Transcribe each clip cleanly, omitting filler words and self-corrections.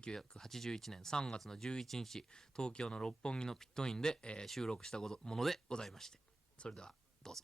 1981年3月の11日東京の六本木のピットインで、収録したものでございまして、それではどうぞ。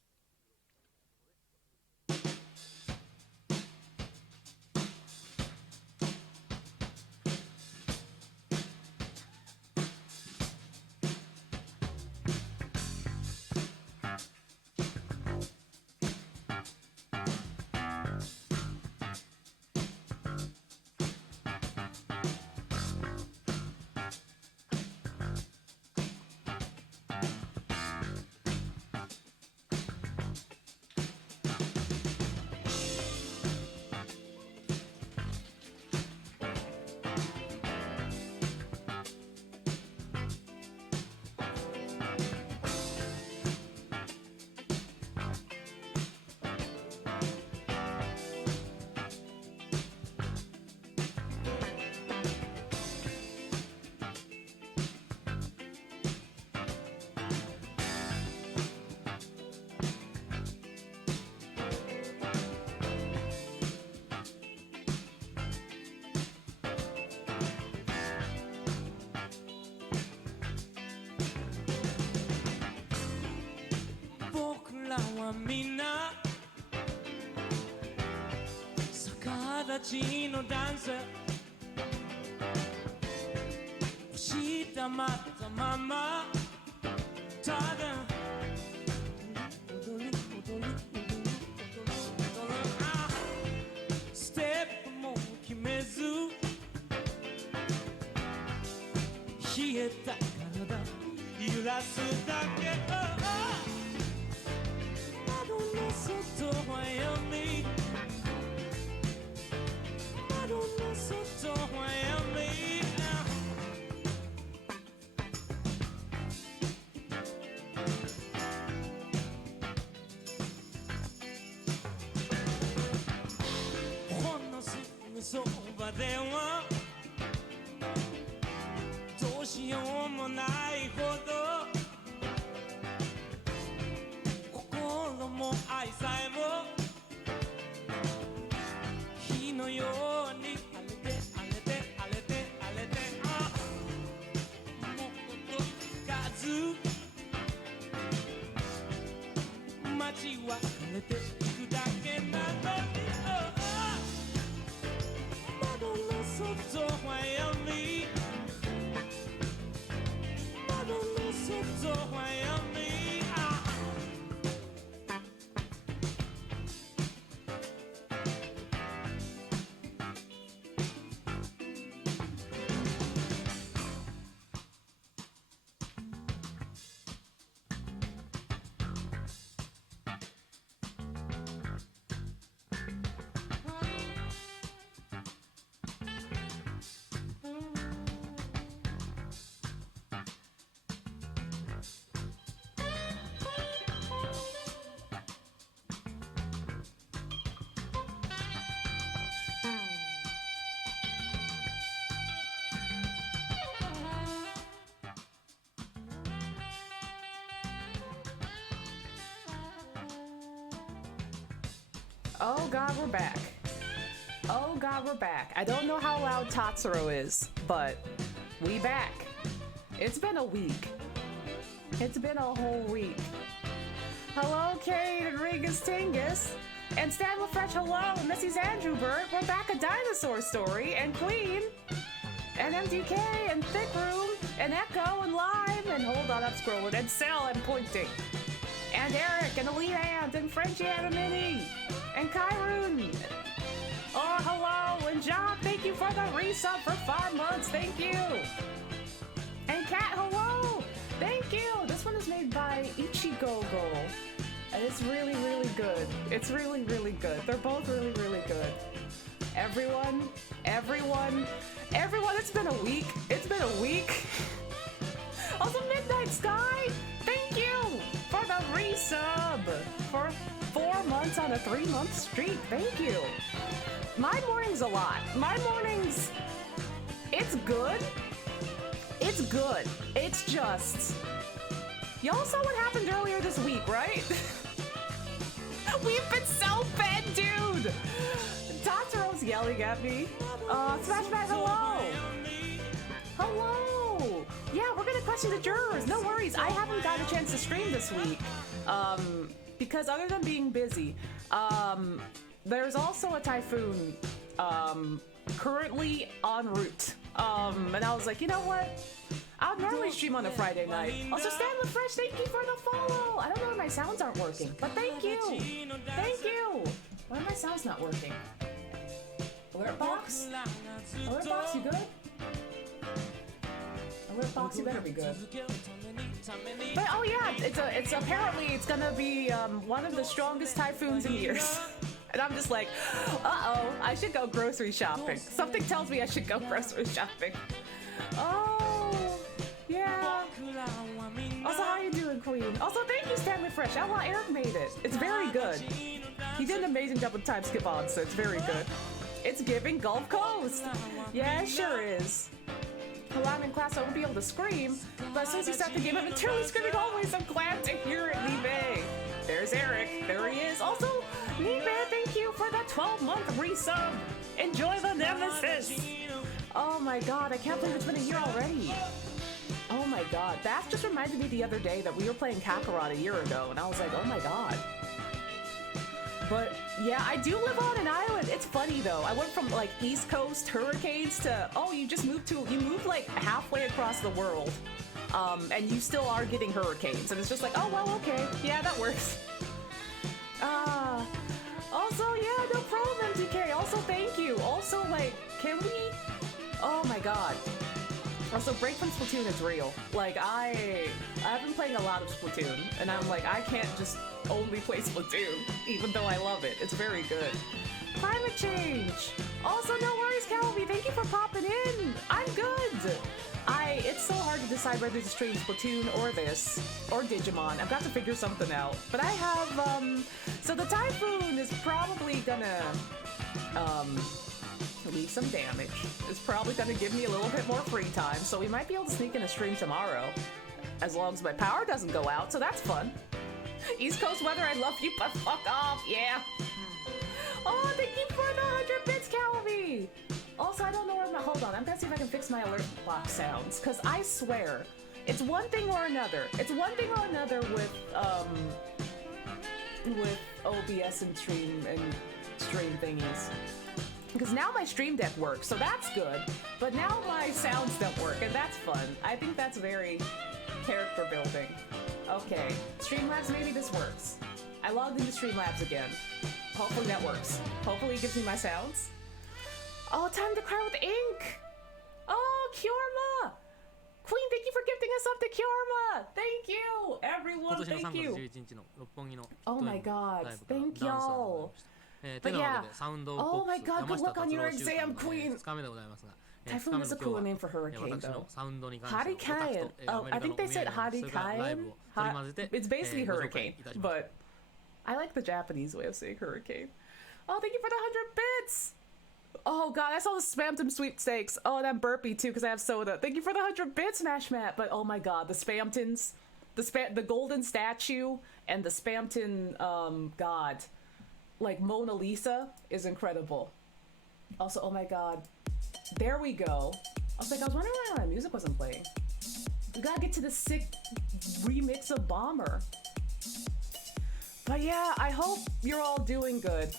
みんな逆立ちのダンスしたまったままただ踊るステップも決めず冷えた体揺らすだけ外は闇窓の外は闇ほんのすぐそばではどうしようもないほど心も愛さえも火のように荒れてもう届かず街は枯れていくだけなのに窓の外は闇窓の外は闇Oh God, we're back. Oh God, we're back. I don't know how loud Tatsuro is, but we back. It's been a week. It's been a whole week. Hello, Kate and Regas Tingus. And Stan LaFresh, hello, Mrs. Andrew Bird. We're back a dinosaur story, and Queen, and MDK, and Thick Room, and Echo, and Live, and hold on, I'm scrolling, and Cell, and Pointing. And Eric, and Elite Ant, and Frenchy Anamini, and Kyrun. Oh, hello, and John, thank you for the resub for 5 months, thank you. And Kat, hello, thank you. This one is made by Ichigogo. And it's really, really good. It's really, really good. They're both really, really good. Everyone, it's been a week. It's been a week. Also, Midnight Sky, thank you for the resub for 4 months on a 3-month streak. Thank you. My morning's a lot. My morning's, it's good. It's good. It's just, y'all saw what happened earlier this week, right? We've been so fed, dude. Tatsuro's yelling at me. Smashback, hello. Hello! Yeah, we're gonna question the jurors. No worries. I haven't got a chance to stream this week. Because other than being busy, there's also a typhoon, currently en route. And I was like, you know what? I would normally stream on a Friday night. Also, Stanley Fresh, thank you for the follow. I don't know if my sounds aren't working, but thank you. Thank you. Why are my sounds not working? Alert box? Alert box, you good? Alert box, you better be good. But oh yeah, it's apparently it's gonna be one of the strongest typhoons in years. And I'm just like, uh-oh, I should go grocery shopping. Something tells me I should go grocery shopping. Oh, yeah. Also, how you doing, Queen? Also, thank you, Stanley Fresh. Oh, wow, Eric made it. It's very good. He did an amazing job with time skip on, so it's very good. It's giving Gulf Coast. Yeah, it sure is. While I'm in class, I won't be able to scream, but as soon as we start the game, I'm eternally screaming always. I'm glad to hear it, Libe. There's Eric. There he is. Also, Libe, thank you for the 12-month resub. Enjoy the Nemesis. Oh my god, I can't believe it's been a year already. Oh my god, that just reminded me the other day that we were playing Kakarot a year ago, and I was like, oh my god. But yeah, I do live on an island. It's funny though. I went from like East Coast hurricanes to, oh, you moved like halfway across the world. And you still are getting hurricanes. And it's just like, oh, well, okay. Yeah, that works. Also, yeah, no problem, MTK. Also, thank you. Also, like, can we, oh my god. Also, break from Splatoon is real. Like, I've been playing a lot of Splatoon, and I'm like, I can't just only play Splatoon, even though I love it. It's very good. Climate change! Also, no worries, Calvi. Thank you for popping in. I'm good. It's so hard to decide whether to stream Splatoon or this, or Digimon. I've got to figure something out. But I have, so the typhoon is probably gonna, leave some damage. It's probably gonna give me a little bit more free time, so we might be able to sneak in a stream tomorrow, as long as my power doesn't go out, so that's fun. East Coast weather, I love you, but fuck off, yeah. Oh, thank you for the 100 bits, Calvi. Also, I don't know where my, hold on, I'm gonna see if I can fix my alert box sounds, because I swear, it's one thing or another. It's one thing or another with OBS and stream thingies. Because now my Stream Deck works, so that's good. But now my sounds don't work, and that's fun. I think that's very character building. Okay, Streamlabs, maybe this works. I logged into Streamlabs again. Hopefully that works. Hopefully it gives me my sounds. Oh, time to cry with ink! Oh, Kyorma! Queen, thank you for gifting us up to Kyorma! Thank you! Everyone, thank you! Oh my god, thank y'all! But yeah, oh my god, good luck on your exam, Queen! Typhoon is a cool name for hurricane, though. Harikayan. Oh, I think they said Harikayan. It's basically hurricane, but I like the Japanese way of saying hurricane. Oh, thank you for the 100 bits! Oh god, I saw the Spamton sweepstakes. Oh, and I'm burpy too because I have soda. Thank you for the 100 bits, Mashmat. But oh my god, the Spamtons, the golden statue, and the Spamton, god, like Mona Lisa is incredible. Also, oh my god, there we go. I was wondering why my music wasn't playing. We gotta get to the sick remix of Bomber. But yeah, I hope you're all doing good.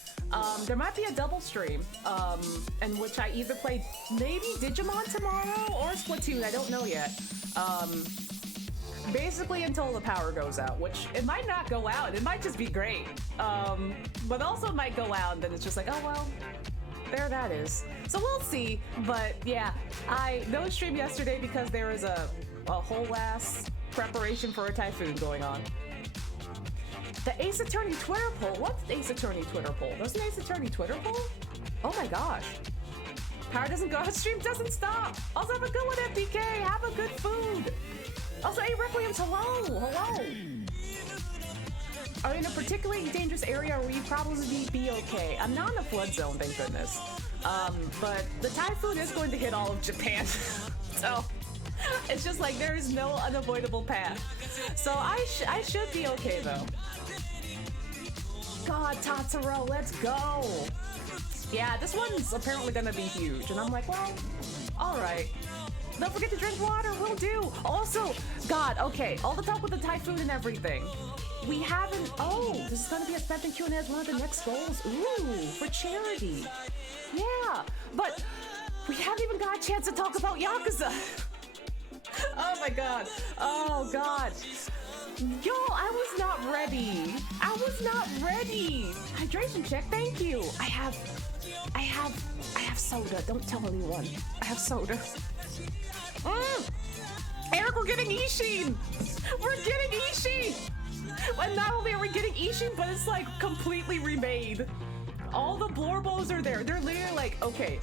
There might be a double stream, in which I either play maybe Digimon tomorrow or Splatoon, I don't know yet. Basically until the power goes out, which it might not go out, it might just be great. But also it might go out and then it's just like, oh well, there that is. So we'll see, but yeah, no stream yesterday because there was a whole ass preparation for a typhoon going on. The Ace Attorney Twitter poll? What's Ace Attorney Twitter poll? There's an Ace Attorney Twitter poll? Oh my gosh. Power doesn't go out, stream doesn't stop. Also have a good one, FDK. Have a good food. Also, hey, Requiems, hello. Hello. Are you in a particularly dangerous area where you probably be okay? I'm not in a flood zone, thank goodness. But the typhoon is going to hit all of Japan. So it's just like there is no unavoidable path. So I should be okay though. God, Tatsuro, let's go! Yeah, this one's apparently gonna be huge, and I'm like, well, alright. Don't forget to drink water, will do. Also, God, okay, all the talk with the typhoon and everything. We haven't, oh, this is gonna be a spending Q&A as one of the next goals. Ooh, for charity. Yeah, but we haven't even got a chance to talk about Yakuza. Oh my God, oh God. Yo, I was not ready. I was not ready. Hydration check, thank you. I have soda. Don't tell anyone. I have soda. Eric, we're getting Ishin. We're getting Ishin. And not only are we getting Ishin, but it's like completely remade. All the Blorbos are there. They're literally like, okay,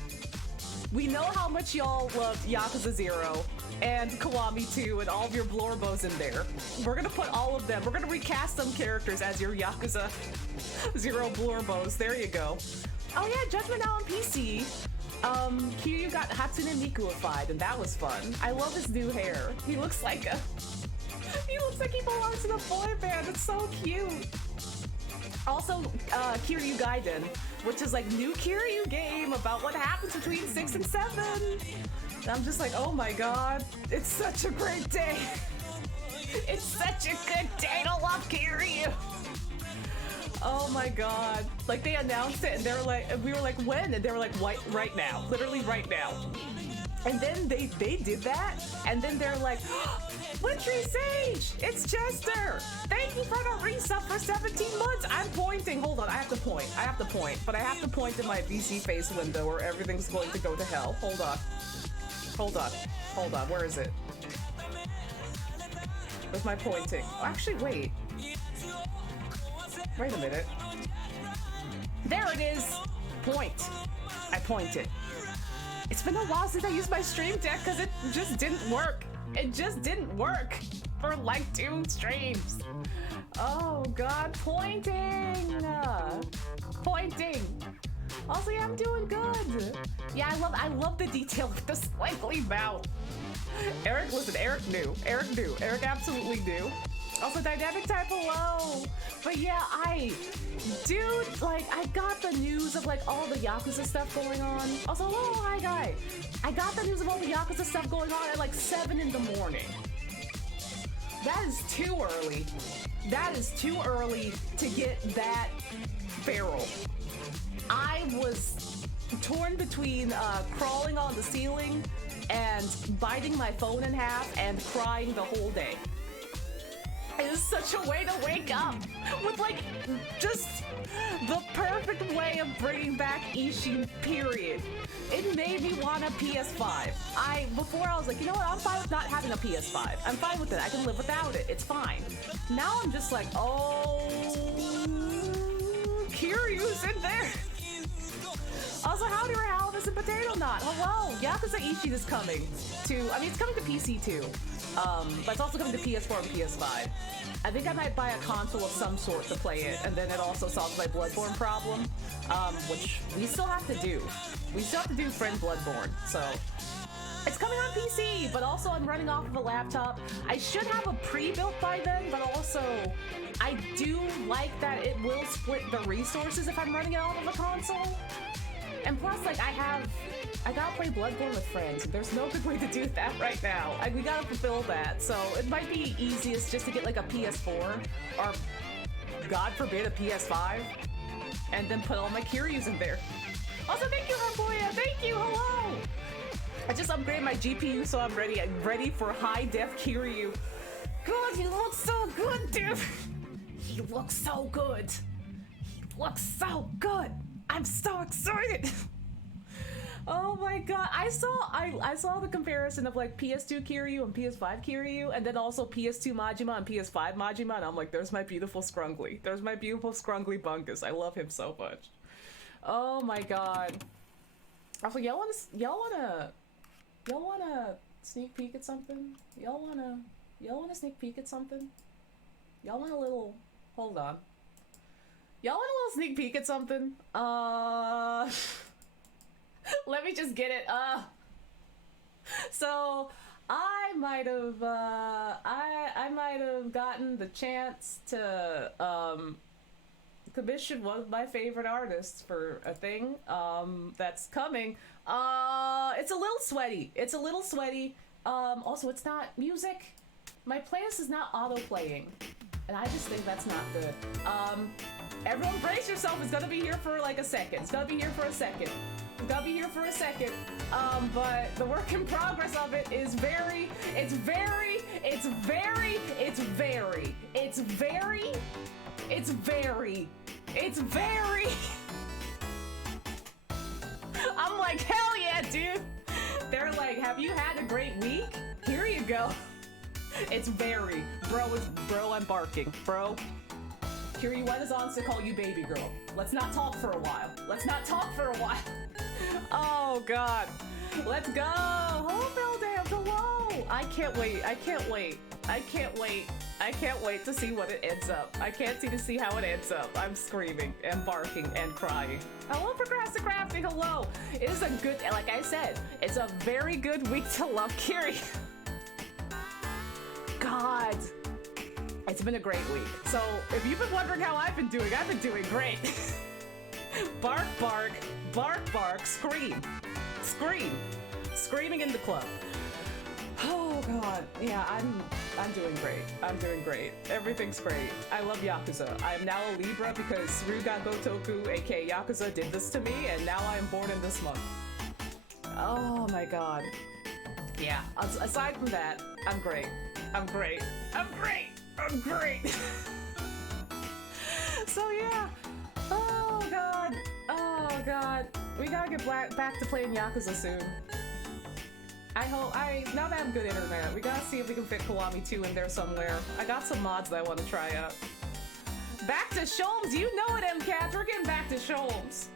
we know how much y'all loved Yakuza 0 and Kiwami 2 and all of your Blorbos in there. We're gonna put all of them. We're gonna recast some characters as your Yakuza 0 Blorbos. There you go. Oh yeah, Judgment now on PC. Kiryu got Hatsune Miku-ified, and that was fun. I love his new hair. He looks like he belongs in a boy band. It's so cute. Also, Kiryu Gaiden, which is like new Kiryu game about what happens between 6 and 7. And I'm just like, oh my God, it's such a great day. It's such a good day to love Kiryu. Oh my God. Like they announced it and they were like, we were like, when? And they were like, right now, literally right now. And then they did that, and then they're like, Wintry Sage, it's Chester. Thank you for the resub for 17 months. I'm pointing. Hold on, I have to point. But I have to point in my VC face window or everything's going to go to hell. Hold on. Where is it? Where's my pointing? Oh, actually, wait. Wait a minute. There it is. Point. I pointed. It's been a while since I used my stream deck because it just didn't work. It just didn't work for like 2 streams. Oh God, pointing. Pointing. Also, yeah, I'm doing good. Yeah, I love the detail with the squiggly mouth. Eric, listen, Eric knew. Eric absolutely knew. Also, dynamic type, hello. But yeah, dude, like, I got the news of like all the Yakuza stuff going on. Also, hello, hi guy. I got the news of all the Yakuza stuff going on at like 7 in the morning. That is too early. That is too early to get that feral. I was torn between crawling on the ceiling and biting my phone in half and crying the whole day. It is such a way to wake up with like just the perfect way of bringing back Ishin, period. It made me want a PS5. Before I was like, you know what, I'm fine with not having a PS5. I'm fine with it, I can live without it, it's fine. Now I'm just like, oh, Kiryu's in there. Also, howdy Alvis and Potato Knot. Hello, Yakuza Ishin is coming to, it's coming to PC too. But it's also coming to PS4 and PS5. I think I might buy a console of some sort to play it, and then it also solves my Bloodborne problem, which we still have to do. We still have to do Friend Bloodborne, so it's coming on PC, but also I'm running off of a laptop. I should have a pre-built by then, but also I do like that it will split the resources if I'm running it off of a console. And plus, like, I gotta play Bloodborne with friends, and there's no good way to do that right now. We gotta fulfill that, so it might be easiest just to get, like, a PS4, or, God forbid, a PS5, and then put all my Kiryus in there. Also, thank you, Ramboya! Thank you! Hello! I just upgraded my GPU, so I'm ready. I'm ready for high-def Kiryu. God, he looks so good, dude! He looks so good! He looks so good! I'm so excited! Oh my God, I saw the comparison of like PS2 Kiryu and PS5 Kiryu, and then also PS2 Majima and PS5 Majima, and I'm like, there's my beautiful Scrungly. There's my beautiful Scrungly Bungus. I love him so much. Oh my God. Also, y'all wanna sneak peek at something? Y'all wanna sneak peek at something? Y'all want a little, hold on. Y'all want a little sneak peek at something? Let me just get it. So I might have gotten the chance to commission one of my favorite artists for a thing that's coming. It's a little sweaty. It's a little sweaty. Also, it's not music. My playlist is not auto-playing. And I just think that's not good. Everyone brace yourself. It's gonna be here for like a second. It's gonna be here for a second. It's gonna be here for a second. But the work in progress of it is very. I'm like, hell yeah, dude. They're like, have you had a great week? Here you go. It's very. Bro, I'm barking. Bro. Kiri, why does Onsta call you baby girl? Let's not talk for a while. Oh, God. Let's go. Oh, Beldam, hello. I can't wait to see what it ends up. I can't see to see how it ends up. I'm screaming and barking and crying. Hello, Procrasticrafting, hello. It is a good, like I said, it's a very good week to love Kiri. God. It's been a great week. So, if you've been wondering how I've been doing great. Bark, bark, bark, bark, scream. Scream. Screaming in the club. Oh god, yeah, I'm doing great. Everything's great. I love Yakuza. I am now a Libra because Ryuga Gotoku, aka Yakuza, did this to me, and now I am born in this month. Oh my god. Yeah, aside from that, I'm great. So yeah. Oh god. We gotta get back to playing Yakuza soon. Now that I have good internet, we gotta see if we can fit Kiwami 2 in there somewhere. I got some mods that I want to try out. Back to Sholmes, you know it, MCAT, we're getting back to Sholmes.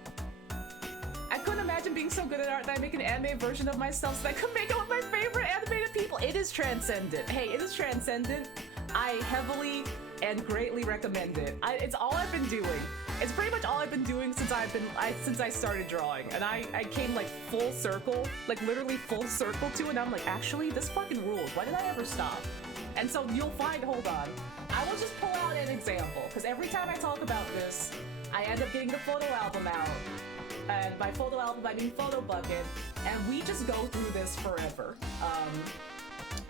I couldn't imagine being so good at art that I make an anime version of myself so that I could make it with my favorite animated people. It is transcendent. Hey, it is transcendent. I heavily and greatly recommend it. It's all I've been doing. It's pretty much all I've been doing since I started drawing, and I came like full circle, like literally full circle to it, and I'm like, actually, this fucking rules. Why did I ever stop? And so you'll find, hold on, I will just pull out an example, because every time I talk about this, I end up getting the photo album out, and by photo album I mean photo bucket, and we just go through this forever.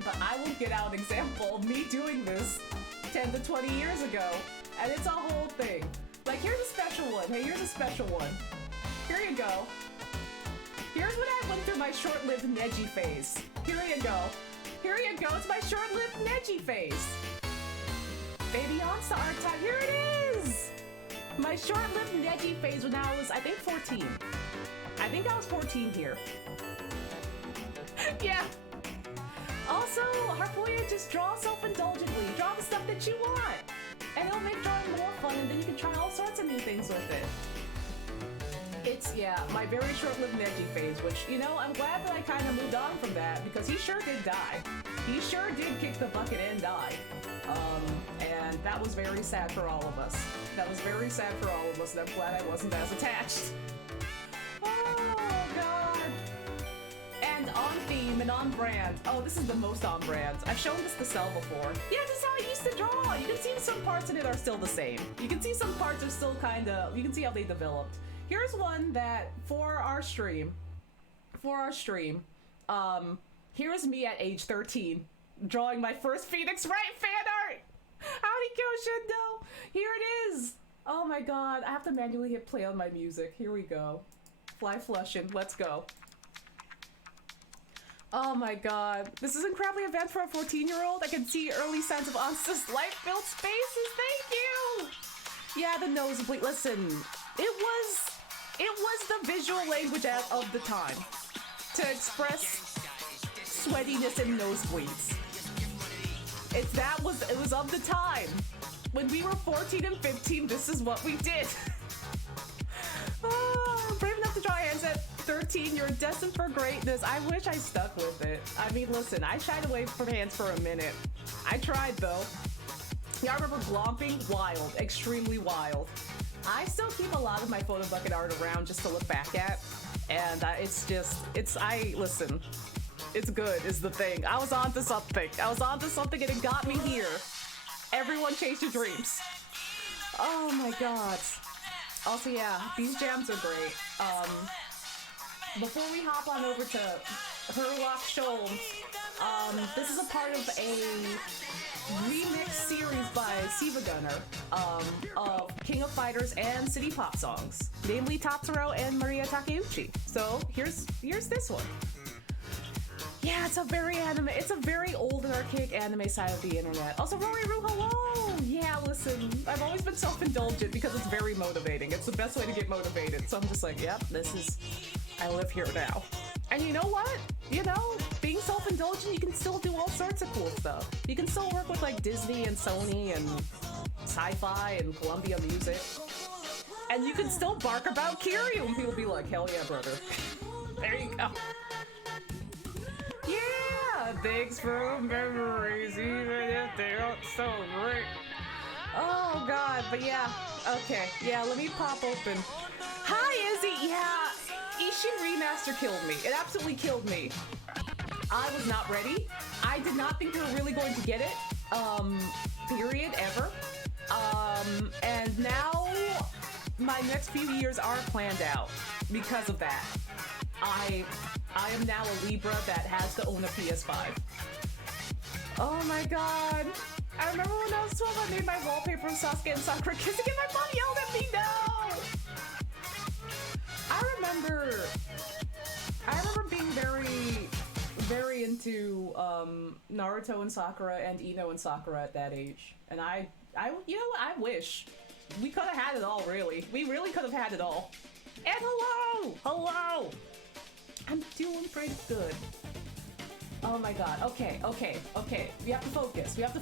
But I will get out an example of me doing this 10 to 20 years ago, and it's a whole thing. Like, here's a special one. Hey, here's a special one. Here you go. Here's when I went through my short-lived Neji phase. Here you go. Here you go. It's my short-lived Neji phase. Baby Onsta art time. Here it is. My short-lived Neji phase when I was, I think, 14. I think I was 14 here. Yeah. Also, Harpoya, just draw self-indulgently. Draw the stuff that you want. And it'll make drawing more fun, and then you can try all sorts of new things with it. It's, yeah, my very short-lived Neji phase, which, you know, I'm glad that I kind of moved on from that, because he sure did die. He sure did kick the bucket and die. And that was very sad for all of us. And I'm glad I wasn't as attached. Oh, God. And on theme and on brand. Oh, this is the most on brand. I've shown this to Cell before. Yeah, this is how I used to draw. You can see some parts in it are still the same. You can see some parts are still kind of, you can see how they developed. Here's one that for our stream, here's me at age 13 drawing my first Phoenix Wright fan art. Howdy Kyoshindo. Here it is. Oh my god, I have to manually hit play on my music. Here we go. Fly flushing. Let's go. Oh my god. This is an incredibly event for a 14-year-old. I can see early signs of Onsta's life-filled spaces. Thank you! Yeah, the nosebleed. Listen, it was the visual language of the time to express sweatiness and nosebleeds. It was of the time. When we were 14 and 15, this is what we did. Oh, I'm brave enough to draw hands at 13. You're destined for greatness. I wish I stuck with it. I mean, listen, I shied away from hands for a minute. I tried, though. Y'all remember glomping? Wild. Extremely wild. I still keep a lot of my photo bucket art around just to look back at. And listen. It's good, is the thing. I was onto something. And it got me here. Everyone chase your dreams. Oh my god. Also, yeah, these jams are great. before we hop on over to Herlock Sholmes, this is a part of a remix series by Siva Gunner of King of Fighters and City Pop songs, namely Tatsuro and Maria Takeuchi. So here's this one. Yeah, it's a very old and archaic anime side of the internet. Also, Rory Roo, hello! Yeah, listen, I've always been self-indulgent because it's very motivating. It's the best way to get motivated. So I'm just like, yep, I live here now. And you know what? You know, being self-indulgent, you can still do all sorts of cool stuff. You can still work with like Disney and Sony and Sci-Fi and Columbia Music. And you can still bark about Kiryu and people be like, hell yeah, brother. There you go. Yeah, thanks for memories, even if they aren't so great. Oh god, but yeah, okay, yeah, let me pop open. Hi, Izzy, yeah, Ishin Remaster killed me. It absolutely killed me. I was not ready. I did not think we were really going to get it, period, ever. And now my next few years are planned out because of that. I am now a Libra that has to own a PS5. Oh my god. I remember when I was 12, I made my wallpaper of Sasuke and Sakura kissing and my mom yelled at me, no! I remember being very into Naruto and Sakura and Ino and Sakura at that age. And I you know what, I wish. We could have had it all, really. We really could have had it all. And hello! Hello! I'm doing pretty good. Oh my god. Okay. We have to focus. We have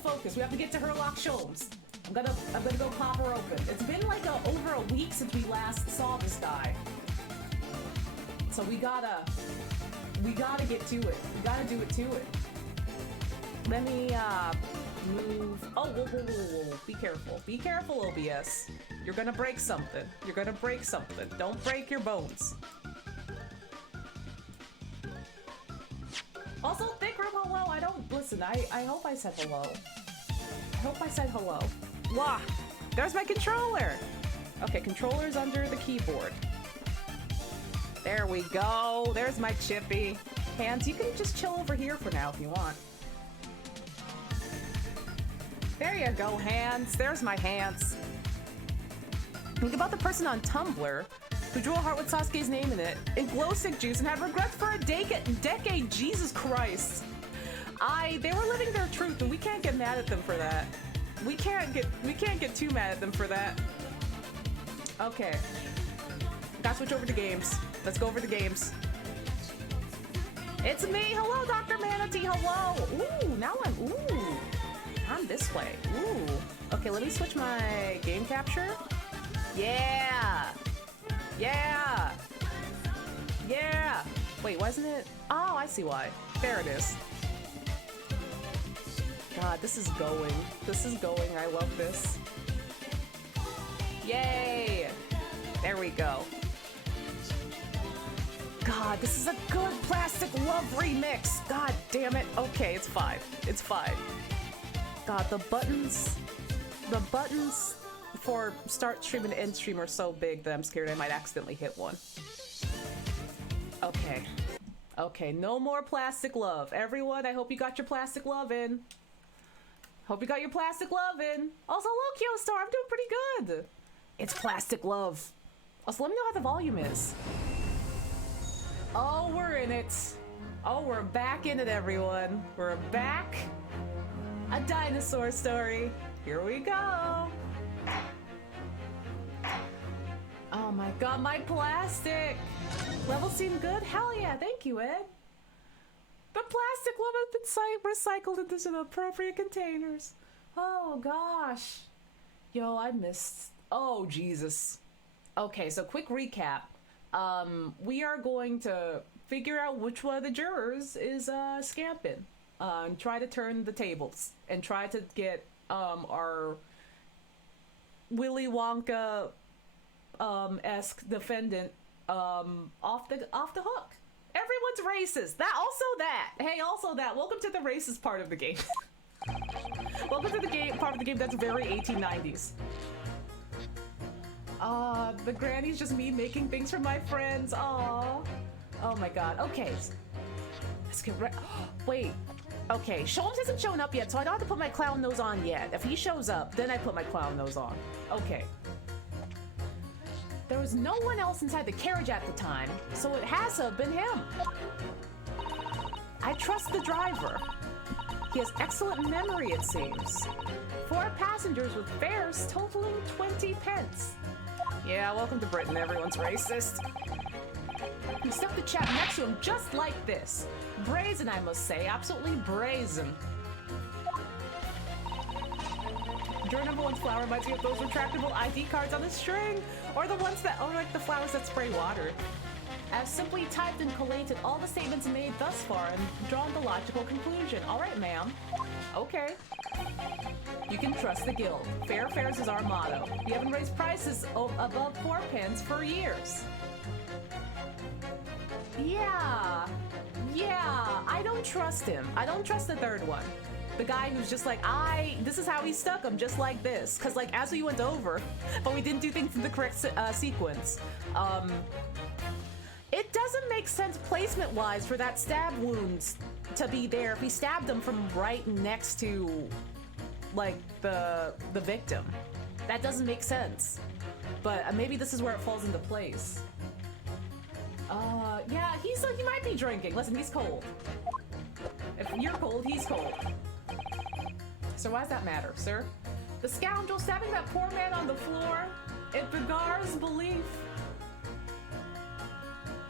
to get to Herlock Sholmes. I'm gonna go pop her open. It's been like over a week since we last saw this guy. So we gotta get to it. We gotta do it to it. Let me move. Oh, whoa. Be careful. Be careful, OBS. You're gonna break something. Don't break your bones. Also, Thick Room, hello. I hope I said hello. Wah! There's my controller! Okay, controller's under the keyboard. There we go. There's my chippy. Hands, you can just chill over here for now if you want. There you go, Hands. There's my hands. Think about the person on Tumblr who drew a heart with Sasuke's name in it, in glow stick juice, and had regrets for a decade. Jesus Christ. They were living their truth, and we can't get mad at them for that. We can't get too mad at them for that. Okay. Gotta switch over to games. Let's go over to games. It's me. Hello, Dr. Manatee. Hello. Ooh, I'm this way. Ooh. Okay, let me switch my game capture. Yeah. Wait, wasn't it? Oh, I see why. There it is. God, this is going. I love this. Yay! There we go. God, this is a good Plastic Love remix. God damn it. Okay, it's 5. God, the buttons for start stream and end stream are so big that I'm scared I might accidentally hit one. Okay, no more Plastic Love. Everyone, I hope you got your Plastic Love in. Also, hello, Kyostar. I'm doing pretty good. It's Plastic Love. Also, let me know how the volume is. Oh, we're in it. Oh, we're back in it, everyone. We're back. A dinosaur story. Here we go. Oh my god, my plastic. Level seemed good? Hell yeah, thank you, Ed. The plastic love has been recycled into some appropriate containers. Oh gosh. Yo, I missed. Oh, Jesus. Okay, so quick recap. We are going to figure out which one of the jurors is scamping. And try to turn the tables. And try to get our Willy Wonka esque defendant off the hook. Everyone's racist. Also that. Welcome to the racist part of the game. Welcome to the part of the game that's very 1890s. The granny's just me making things for my friends. Aww. Oh my god. Okay. Let's get ready. Wait. Okay, Sholmes hasn't shown up yet, so I don't have to put my clown nose on yet. If he shows up, then I put my clown nose on. Okay. There was no one else inside the carriage at the time, so it has to have been him. I trust the driver. He has excellent memory, it seems. 4 passengers with fares totaling 20 pence. Yeah, welcome to Britain. Everyone's racist. He stuck the chap next to him just like this. Brazen, I must say. Absolutely brazen. Your number one's flower reminds me of those retractable ID cards on a string, or the ones that are like the flowers that spray water. I've simply typed and collated all the statements made thus far and drawn the logical conclusion. All right, ma'am. Okay. You can trust the guild. Fair fares is our motto. We haven't raised prices above 4 pence for years. Yeah. I don't trust him. I don't trust the third one. The guy who's just like, this is how he stuck him, just like this. Because, like, as we went over, but we didn't do things in the correct sequence. It doesn't make sense placement-wise for that stab wounds to be there if he stabbed him from right next to, like, the victim. That doesn't make sense. But maybe this is where it falls into place. Yeah, he might be drinking. Listen, he's cold. If you're cold, he's cold. So why does that matter, sir? The scoundrel stabbing that poor man on the floor, it begars belief.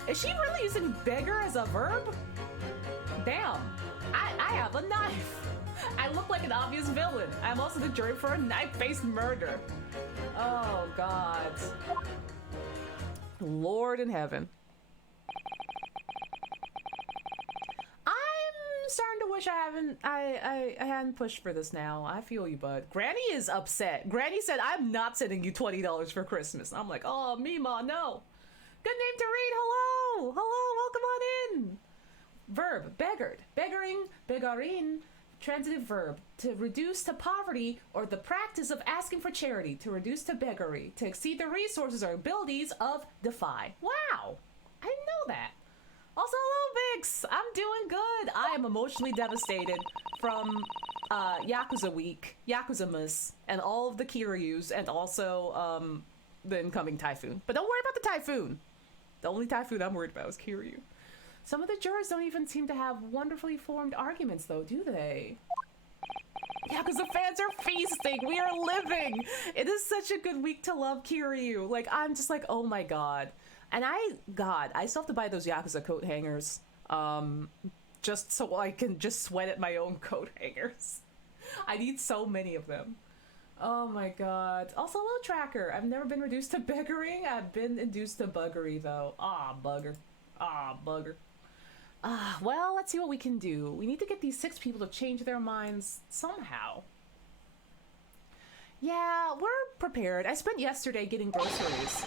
Is she really using beggar as a verb? Damn, I have a knife. I look like an obvious villain. I'm also the jury for a knife-based murder. Oh, God. Lord in heaven. I'm starting to wish I hadn't pushed for this now. I feel you, bud. Granny is upset. Granny said, I'm not sending you $20 for Christmas. I'm like, oh, Mima, no. Good name to read. Hello. Welcome on in. Verb, beggared. Beggaring, begarin. Transitive verb, to reduce to poverty or the practice of asking for charity. To reduce to beggary. To exceed the resources or abilities of defy. Wow. I didn't know that. Also, hello, Vix. I'm doing good. I am emotionally devastated from Yakuza Week, Yakuza-mas, and all of the Kiryus, and also the incoming typhoon. But don't worry about the typhoon. The only typhoon I'm worried about is Kiryu. Some of the jurors don't even seem to have wonderfully formed arguments, though, do they? Yakuza fans are feasting. We are living. It is such a good week to love Kiryu. Like, I'm just like, oh my god. And I still have to buy those Yakuza coat hangers. Just so I can just sweat at my own coat hangers. I need so many of them. Oh my god. Also, hello, Tracker. I've never been reduced to beggaring. I've been induced to buggery, though. Ah, bugger. Well, let's see what we can do. We need to get these 6 people to change their minds somehow. Yeah, we're prepared. I spent yesterday getting groceries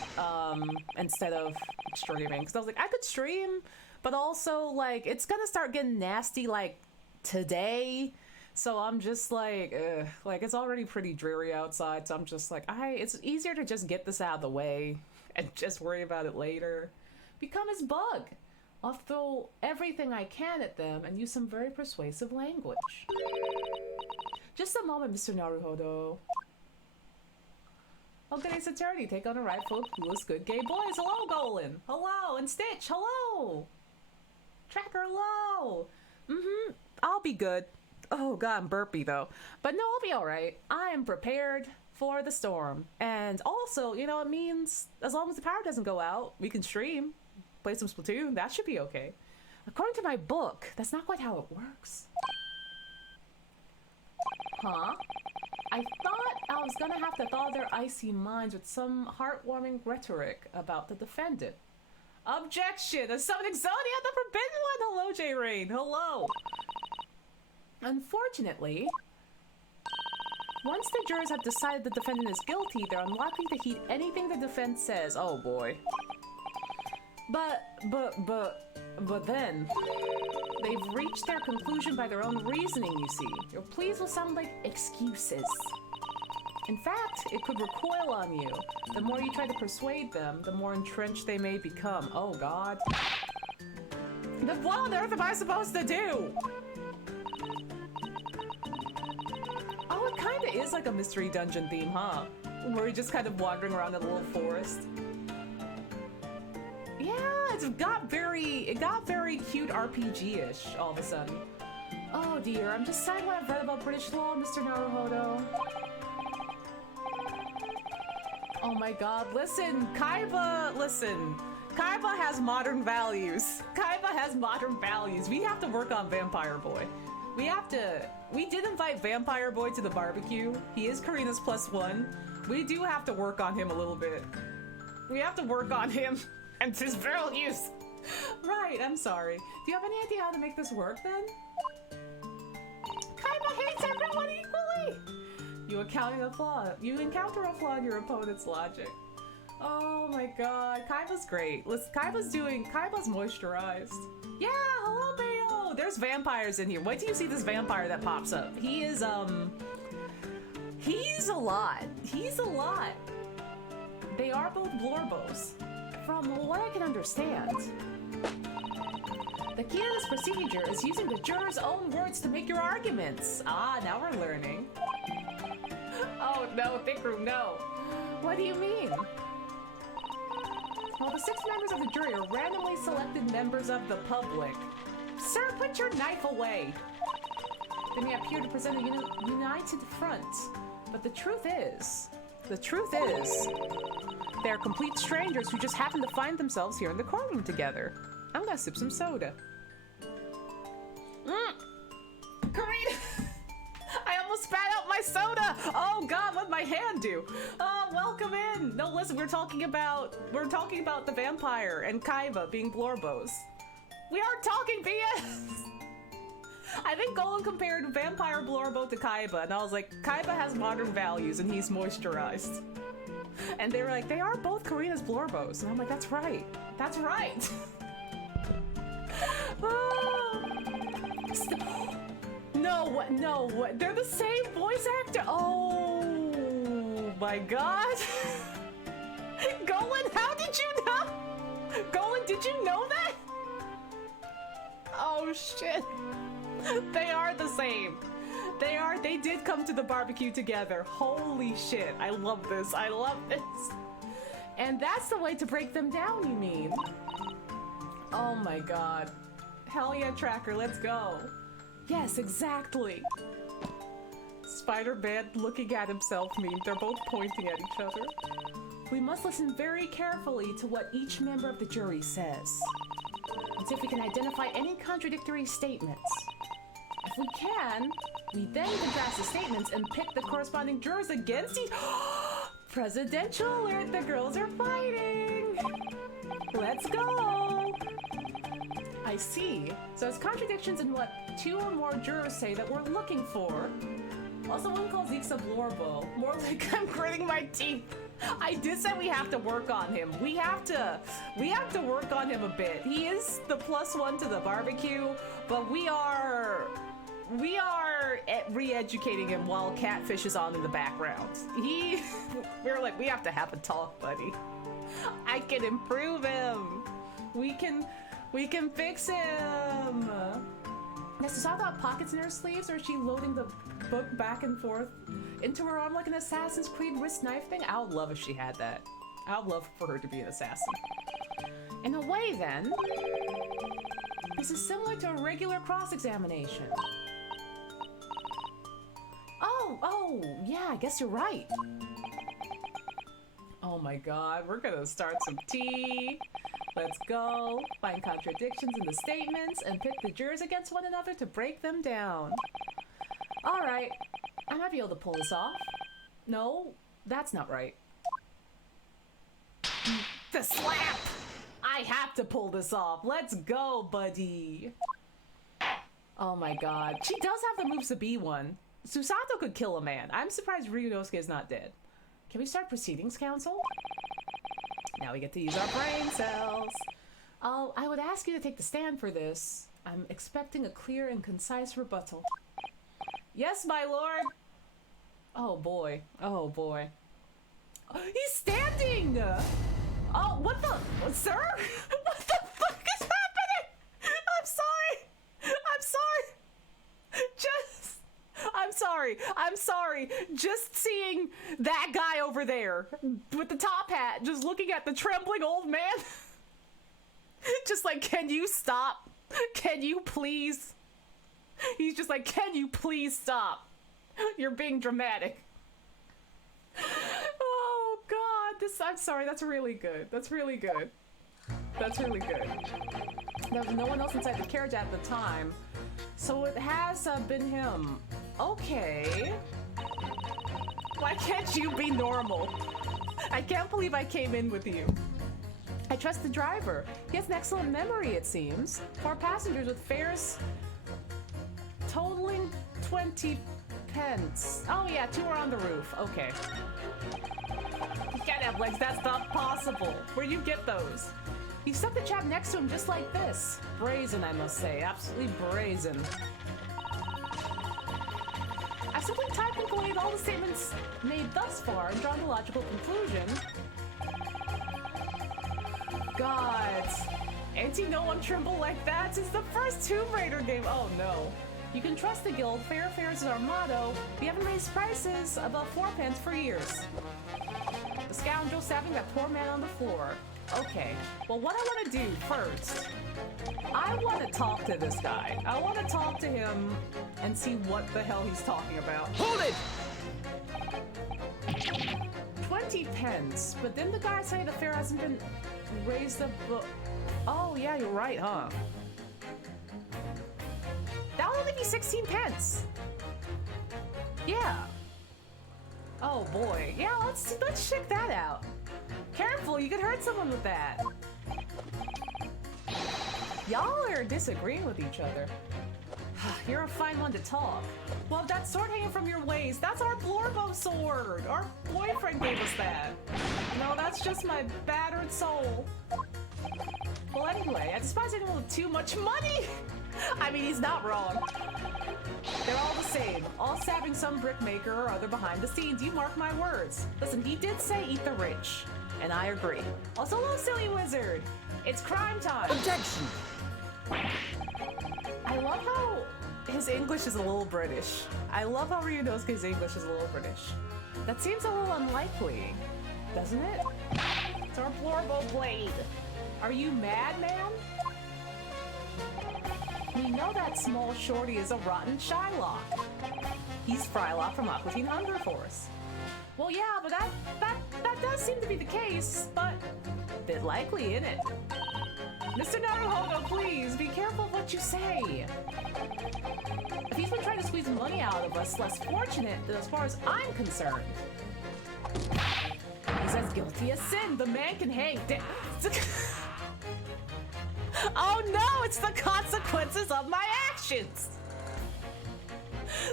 instead of streaming. Because I was like, I could stream, but also, like, it's gonna start getting nasty, like, today. So I'm just like, ugh. Like, it's already pretty dreary outside, so I'm just like, it's easier to just get this out of the way and just worry about it later. Become his bug. I'll throw everything I can at them and use some very persuasive language. Just a moment, Mr. Naruhodo. How can his attorney take on a ride full of clueless good gay boys? Hello, Golan. Hello, and Stitch. Hello. Tracker, hello. I'll be good. Oh god, I'm burpy though. But no, I'll be alright. I am prepared for the storm. And also, you know, it means as long as the power doesn't go out, we can stream, play some Splatoon. That should be okay. According to my book, that's not quite how it works. Huh? I thought I was gonna have to thaw their icy minds with some heartwarming rhetoric about the defendant. Objection! A summoning Zonia, the forbidden one! Hello, J. Rain. Hello! Unfortunately, once the jurors have decided the defendant is guilty, they're unlikely to heed anything the defense says. Oh boy. But then, they've reached their conclusion by their own reasoning, you see. Your pleas will sound like excuses. In fact, it could recoil on you. The more you try to persuade them, the more entrenched they may become. Oh god. What on earth am I supposed to do? Oh, it kind of is like a mystery dungeon theme, huh? Where you're just kind of wandering around in a little forest. Yeah, it got very cute RPG-ish all of a sudden. Oh dear, I'm just sad what I've read about British law, Mr. Naruhodo. Oh my god, listen, Kaiba, listen. Kaiba has modern values. Kaiba has modern values. We have to work on Vampire Boy. We did invite Vampire Boy to the barbecue. He is Karina's +1. We do have to work on him a little bit. We have to work on him and his values. Right, I'm sorry. Do you have any idea how to make this work then? Kaiba hates everyone equally! You encounter a flaw in your opponent's logic. Oh my god, Kaiba's great. Listen, Kaiba's moisturized. Yeah, hello Bayo! There's vampires in here. Wait till you see this vampire that pops up. He's a lot. He's a lot. They are both Blorbos. From what I can understand, the key to this procedure is using the juror's own words to make your arguments. Ah, now we're learning. Oh no, Thick Room, no. What do you mean? Well, the 6 members of the jury are randomly selected members of the public. Sir, put your knife away. They may appear to present a united front, but the truth is, they're complete strangers who just happen to find themselves here in the courtroom together. I'm gonna sip some soda. Karina! I almost spat out my soda! Oh god, what'd my hand do? Oh, welcome in! No, listen, we're talking about the vampire and Kaiba being Blorbos. We aren't talking BS! I think Golan compared Vampire Blorbo to Kaiba, and I was like, Kaiba has modern values and he's moisturized. And they were like, they are both Karina's Blorbos. And I'm like, that's right. That's right. No, they're the same voice actor. Oh my god. Golan, how did you know? Golan, did you know that? Oh shit. They are the same. They did come to the barbecue together. Holy shit. I love this. I love this. And that's the way to break them down, you mean? Oh my god. Hell yeah, Tracker, let's go. Yes, exactly. Spider-Man looking at himself mean they're both pointing at each other. We must listen very carefully to what each member of the jury says, and see if we can identify any contradictory statements. If we can, we then contrast the statements and pick the corresponding jurors against each. Presidential alert, the girls are fighting! Let's go! I see. So it's contradictions in what 2 or more jurors say that we're looking for. Also, one calls Zeke's a Blorbo. More like I'm gritting my teeth. I did say we have to work on him. We have to work on him a bit. He is the +1 to the barbecue, but we are re-educating him while Catfish is on in the background. We're like, we have to have a talk, buddy. I can improve him. We can fix him. Does Susato have pockets in her sleeves, or is she loading the book back and forth into her arm like an Assassin's Creed wrist knife thing? I would love if she had that. I would love for her to be an assassin. In a way, then, this is similar to a regular cross-examination. Oh, yeah, I guess you're right. Oh my god, we're gonna start some tea. Let's go. Find contradictions in the statements and pit the jurors against one another to break them down. Alright, I might be able to pull this off. No, that's not right. The slap! I have to pull this off. Let's go, buddy. Oh my god. She does have the moves to be one. Susato could kill a man. I'm surprised Ryunosuke is not dead. Can we start proceedings, counsel? Now we get to use our brain cells. Oh, I would ask you to take the stand for this. I'm expecting a clear and concise rebuttal. Yes, my lord. Oh boy. Oh boy. He's standing! Oh, what the? Sir? What the fuck is happening? sorry. I'm sorry. Just seeing that guy over there with the top hat, just looking at the trembling old man. Just like, can you stop? Can you please? He's just like, can you please stop? You're being dramatic. Oh God, I'm sorry, that's really good. That's really good. That's really good. There was no one else inside the carriage at the time, so it has been him. Okay. Why can't you be normal? I can't believe I came in with you. I trust the driver. He has an excellent memory, it seems. 4 passengers with fares totaling 20 pence. Oh yeah, 2 are on the roof. Okay. You can't have legs, that's not possible. Where'd you get those? He stuck the chap next to him just like this. Brazen, I must say. Absolutely brazen. I've simply typed and collated all the statements made thus far and drawn the logical conclusion. God. Ain't no one tremble like that since the first Tomb Raider game. Oh no. You can trust the guild. Fair fares is our motto. We haven't raised prices above 4 pence for years. The scoundrel stabbing that poor man on the floor. Okay, well what I want to do first, I want to talk to this guy. I want to talk to him and see what the hell he's talking about. Hold it! 20 pence, but then the guy saying the fare hasn't been raised up. Oh yeah, you're right, huh? That'll only be 16 pence. Yeah. Oh boy, yeah. Let's check that out. Careful, you could hurt someone with that. Y'all are disagreeing with each other. You're a fine one to talk. Well, that sword hanging from your waist, that's our Blorbo sword. Our boyfriend gave us that. No, that's just my battered soul. Well, anyway, I despise anyone with too much money. I mean, he's not wrong. They're all the same, all stabbing some brickmaker or other behind the scenes. You mark my words. Listen, he did say eat the rich, and I agree. Also, little silly wizard, it's crime time. Objection! I love how his English is a little British. I love how Ryunosuke's English is a little British. That seems a little unlikely, doesn't it? It's our Blorbo blade. Are you mad, man? We know that small shorty is a rotten Shylock. He's Frylock from Aqua Teen Hunger Force. Well, yeah, but that does seem to be the case, but a bit likely, innit? Mr. Naruhodo, please, be careful of what you say. If he's been trying to squeeze money out of us, less fortunate as far as I'm concerned. He's as guilty as sin. The man can hang. Oh no, it's the consequences of my actions!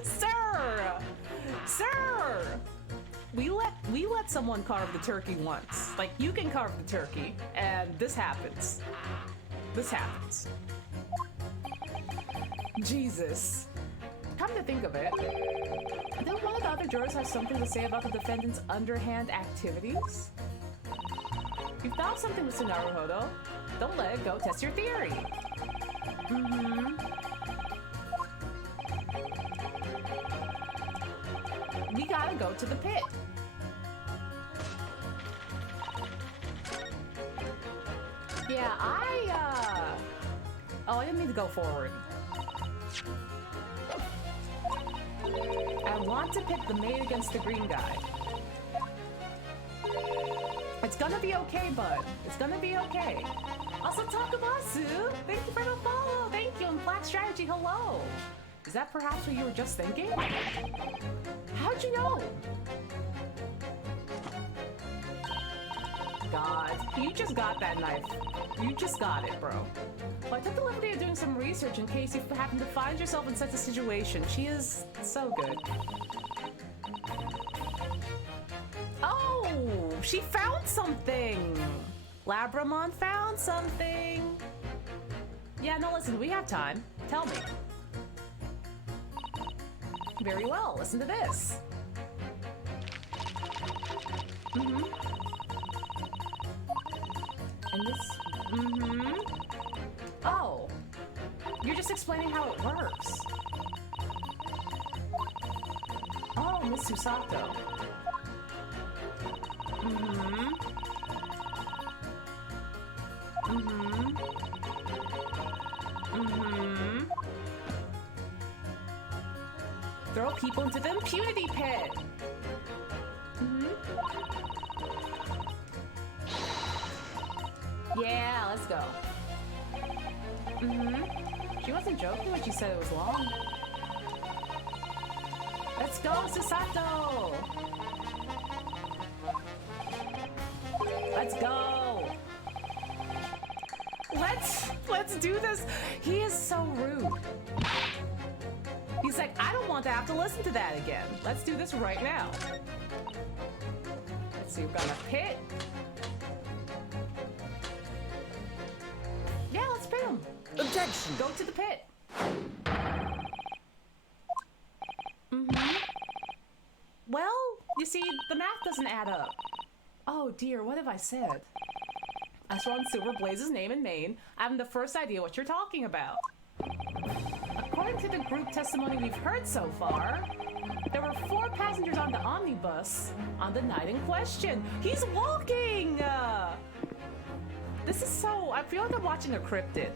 Sir! Sir! We let someone carve the turkey once. Like, you can carve the turkey, and this happens. This happens. Jesus. Come to think of it, didn't one of the other jurors have something to say about the defendant's underhand activities? You've thought something, Mr. Naruhodo. Don't let it go. Test your theory. We gotta go to the pit. Yeah, oh, I didn't mean to go forward. I want to pit the maid against the green guy. It's gonna be okay, bud. It's gonna be okay. Also, Takamatsu, thank you for the follow. Thank you. And Black Strategy, hello. Is that perhaps what you were just thinking? How'd you know? God, you just got that knife. You just got it, bro. Well, I took the liberty of doing some research in case you happen to find yourself in such a situation. She is so good. Oh, she found something. Labramon found something. Yeah, no, listen, we have time. Tell me. Very well, listen to this. And this, Oh, you're just explaining how it works. name is Susato. Mm-hmm. Mm-hmm. Mm-hmm. Throw people into the impunity pit. Mm-hmm. Yeah, let's go. Mm-hmm. She wasn't joking when she said it was long. Let's go, Susato! Let's go! Let's do this! He is so rude. He's like, I don't want to have to listen to that again. Let's do this right now. Let's see, we've got a pit. Yeah, let's pit him. Objection! Go to the pit. Well, you see, the math doesn't add up. Oh dear, what have I said? I saw on Silver Blaze's name and name. I haven't the first idea what you're talking about. According to the group testimony we've heard so far, there were 4 passengers on the omnibus on the night in question. He's walking! This is so... I feel like I'm watching a cryptid.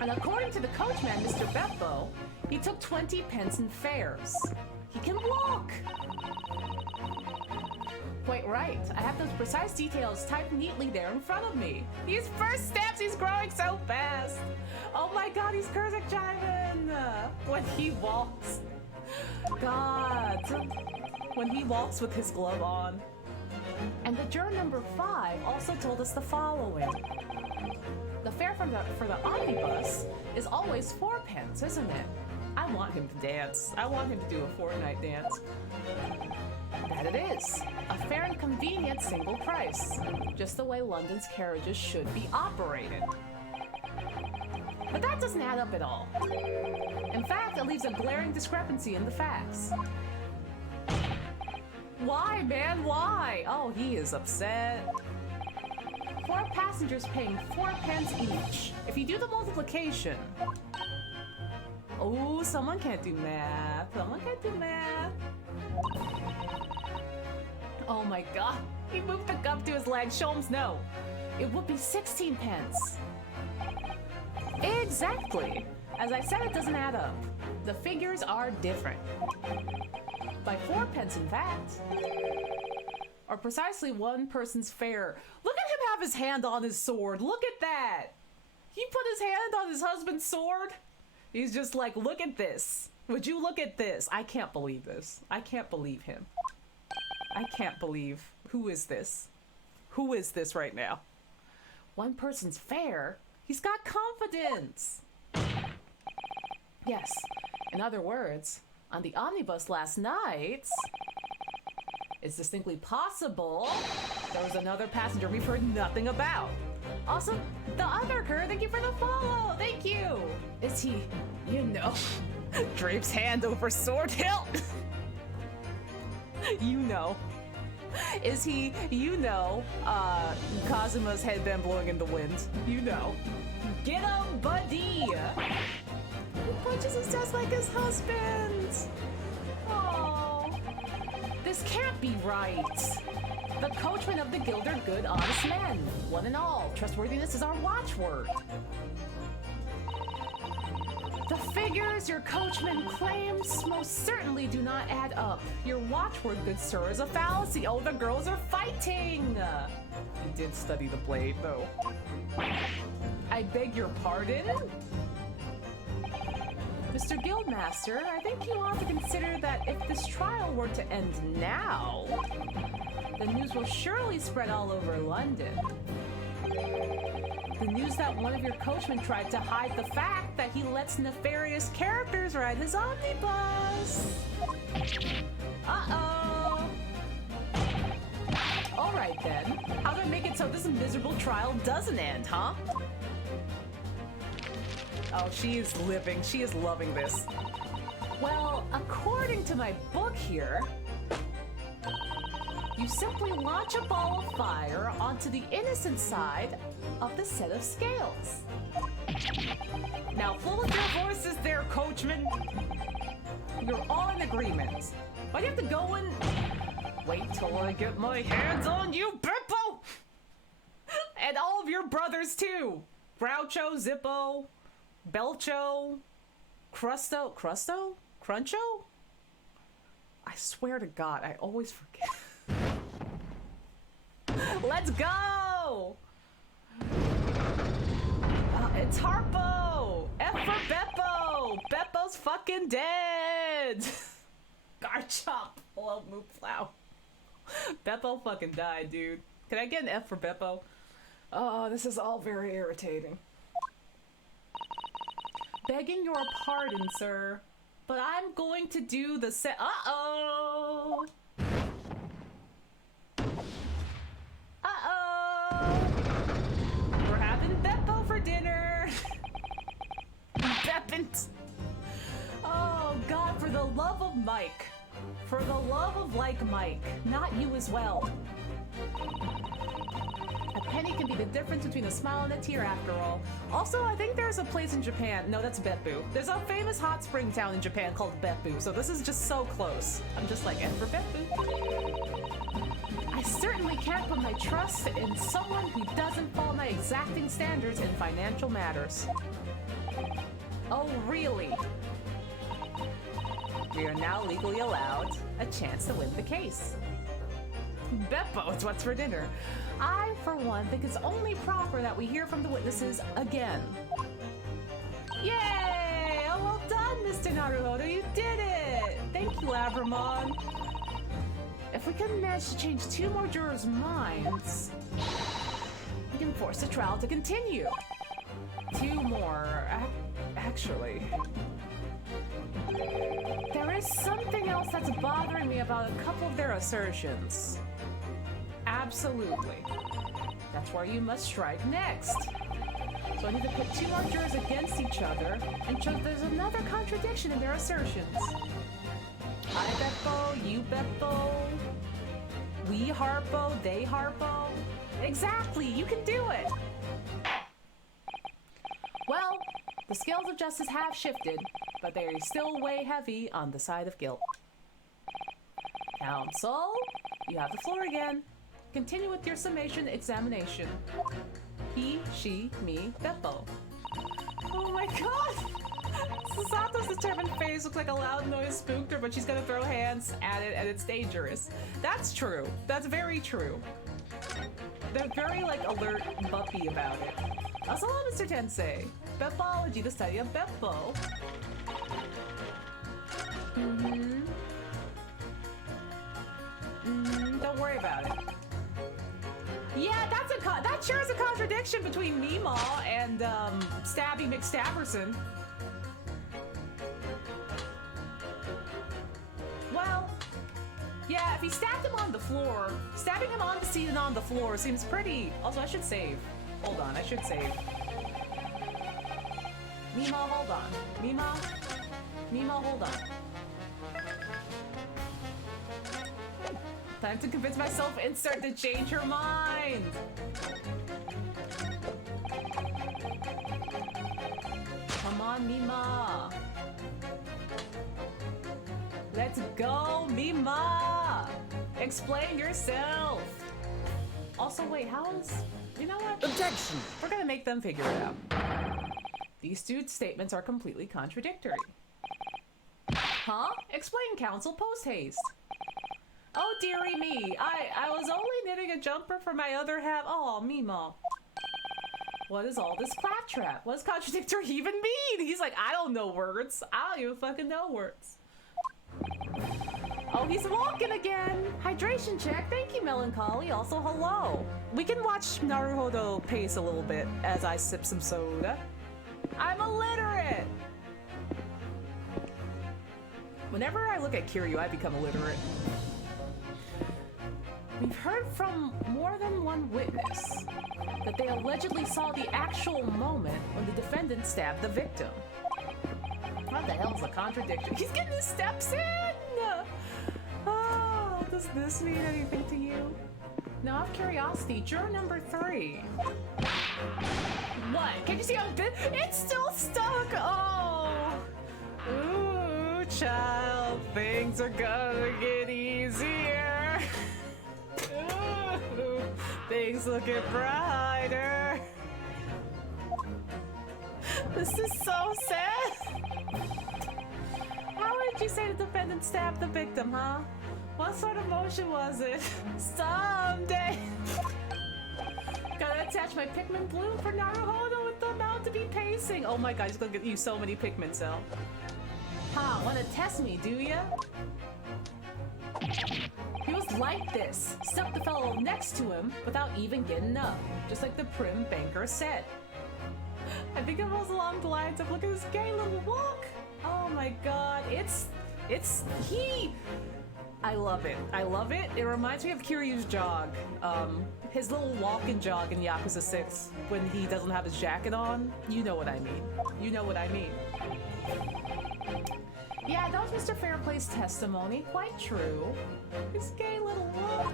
And according to the coachman, Mr. Beppo, he took 20 pence in fares. He can walk! Quite right. I have those precise details typed neatly there in front of me. His first steps, he's growing so fast. Oh my god, he's Kurzak Jiven! When he walks. God. When he walks with his glove on. And the juror number 5 also told us the following. The fare for the omnibus is always 4 pence, isn't it? I want him to dance. I want him to do a 4-night dance. That it is. A fair and convenient single price. Just the way London's carriages should be operated. But that doesn't add up at all. In fact, it leaves a glaring discrepancy in the facts. Why, man? Why? Oh, he is upset. 4 passengers paying 4 pence each. If you do the multiplication... Oh, someone can't do math. Someone can't do math. Oh my god. He moved the cup to his leg. Sholmes, no. It would be 16 pence. Exactly. As I said, it doesn't add up. The figures are different. By 4 pence, in fact. Or precisely 1 person's fare. Look at him have his hand on his sword. Look at that. He put his hand on his husband's sword. He's just like, look at this. Would you look at this? I can't believe this. I can't believe him. I can't believe. Who is this? Who is this right now? 1 person's fare? He's got confidence. Yes. In other words, on the omnibus last night, it's distinctly possible there was another passenger we've heard nothing about. Also, the other Kerr, thank you for the follow. Thank you. Is he, you know, drapes hand over sword hilt? You know. Is he, you know, Kazuma's headband blowing in the wind? You know. Get him, buddy! He punches us just like his husband! Oh, this can't be right. The coachman of the guild are good, honest men. One and all, trustworthiness is our watchword. The figures your coachman claims most certainly do not add up. Your watchword, good sir, is a fallacy. Oh, the girls are fighting! You did study the blade, though. I beg your pardon? Mr. Guildmaster, I think you ought to consider that if this trial were to end now, the news will surely spread all over London. The news that one of your coachmen tried to hide the fact that he lets nefarious characters ride his omnibus. Uh-oh. All right then. How do I make it so this miserable trial doesn't end, huh? Oh, she is living. She is loving this. Well, according to my book here, you simply launch a ball of fire onto the innocent side of the set of scales. Now, full of your voices there, coachman. You're all in agreement. Why do you have to go and wait till I get my hands on you, Beppo? And all of your brothers too. Groucho, Zippo, Belcho, Cruncho? I swear to God, I always forget. Let's go! It's Harpo! F for Beppo! Beppo's fucking dead! Garchomp! Hello, Mooplow. Beppo fucking died, dude. Can I get an F for Beppo? Oh, this is all very irritating. Begging your pardon, sir, but I'm going to do the Uh-oh! Uh-oh! We're having Beppo for dinner! Beppin'! Oh, God, for the love of Mike. For the love of Mike, not you as well. A penny can be the difference between a smile and a tear, after all. Also, I think there's a place in Japan. No, that's Beppu. There's a famous hot spring town in Japan called Beppu, so this is just so close. I'm just like, and for Beppu. I certainly can't put my trust in someone who doesn't follow my exacting standards in financial matters. Oh, really? We are now legally allowed a chance to win the case. Beppo, it's what's for dinner. I, for one, think it's only proper that we hear from the witnesses again. Yay! Oh, well done, Mr. Naruhodo, you did it! Thank you, Abramon. If we can manage to change 2 more jurors' minds, we can force the trial to continue. 2 more, actually. There is something else that's bothering me about a couple of their assertions. Absolutely. That's where you must strike next. So I need to put 2 more jurors against each other and show there's another contradiction in their assertions. I Beppo, you Beppo, we Harpo, they Harpo. Exactly, you can do it! Well, the scales of justice have shifted, but they are still way heavy on the side of guilt. Counsel, you have the floor again. Continue with your summation examination. He, she, me, Beppo. Oh my god! Sasato's determined face looks like a loud noise spooked her, but she's gonna throw hands at it and it's dangerous. That's true. That's very true. They're very, alert and buppy about it. Also, hello, Mr. Tensei. Beppology, the study of Beppo. Don't worry about it. Yeah, that sure is a contradiction between Meemaw and, Stabby McStabberson. Well, yeah, if he stabbed him on the floor, stabbing him on the seat and on the floor seems pretty... Also, I should save. Hold on, I should save. Meemaw, hold on. Meemaw, hold on. Time to convince myself insert to change her mind. Come on, Meemaw. Let's go, Meemaw. Explain yourself. Also, wait, how is... You know what? Objection! We're gonna make them figure it out. These two statements are completely contradictory. Huh? Explain, counsel, post-haste. Oh, dearie me. I was only knitting a jumper for my other half. Oh, Meemaw. What is all this claptrap? What does contradictory even mean? He's like, I don't know words. I don't even fucking know words. Oh, he's walking again. Hydration check. Thank you, Melancholy. Also, hello. We can watch Naruhodo pace a little bit as I sip some soda. I'm illiterate. Whenever I look at Kiryu, I become illiterate. We've heard from more than one witness that they allegedly saw the actual moment when the defendant stabbed the victim. What the hell's a contradiction? He's getting his steps in! Oh, does this mean anything to you? Now, out of curiosity, juror number 3. What? Can you see how it's still stuck? Oh! Ooh, child, things are gonna get easier. Ooh, things looking brighter. This is so sad. How did you say the defendant stabbed the victim, huh? What sort of motion was it? Someday. Gotta attach my Pikmin blue for Naruhodo with the amount to be pacing. Oh my god, he's gonna get you so many Pikmin cell. Huh, wanna test me, do ya? He was like this. Stuck the fellow next to him without even getting up. Just like the prim banker said. I think it was along the lines of, look at this gay little walk. Oh my god, it's he. I love it. I love it. It reminds me of Kiryu's jog. His little walk and jog in Yakuza 6 when he doesn't have his jacket on. You know what I mean. You know what I mean. Yeah, that was Mr. Fairplay's testimony. Quite true. His gay little walk.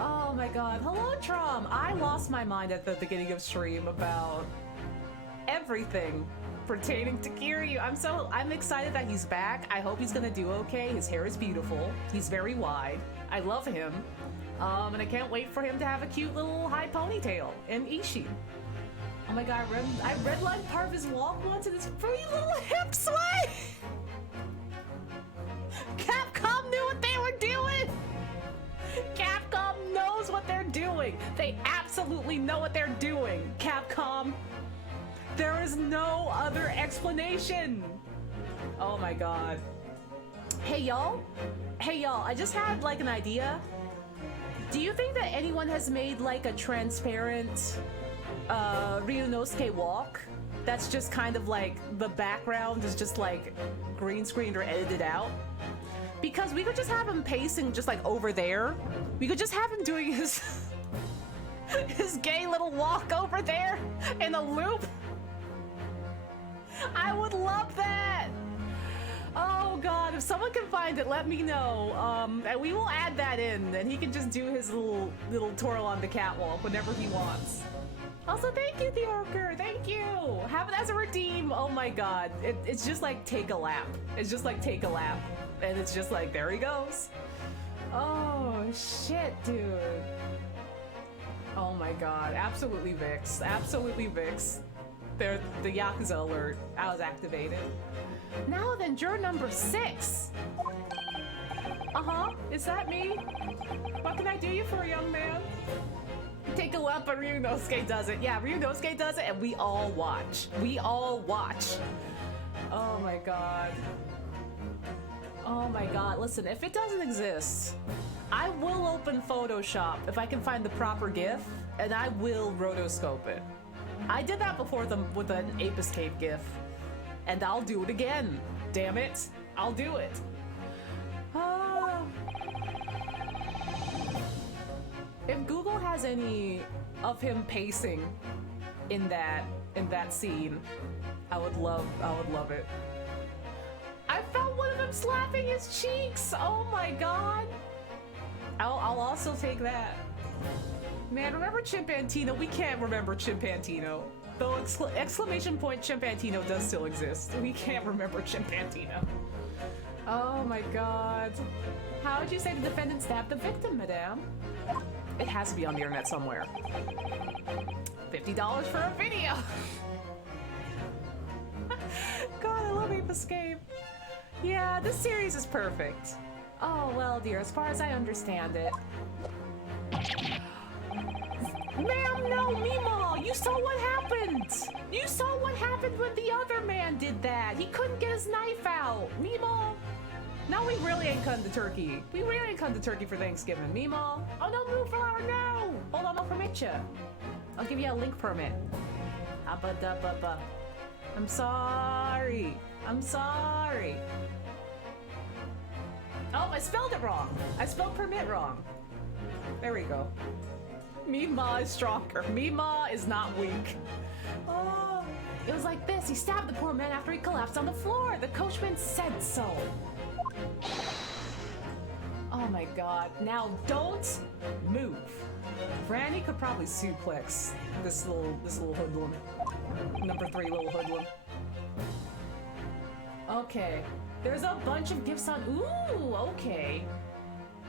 Oh my god. Hello, Trom. I lost my mind at the beginning of stream about everything pertaining to Kiryu. I'm excited that he's back. I hope he's gonna do okay. His hair is beautiful. He's very wide. I love him. And I can't wait for him to have a cute little high ponytail and Ishi. Oh my god, I redlined part of his walk once and his pretty little hip sway! Capcom knew what they were doing! Capcom knows what they're doing! They absolutely know what they're doing, Capcom! There is no other explanation! Oh my god. Hey y'all? Hey y'all, I just had like an idea. Do you think that anyone has made like a transparent Ryunosuke walk? That's just kind of like the background is just like green screened or edited out? Because we could just have him pacing just like over there. We could just have him doing his his gay little walk over there in a loop. I would love that! Oh god, if someone can find it, let me know. And we will add that in, and he can just do his little twirl on the catwalk whenever he wants. Also, thank you, The Orker, thank you! Have it as a redeem, oh my god. It's just like take a lap. It's just like take a lap. And it's just like, there he goes. Oh, shit, dude. Oh my god, absolutely Vix. Absolutely Vix. The Yakuza alert. I was activated. Now then, juror number 6. Uh-huh, is that me? What can I do you for, young man? Take a lap, but Ryunosuke does it. Yeah, Ryunosuke does it, and we all watch. We all watch. Oh my god. Oh my god, listen, if it doesn't exist, I will open Photoshop if I can find the proper GIF, and I will rotoscope it. I did that before with an Ape Escape GIF, and I'll do it again. Damn it, I'll do it. Ah. If Google has any of him pacing in that scene, I would love it. I found one of them slapping his cheeks. Oh my god. I'll also take that. Man, remember Chimpantino? We can't remember Chimpantino. Though exclamation point Chimpantino does still exist. We can't remember Chimpantino. Oh my god. How would you say the defendant stabbed the victim, madame? It has to be on the internet somewhere. $50 for a video! God, I love Ape Escape. Yeah, this series is perfect. Oh, well, dear, as far as I understand it. Ma'am, no, Mima! You saw what happened! You saw what happened when the other man did that! He couldn't get his knife out! Mima! No, we really ain't cutting the turkey. We really ain't cutting the turkey for Thanksgiving. Mima! Oh, no, Moonflower, no! Hold on, I'll permit you. I'll give you a link permit. I'm sorry. I'm sorry. Oh, I spelled it wrong. I spelled permit wrong. There we go. Mima is stronger. Mima is not weak. Oh, it was like this. He stabbed the poor man after he collapsed on the floor. The coachman said so. Oh my god. Now don't move. Franny could probably suplex this little hoodlum. Number 3 little hoodlum. Okay. There's a bunch of gifts on. Ooh, okay.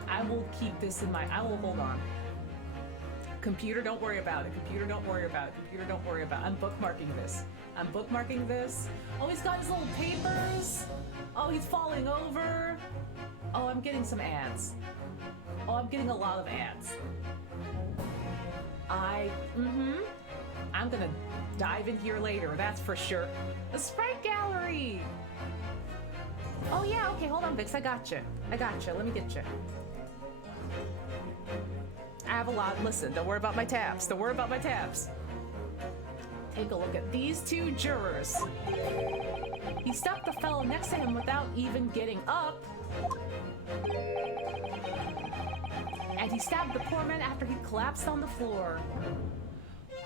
I will keep this in mind. I will hold on. Computer, don't worry about it. Computer, don't worry about it. Computer, don't worry about it. I'm bookmarking this. I'm bookmarking this. Oh, he's got his little papers. Oh, he's falling over. Oh, I'm getting some ads. Oh, I'm getting a lot of ads. I'm gonna dive in here later, that's for sure. The Sprite Gallery! Oh yeah, okay, hold on, Vix, I gotcha. Let me get you. I have a lot, listen, don't worry about my tabs. Take a look at these two jurors. He stopped the fellow next to him without even getting up. And he stabbed the poor man after he collapsed on the floor.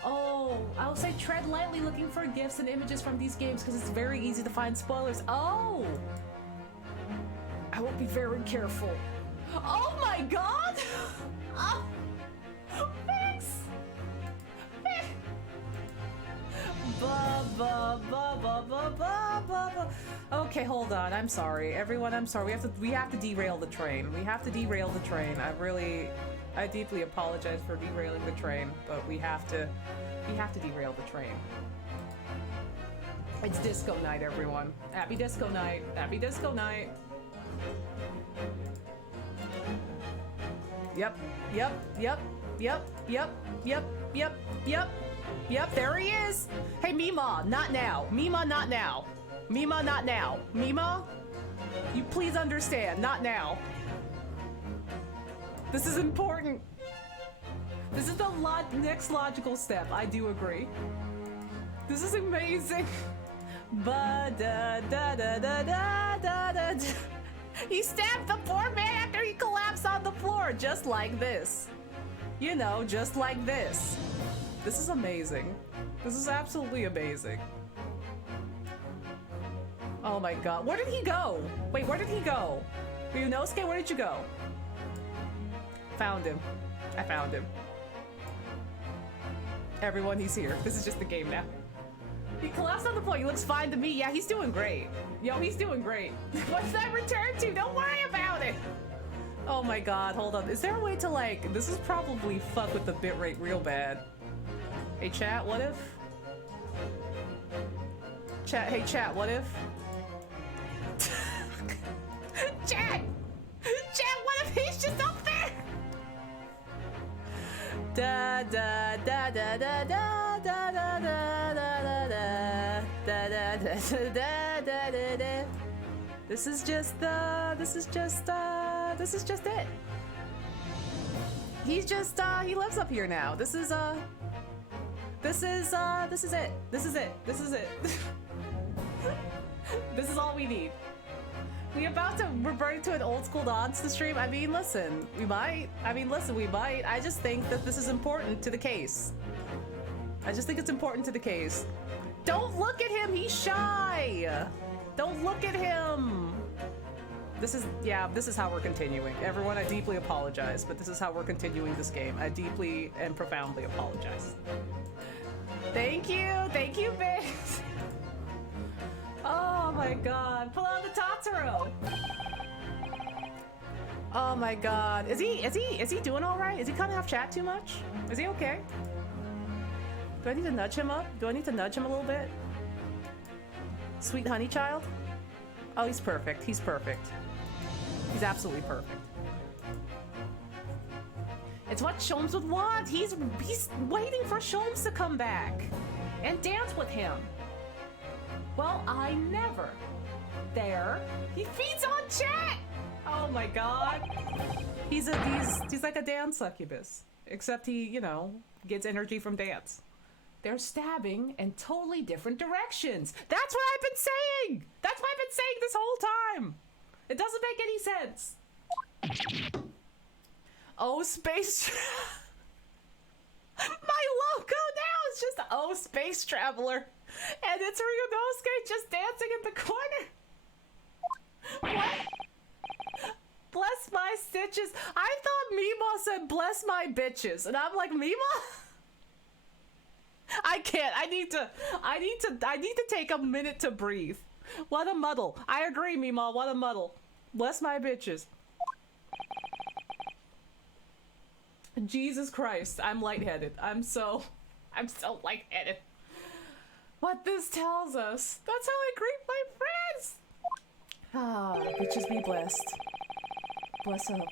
Oh, I will say tread lightly looking for gifts and images from these games because it's very easy to find spoilers. Oh! I will be very careful. Oh my god! Oh! Fix! Okay, hold on. I'm sorry. Everyone, I'm sorry. We have to derail the train. I deeply apologize for derailing the train, but we have to derail the train. It's disco night, everyone. Happy disco night. Yep, there he is! Hey, Mima, not now. Mima, you please understand, not now. This is important. This is the next logical step, I do agree. This is amazing. He stabbed the poor man after he collapsed on the floor, just like this. You know, just like this. This is amazing. This is absolutely amazing. Oh my god. Where did he go? Wait, where did he go? Ryunosuke, where did you go? Found him. I found him. Everyone, he's here. This is just the game now. He collapsed on the floor. He looks fine to me. Yeah, he's doing great. Yo, he's doing great. What's that return to? Don't worry about it. Oh my god, hold on. Is there a way to like... This is probably fuck with the bitrate real bad. Hey chat, what if? Hey chat, what if? Chat! Chat, what if he's just up there? Da da da da da da da da da da da da da da da. This is just it. He's just he lives up here now. This is it. This is all we need. We about to revert to an old school Onsta stream. I mean, listen, we might. I just think that this is important to the case. Don't look at him, he's shy. Don't look at him. This is how we're continuing. Everyone, I deeply apologize, but this is how we're continuing this game. I deeply and profoundly apologize. Thank you, Biggs. Oh my god, pull out the Totoro. Oh my god, is he doing all right? Is he cutting off chat too much? Is he okay? Do I need to nudge him up? Do I need to nudge him a little bit? Sweet honey child? Oh, he's perfect. He's absolutely perfect. It's what Sholmes would want. He's waiting for Sholmes to come back and dance with him. Well, I never. There. He feeds on chat. Oh my god. He's like a dance succubus, except he, you know, gets energy from dance. They're stabbing in totally different directions. That's what I've been saying. That's what I've been saying this whole time. It doesn't make any sense. Oh, space. My logo now is just oh, space traveler. And it's Ryunosuke just dancing in the corner. What? Bless my stitches. I thought Mima said bless my bitches. And I'm like, Mima? I can't. I need to take a minute to breathe. What a muddle. I agree, Mima. What a muddle. Bless my bitches. Jesus Christ, I'm lightheaded. I'm so lightheaded. What this tells us. That's how I greet my friends. Ah, bitches be blessed. Bless up.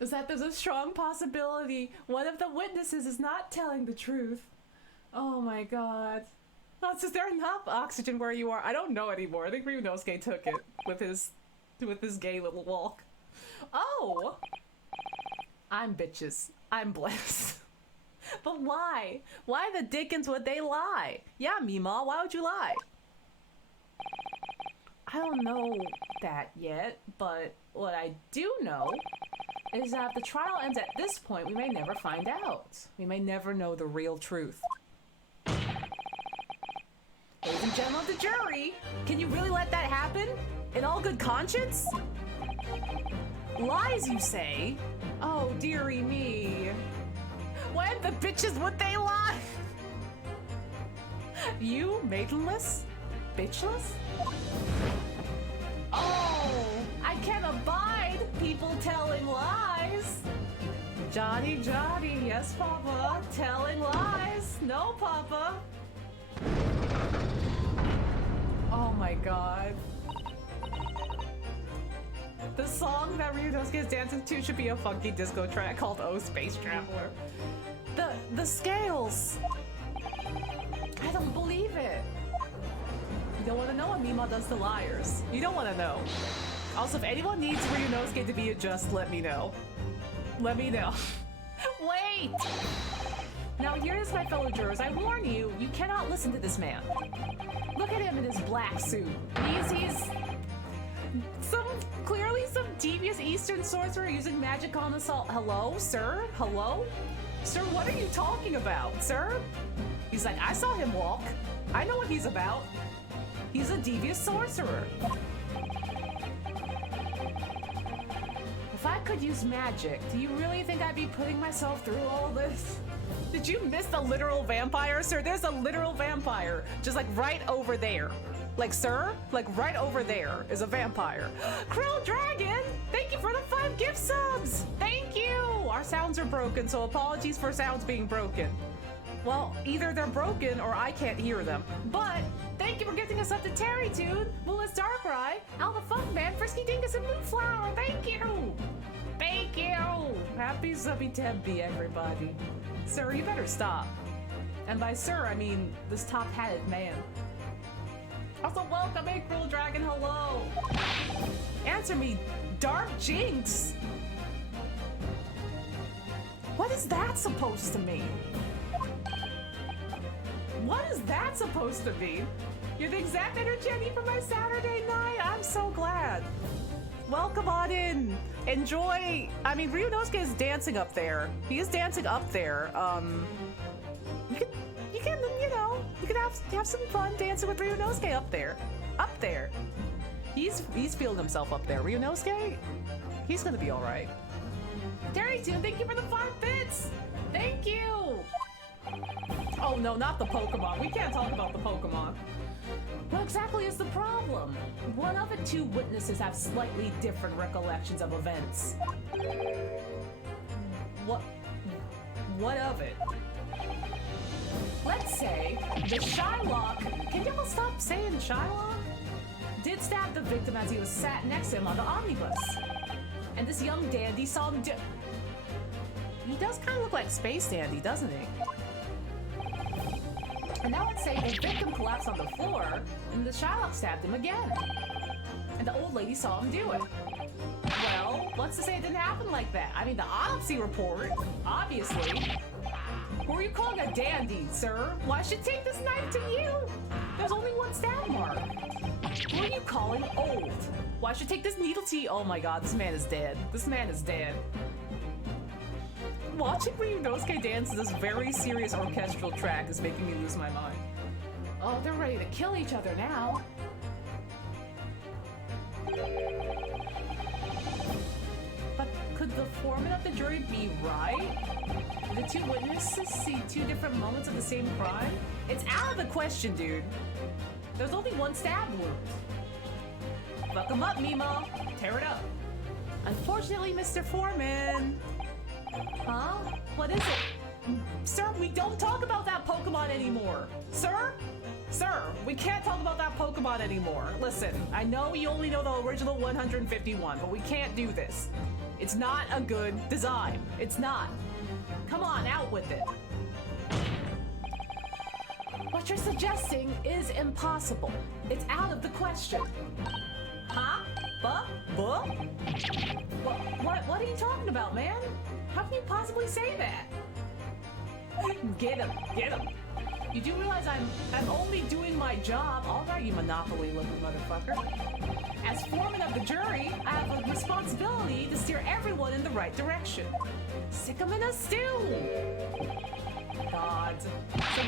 Is that there's a strong possibility one of the witnesses is not telling the truth. Oh my god. Is there enough oxygen where you are? I don't know anymore. I think Ryunosuke took it with his gay little walk. Oh! I'm bitches. I'm blessed. But why? Why the dickens would they lie? Yeah, Mima, why would you lie? I don't know that yet, but what I do know is that if the trial ends at this point, we may never find out. We may never know the real truth. Ladies and gentlemen of the jury, can you really let that happen? In all good conscience? Lies, you say? Oh, dearie me. When the bitches would they lie? You, maidenless? Bitchless? Oh, I can't abide people telling lies. Johnny, yes, Papa. Telling lies. No, Papa. Oh my god. The song that Ryunosuke is dancing to should be a funky disco track called Oh Space Traveler. The scales! I don't believe it. You don't want to know what Mima does to liars. You don't want to know. Also, if anyone needs Ryunosuke to be a just, let me know. Let me know. Wait! Now here's my fellow jurors. I warn you, you cannot listen to this man. Look at him in his black suit. He's clearly some devious Eastern sorcerer using magic on assault. Hello, sir? Hello? Sir, what are you talking about, sir? He's like, I saw him walk. I know what he's about. He's a devious sorcerer. If I could use magic, do you really think I'd be putting myself through all this? Did you miss the literal vampire, sir? There's a literal vampire, just like right over there. Like, sir, like right over there is a vampire. Krill Dragon, thank you for the 5 gift subs. Thank you. Our sounds are broken, so apologies for sounds being broken. Well, either they're broken or I can't hear them. But thank you for gifting us up to Terry Tune, Moonless Darkrai, Alpha Funkman, Frisky Dingus, and Moonflower. Thank you. Thank you. Happy Zubby Tebby, everybody. Sir, you better stop. And by sir, I mean this top-hatted man. Also, welcome, April Dragon, hello! Answer me, Dark Jinx! What is that supposed to mean? What is that supposed to mean? You're the exact energy I need for my Saturday night! I'm so glad! Welcome on in! Enjoy! I mean, Ryunosuke is dancing up there. He is dancing up there. You can, you know, you can have some fun dancing with Ryunosuke up there. Up there. He's feeling himself up there. Ryunosuke, he's gonna be alright. Terry Tune, thank you for the 5 bits! Thank you! Oh no, not the Pokemon. We can't talk about the Pokemon. What exactly is the problem? One of the 2 witnesses have slightly different recollections of events. What of it? Let's say the Shylock, can y'all stop saying Shylock? Did stab the victim as he was sat next to him on the omnibus. And this young dandy saw him do... He does kind of look like Space Dandy, doesn't he? And now let's say the victim collapsed on the floor, and the Shylock stabbed him again. And the old lady saw him do it. Well, what's to say it didn't happen like that? I mean, the autopsy report, obviously. Who are you calling a dandy, sir? Why should take this knife to you? There's only 1 stab mark. Who are you calling old? Why should take this needle to you? Oh my god, this man is dead. This man is dead. Watching Ryunosuke dance to this very serious orchestral track is making me lose my mind. Oh, they're ready to kill each other now. But could the foreman of the jury be right? The 2 witnesses see 2 different moments of the same crime? It's out of the question, dude. There's only 1 stab wound. Fuck him up, Mimo. Tear it up. Unfortunately, Mr. Foreman. Huh? What is it? Sir, we don't talk about that Pokemon anymore. Sir? Sir, we can't talk about that Pokemon anymore. Listen, I know you only know the original 151, but we can't do this. It's not a good design. It's not. Come on, out with it. What you're suggesting is impossible. It's out of the question. Huh? What are you talking about, man? How can you possibly say that? Get him, get him. You do realize I'm only doing my job. All right, you Monopoly-looking motherfucker. As foreman of the jury, I have a responsibility to steer everyone in the right direction. Stick 'em in a stew. God. So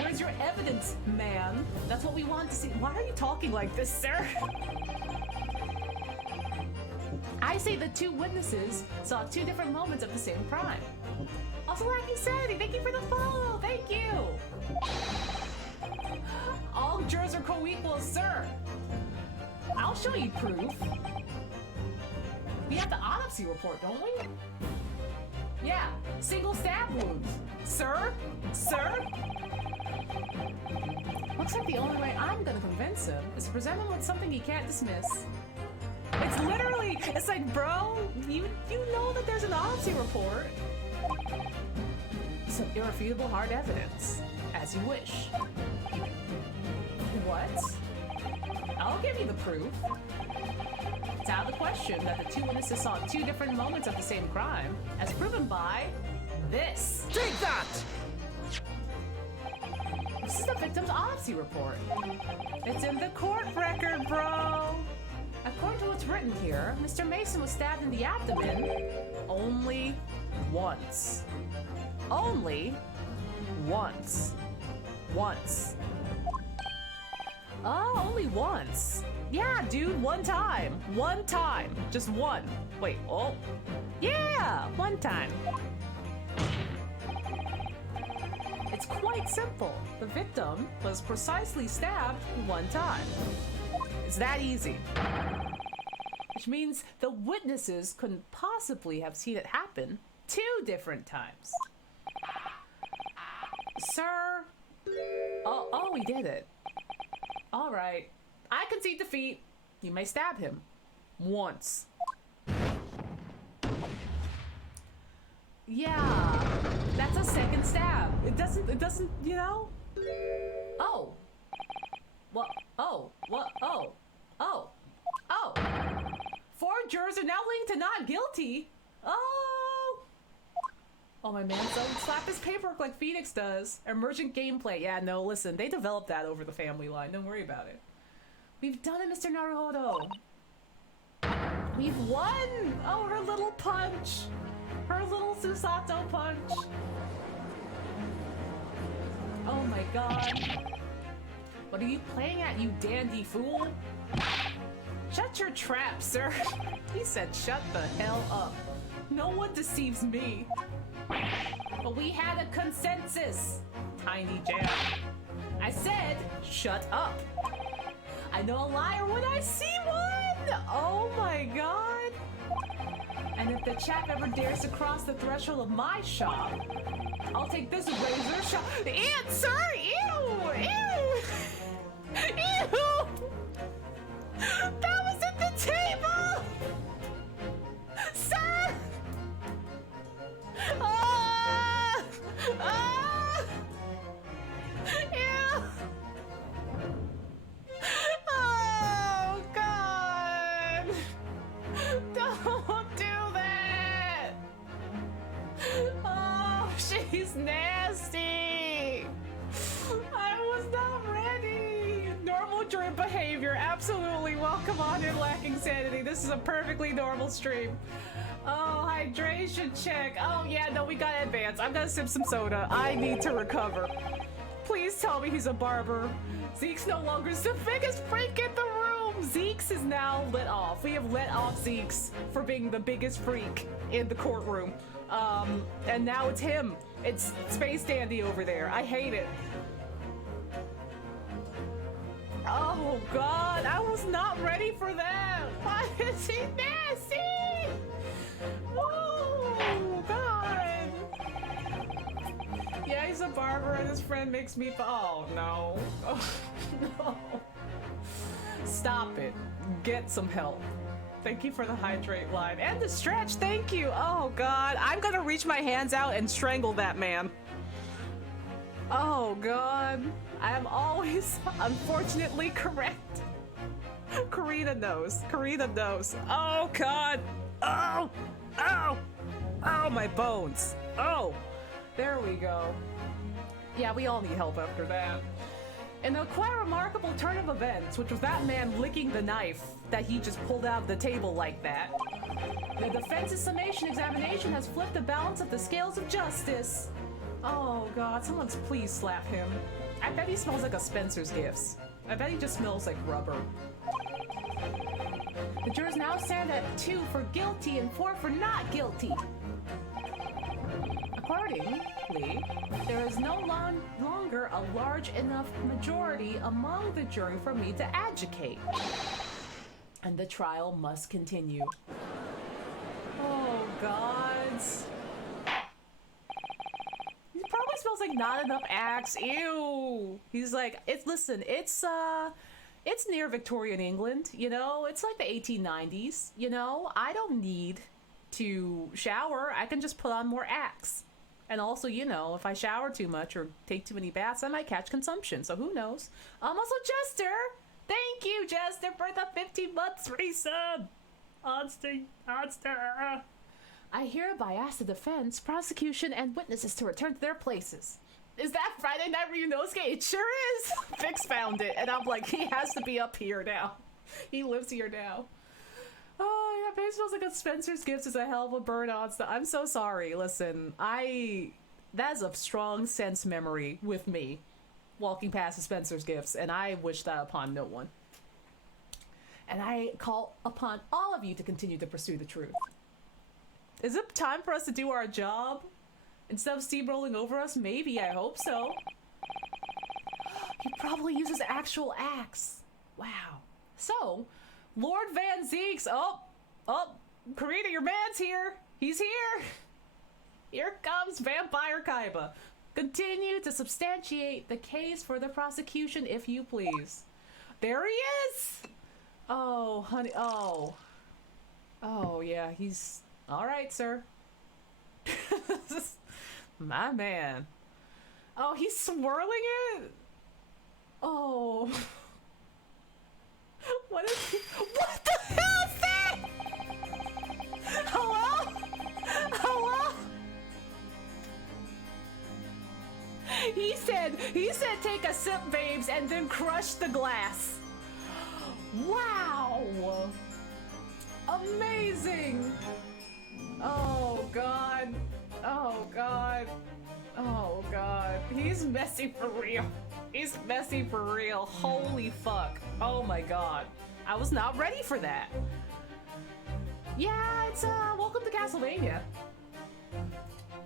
where's your evidence, man? That's what we want to see. Why are you talking like this, sir? I say the two witnesses saw two different moments of the same crime. Also lacking sanity. Thank you for the follow. Thank you. All jurors are co-equals, sir. I'll show you proof. We have the autopsy report, don't we? Yeah, single stab wounds. Sir? Sir? Looks like the only way I'm gonna convince him is to present him with something he can't dismiss. It's literally, it's like, bro, you know that there's an autopsy report. Some irrefutable hard evidence, as you wish. What? I'll give you the proof. It's out of the question that the two witnesses saw two different moments of the same crime, as proven by this. Take that! This is the victim's autopsy report. It's in the court record, bro. According to what's written here, Mr. Mason was stabbed in the abdomen only once. Only once. Once. Oh, only once. Yeah, dude, one time. One time. Just one. Wait, oh. Yeah, one time. It's quite simple. The victim was precisely stabbed one time. It's that easy. Which means the witnesses couldn't possibly have seen it happen two different times. Sir? Oh, we did it. All right. I concede defeat. You may stab him. Once. Yeah. That's a second stab. It doesn't, you know? Oh. What? Oh. What? Oh. Oh. Oh. Four jurors are now linked to not guilty. Oh. Oh, my man, so slap his paperwork like Phoenix does. Emergent gameplay. Yeah, no, listen, they developed that over the family line. Don't worry about it. We've done it, Mr. Naruhodo. We've won! Oh, her little punch. Her little Susato punch. Oh my god. What are you playing at, you dandy fool? Shut your trap, sir. He said shut the hell up. No one deceives me. But we had a consensus. Tiny Jam. I said, shut up. I know a liar when I see one! Oh my god. And if the chap ever dares to cross the threshold of my shop, I'll take this razor shot. Ew, sir! Ew! Ew! Ew! That was at the table! Sir! Ah! Ah! Ew! Oh, God! Don't do that! Oh, she's nasty! I was not ready! Normal jury behavior, absolutely. Welcome on in, Lacking Sanity. This is a perfectly normal stream. Oh, hydration check. Oh, yeah, no, we gotta advance. I'm gonna sip some soda. I need to recover. Please tell me he's a barber. Zeke's no longer the biggest freak in the room. Zeke's is now lit off. We have let off Zeke's for being the biggest freak in the courtroom. And now it's him. It's Space Dandy over there. I hate it. Oh God, I was not ready for that. Why is he nasty? Oh God. Yeah, he's a barber and his friend makes me. Oh no. Oh no. Stop it. Get some help. Thank you for the hydrate line and the stretch. Thank you. Oh God, I'm gonna reach my hands out and strangle that man. Oh God, I am always unfortunately correct. Karina knows. Karina knows. Oh God. Oh. Oh. Oh, my bones. Oh. There we go. Yeah, we all need help after that. In a quite remarkable turn of events, which was that man licking the knife that he just pulled out of the table like that, the defense's summation examination has flipped the balance of the scales of justice. Oh God, someone's please slap him. I bet he smells like a Spencer's Gifts. I bet he just smells like rubber. The jurors now stand at 2 for guilty and 4 for not guilty. Accordingly, there is no longer a large enough majority among the jury for me to adjudicate. And the trial must continue. Oh God. He probably smells like not enough Axe. Ew. He's like, listen, it's near Victorian England, you know? It's like the 1890s, you know? I don't need to shower. I can just put on more Axe. And also, you know, if I shower too much or take too many baths, I might catch consumption. So who knows? Also, Jester! Thank you, Jester, for the 15 months resub! Onsta. I hereby ask the defense, prosecution, and witnesses to return to their places. Is that Friday Night Ryunosuke? It sure is! Vix found it, and I'm like, he has to be up here now. He lives here now. Oh, yeah, face smells like a Spencer's Gifts is a hell of a burn on stuff. I'm so sorry. Listen, that's a strong sense memory with me, walking past the Spencer's Gifts, and I wish that upon no one. And I call upon all of you to continue to pursue the truth. Is it time for us to do our job? Instead of steamrolling over us? Maybe, I hope so. He probably uses actual axe. Wow. So, Lord Van Zeeks, Karina, your man's here. He's here. Here comes Vampire Kaiba. Continue to substantiate the case for the prosecution, if you please. There he is. Oh, honey. Oh. Oh, yeah, he's... All right, sir. My man. Oh, he's swirling it? Oh. What the hell is that? Hello? Hello? He said take a sip, babes, and then crush the glass. Wow. Amazing. Oh God. Oh God. Oh God. He's messy for real. He's messy for real. Holy fuck. Oh my God. I was not ready for that. Yeah, it's welcome to Castlevania.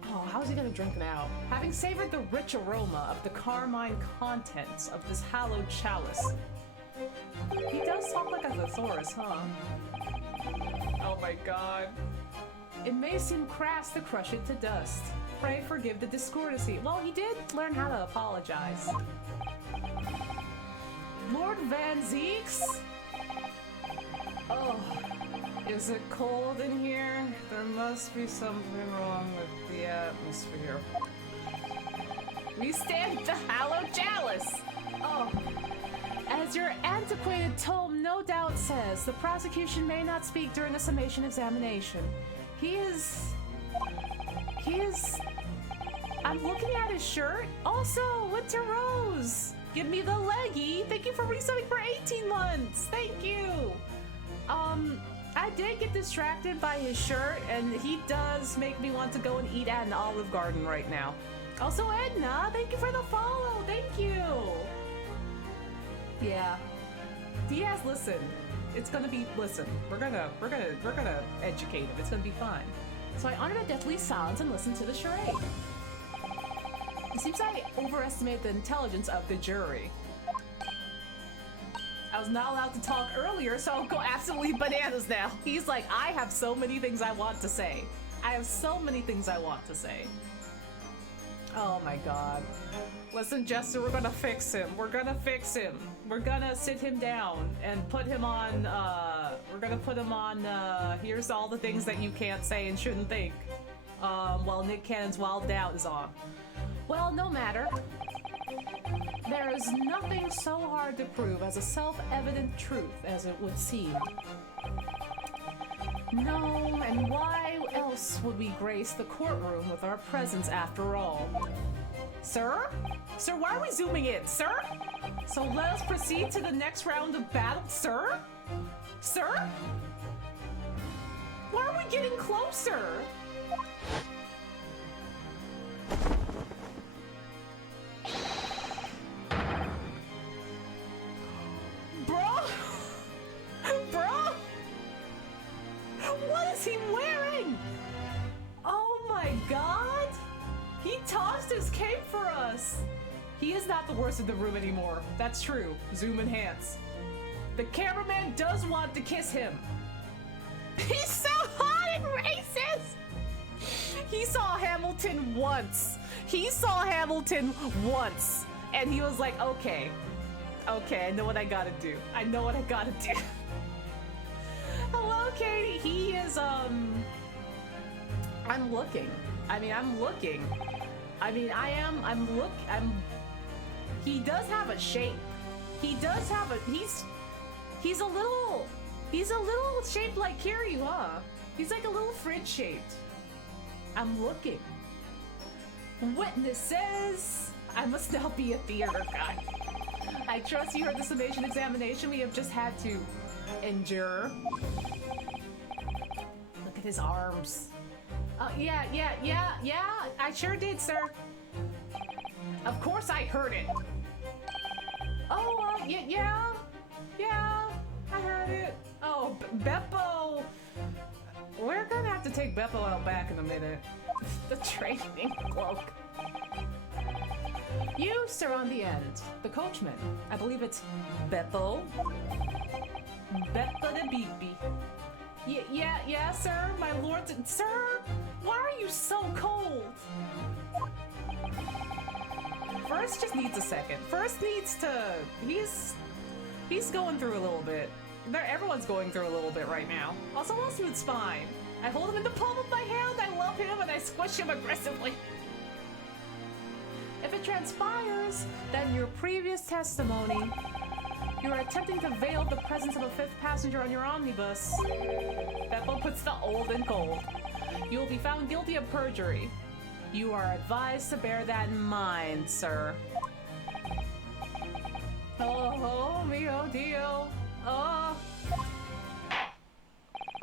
Oh, how's he gonna drink now? Having savored the rich aroma of the carmine contents of this hallowed chalice. He does talk like a thesaurus, huh? Oh my God. It may seem crass to crush it to dust. Pray forgive the discourtesy. Well, he did learn how to apologize. Lord Van Zeeks? Oh, is it cold in here? There must be something wrong with the atmosphere. We stand at the hallowed chalice! Oh. As your antiquated tome no doubt says, the prosecution may not speak during the summation examination. He is... I'm looking at his shirt. Also, Winter Rose! Give me the leggy! Thank you for resubbing for 18 months! Thank you! I did get distracted by his shirt, and he does make me want to go and eat at an Olive Garden right now. Also, Edna, thank you for the follow! Thank you! Yeah. Diaz, listen. It's gonna be, listen, we're gonna educate him. It's gonna be fine. So I honored a deathly silence and listened to the charade. It seems I overestimate the intelligence of the jury. I was not allowed to talk earlier, so I'll go absolutely bananas now. He's like, I have so many things I want to say. I have so many things I want to say. Oh my god. Listen, Jester, we're gonna fix him. We're gonna fix him. We're gonna sit him down and put him on, we're gonna put him on, here's all the things that you can't say and shouldn't think. While Nick Cannon's Wild Doubt is on. Well, no matter. There is nothing so hard to prove as a self-evident truth as it would seem. No, and why else would we grace the courtroom with our presence after all? Sir? Sir, why are we zooming in, sir? So let us proceed to the next round of battle, sir? Sir? Why are we getting closer? Bro? Bro? What is he wearing? Oh my god! He tossed his cape for us! He is not the worst in the room anymore. That's true. Zoom enhance. The cameraman does want to kiss him. He's so hot and racist! He saw Hamilton once. He saw Hamilton once. And he was like, okay. Okay, I know what I gotta do. I know what I gotta do. Hello, Katie. He is, I'm looking. I'm looking. He does have a shape. He's a little shaped like Kiryu, huh? He's like a little fridge shaped. I'm looking. Witnesses! I must now be a theater guy. I trust you heard the summation examination we have just had to endure. Look at his arms. Yeah, I sure did, sir. Of course I heard it. Oh, yeah, I heard it. Oh, Beppo. We're gonna have to take Beppo out back in a minute. The training cloak. You, sir, on the end. The coachman. I believe it's Beppo. Beppo the Beepy. Yeah, sir, my lord. Sir, why are you so cold? First just needs a second. First needs to... He's going through a little bit. Everyone's going through a little bit right now. Also, Lawsuit's fine. I hold him in the palm of my hand, I love him, and I squish him aggressively. If it transpires, then your previous testimony, you are attempting to veil the presence of a fifth passenger on your omnibus. Beppo puts the old and cold. You will be found guilty of perjury. You are advised to bear that in mind, sir. Oh, mio Dio. Oh.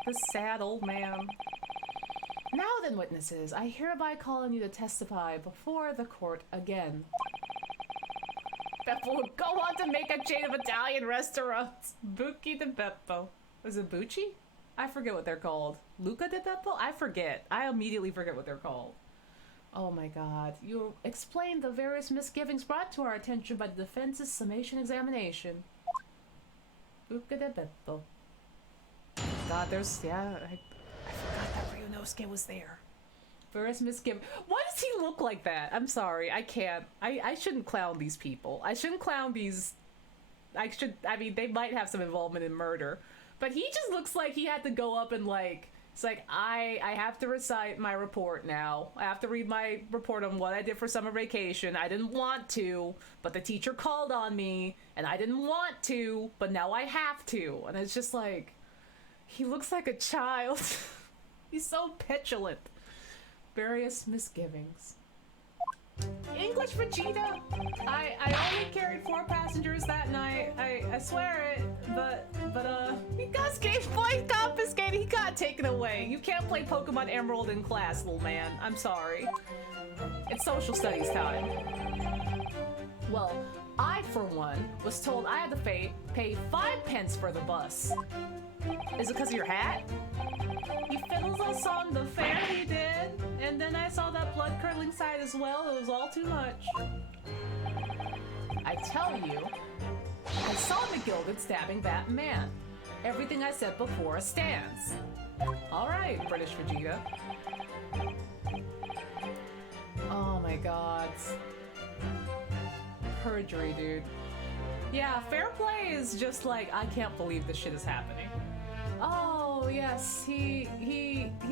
The sad old man. Now then, witnesses, I hereby call on you to testify before the court again. Beppo would go on to make a chain of Italian restaurants. Bucchi de Beppo. Was it Bucci? I forget what they're called. Luca de Beppo? I forget. I immediately forget what they're called. Oh my god. You explained the various misgivings brought to our attention by the defense's summation examination. Luca de Beppo. God, there's... yeah, I forgot that Ryunosuke was there. Various misgivings. Why does he look like that? I'm sorry, I can't. I shouldn't clown these people. I shouldn't clown these... I mean, they might have some involvement in murder. But he just looks like he had to go up and like... It's like, I have to recite my report now. I have to read my report on what I did for summer vacation. I didn't want to, but the teacher called on me, and I didn't want to, but now I have to. And it's just like, he looks like a child. He's so petulant. Various misgivings. English Vegeta. I only carried 4 passengers that night. I swear it, but he got Game Boy confiscated. He got taken away. You can't play Pokemon Emerald in class, little man. I'm sorry. It's social studies time. Well, I, for one, was told I had to pay 5 pence for the bus. Is it because of your hat? He fiddles us on the fare, he did. And then I saw that blood-curdling sight as well. It was all too much. I tell you, I saw McGilden stabbing that man. Everything I said before stands. All right, British Vegeta. Oh my god. Perjury, dude. Yeah, fair play is just like, I can't believe this shit is happening. Oh, yes, he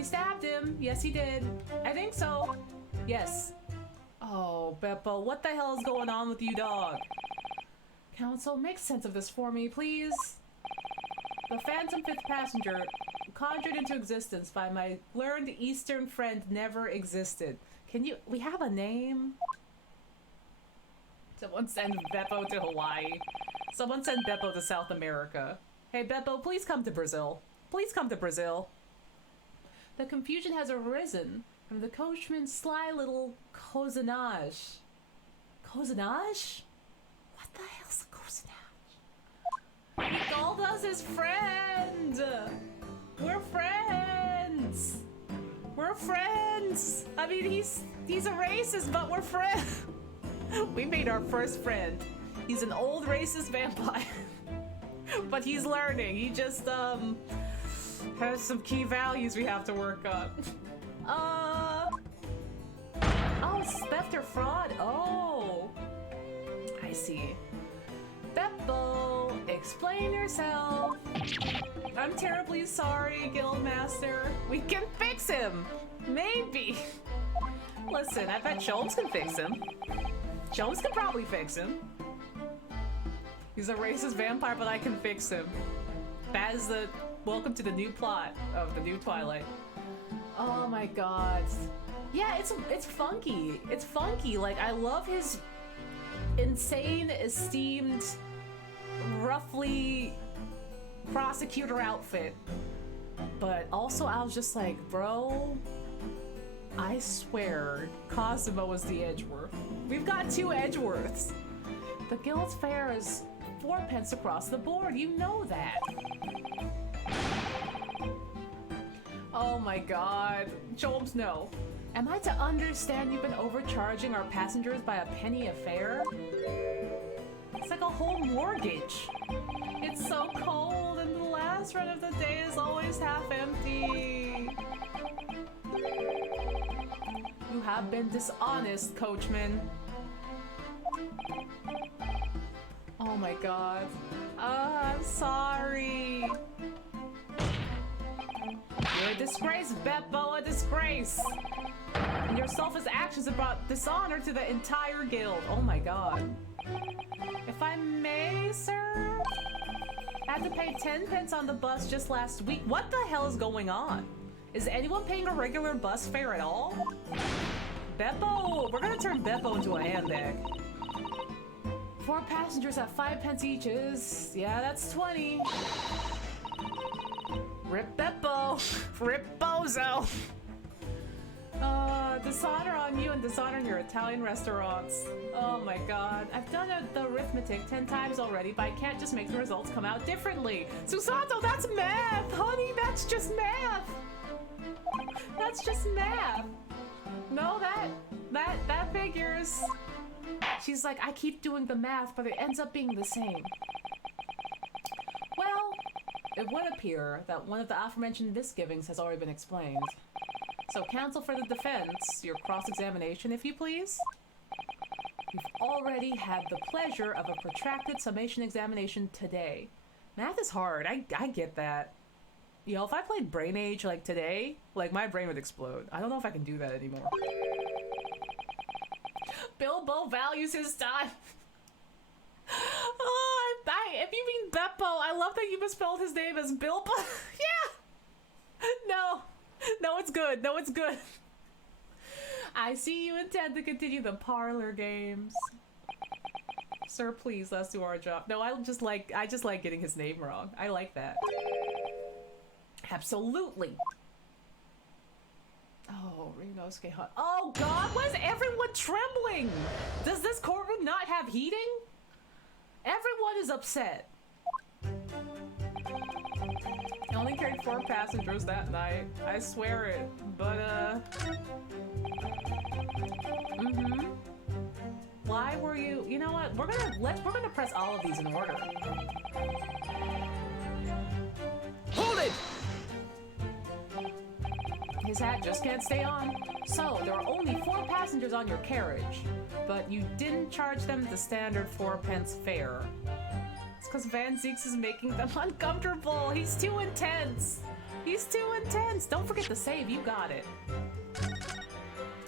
stabbed him. Yes, he did. I think so. Yes. Oh, Beppo, what the hell is going on with you, dog? Council, make sense of this for me, please. The phantom fifth passenger, conjured into existence by my learned Eastern friend, never existed. We have a name? Someone send Beppo to Hawaii. Someone send Beppo to South America. Hey, Beppo, please come to Brazil. Please come to Brazil. The confusion has arisen from the coachman's sly little cozenage. Cozenage? What the hell's a cozenage? He called us his friend! We're friends! We're friends! I mean, he's a racist, but we're friends! We made our first friend. He's an old racist vampire. But he's learning. He just, has some key values we have to work on. Oh, theft or fraud. Oh. I see. Beppo, explain yourself. I'm terribly sorry, Guildmaster. We can fix him. Maybe. Listen, I bet Jones can fix him. Jones can probably fix him. He's a racist vampire, but I can fix him. That is the welcome to the new plot of the new Twilight. Oh my god. Yeah, it's funky. It's funky. Like, I love his insane, esteemed, roughly prosecutor outfit. But also I was just like, bro, I swear Cosimo was the Edgeworth. We've got two Edgeworths. The guild's fare is 4 pence across the board. You know that. Oh my god. Jolmes, no. Am I to understand you've been overcharging our passengers by a penny a fare? It's like a whole mortgage. It's so cold and the last run of the day is always half empty. You have been dishonest, coachman. Oh my god. I'm sorry. You're a disgrace, Beppo, a disgrace. And your selfish actions have brought dishonor to the entire guild. Oh my god. If I may, sir? I had to pay 10 pence on the bus just last week. What the hell is going on? Is anyone paying a regular bus fare at all? Beppo! We're gonna turn Beppo into a handbag. 4 passengers at 5 pence each is... yeah, that's 20. Rip Beppo! Rip Bozo! Dishonor on you and dishonor in your Italian restaurants. Oh my god. I've done the arithmetic 10 times already, but I can't just make the results come out differently. Susanto, that's math! Honey, that's just math! That's just math! No, that figures. She's like, I keep doing the math, but it ends up being the same. Well, it would appear that one of the aforementioned misgivings has already been explained. So, counsel for the defense, your cross-examination, if you please. You've already had the pleasure of a protracted summation examination today. Math is hard, I get that. You know, if I played Brain Age like today, like my brain would explode. I don't know if I can do that anymore. Bilbo values his time. Oh, if you mean Beppo, I love that you misspelled his name as Bilbo. Yeah. No, it's good. No, it's good. I see you intend to continue the parlor games. Sir, please, let's do our job. No, I just like getting his name wrong. I like that. Absolutely. Oh, Rinosuke Hut. Oh god, why is everyone trembling? Does this courtroom not have heating? Everyone is upset. I only carried 4 passengers that night. I swear it. But, Why were you? You know what? We're gonna press all of these in order. Hold it! His hat just can't stay on. So, there are only 4 passengers on your carriage, but you didn't charge them the standard 4p fare. It's because Van Zeeks is making them uncomfortable. He's too intense. He's too intense. Don't forget to save. You got it.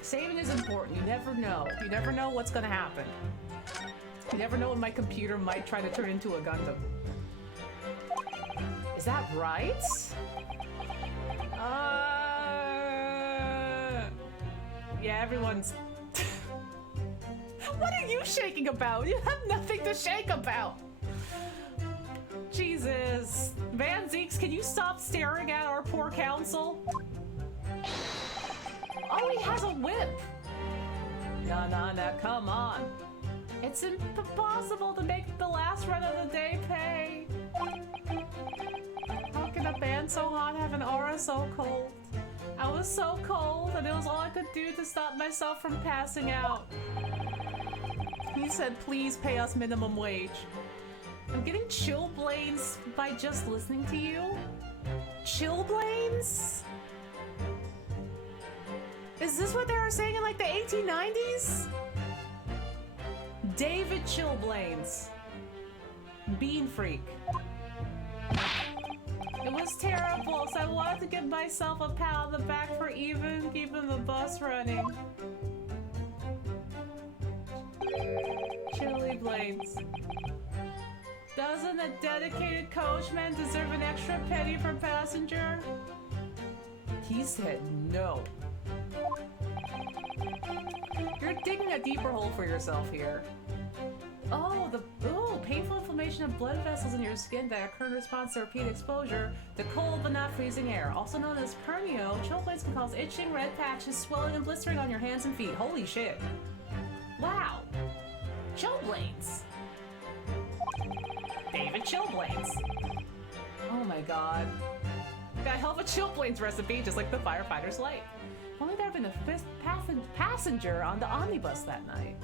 Saving is important. You never know. You never know what's gonna happen. You never know when my computer might try to turn into a Gundam. Is that right? Yeah, everyone's... What are you shaking about? You have nothing to shake about! Jesus. Van Zeeks, can you stop staring at our poor council? Oh, he has a whip! Nah, come on. It's impossible to make the last run of the day pay. How can a band so hot have an aura so cold? I was so cold, and it was all I could do to stop myself from passing out. He said, please pay us minimum wage. I'm getting chillblains by just listening to you? Chillblains? Is this what they were saying in like the 1890s? David Chillblains. Bean Freak. It was terrible, so I wanted to give myself a pat on the back for even keeping the bus running. Chili Blades. Doesn't a dedicated coachman deserve an extra penny per passenger? He said no. You're digging a deeper hole for yourself here. Oh, painful inflammation of blood vessels in your skin that occur in response to repeated exposure to cold but not freezing air. Also known as pernio, chillblains can cause itching, red patches, swelling, and blistering on your hands and feet. Holy shit. Wow. Chillblains. David Chillblains. Oh my god. Got a hell of a Chillblains recipe, just like the firefighter's life. If only there had been a fifth passenger on the omnibus that night.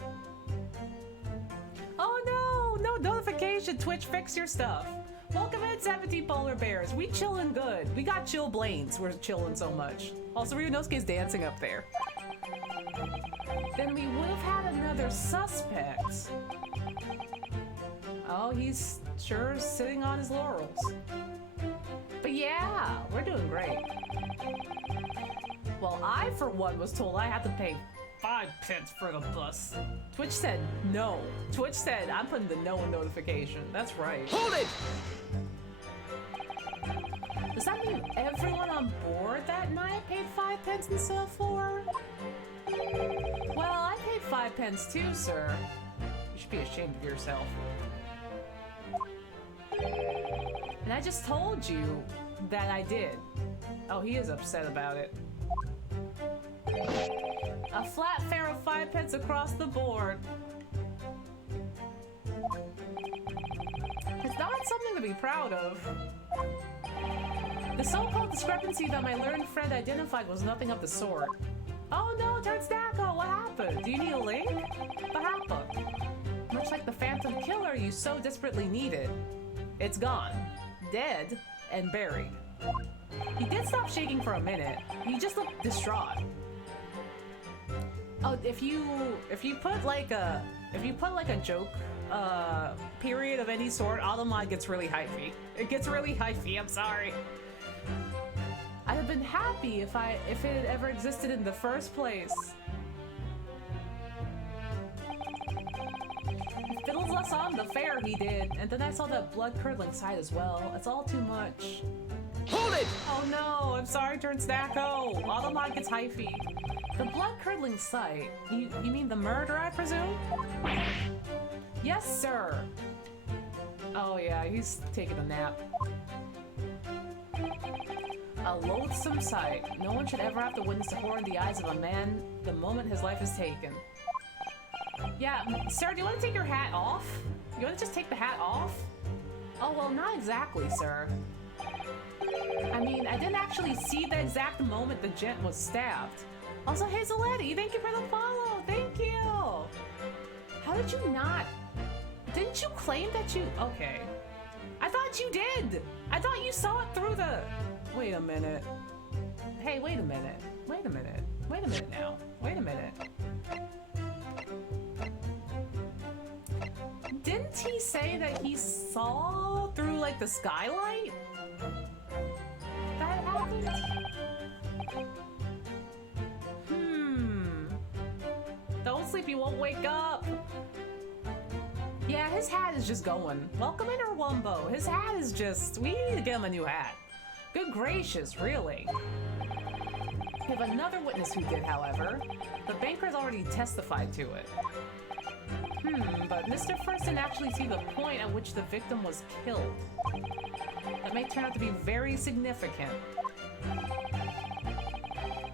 Oh no! No notification! Twitch, fix your stuff. Welcome in, 70 polar bears. We chillin' good. We got Chillblains. We're chillin' so much. Also, Ryunosuke's dancing up there. Then we would have had another suspect. Oh, he's sure sitting on his laurels. But yeah, we're doing great. Well, I, for one, was told I had to pay 5 cents for the bus. Twitch said no. Twitch said I'm putting the no in notification. That's right. Hold it! Does that mean everyone on board that night paid 5 pence instead of 4? Well, I paid 5 pence too, sir. You should be ashamed of yourself. And I just told you that I did. Oh, he is upset about it. A flat fare of 5 pence across the board. It's not something to be proud of. The so-called discrepancy that my learned friend identified was nothing of the sort. Oh no, Turnstacko, what happened? Do you need a link? What happened? Much like the Phantom Killer you so desperately needed. It's gone. Dead and buried. He did stop shaking for a minute. He just looked distraught. Oh, if you put like a joke period of any sort, Automod gets really hyphy. It gets really hyphy, I'm sorry. I'd have been happy if it had ever existed in the first place. He fiddles us on the fare, he did, and then I saw that blood-curdling sight as well. It's all too much. Hold it! Oh no, I'm sorry, Turnstacko. Automod gets hyphy. The blood-curdling sight? You mean the murder, I presume? Yes, sir. Oh yeah, he's taking a nap. A loathsome sight. No one should ever have to witness the horror in the eyes of a man the moment his life is taken. Yeah, sir, do you want to take your hat off? You want to just take the hat off? Oh, well, not exactly, sir. I mean, I didn't actually see the exact moment the gent was stabbed. Also, Hazelette, thank you for the follow. Thank you. How did you not? Didn't you claim that you? Okay. I thought you did. I thought you saw it through the. Wait a minute. Hey, wait a minute. Wait a minute. Wait a minute now. Wait a minute. Didn't he say that he saw through like the skylight? That happened? Don't sleep, you won't wake up. Yeah, his hat is just going. Welcome in, Wumbo. His hat is just... We need to get him a new hat. Good gracious, really. We have another witness who did, however. The banker's already testified to it. But Mr. First didn't actually see the point at which the victim was killed. That may turn out to be very significant.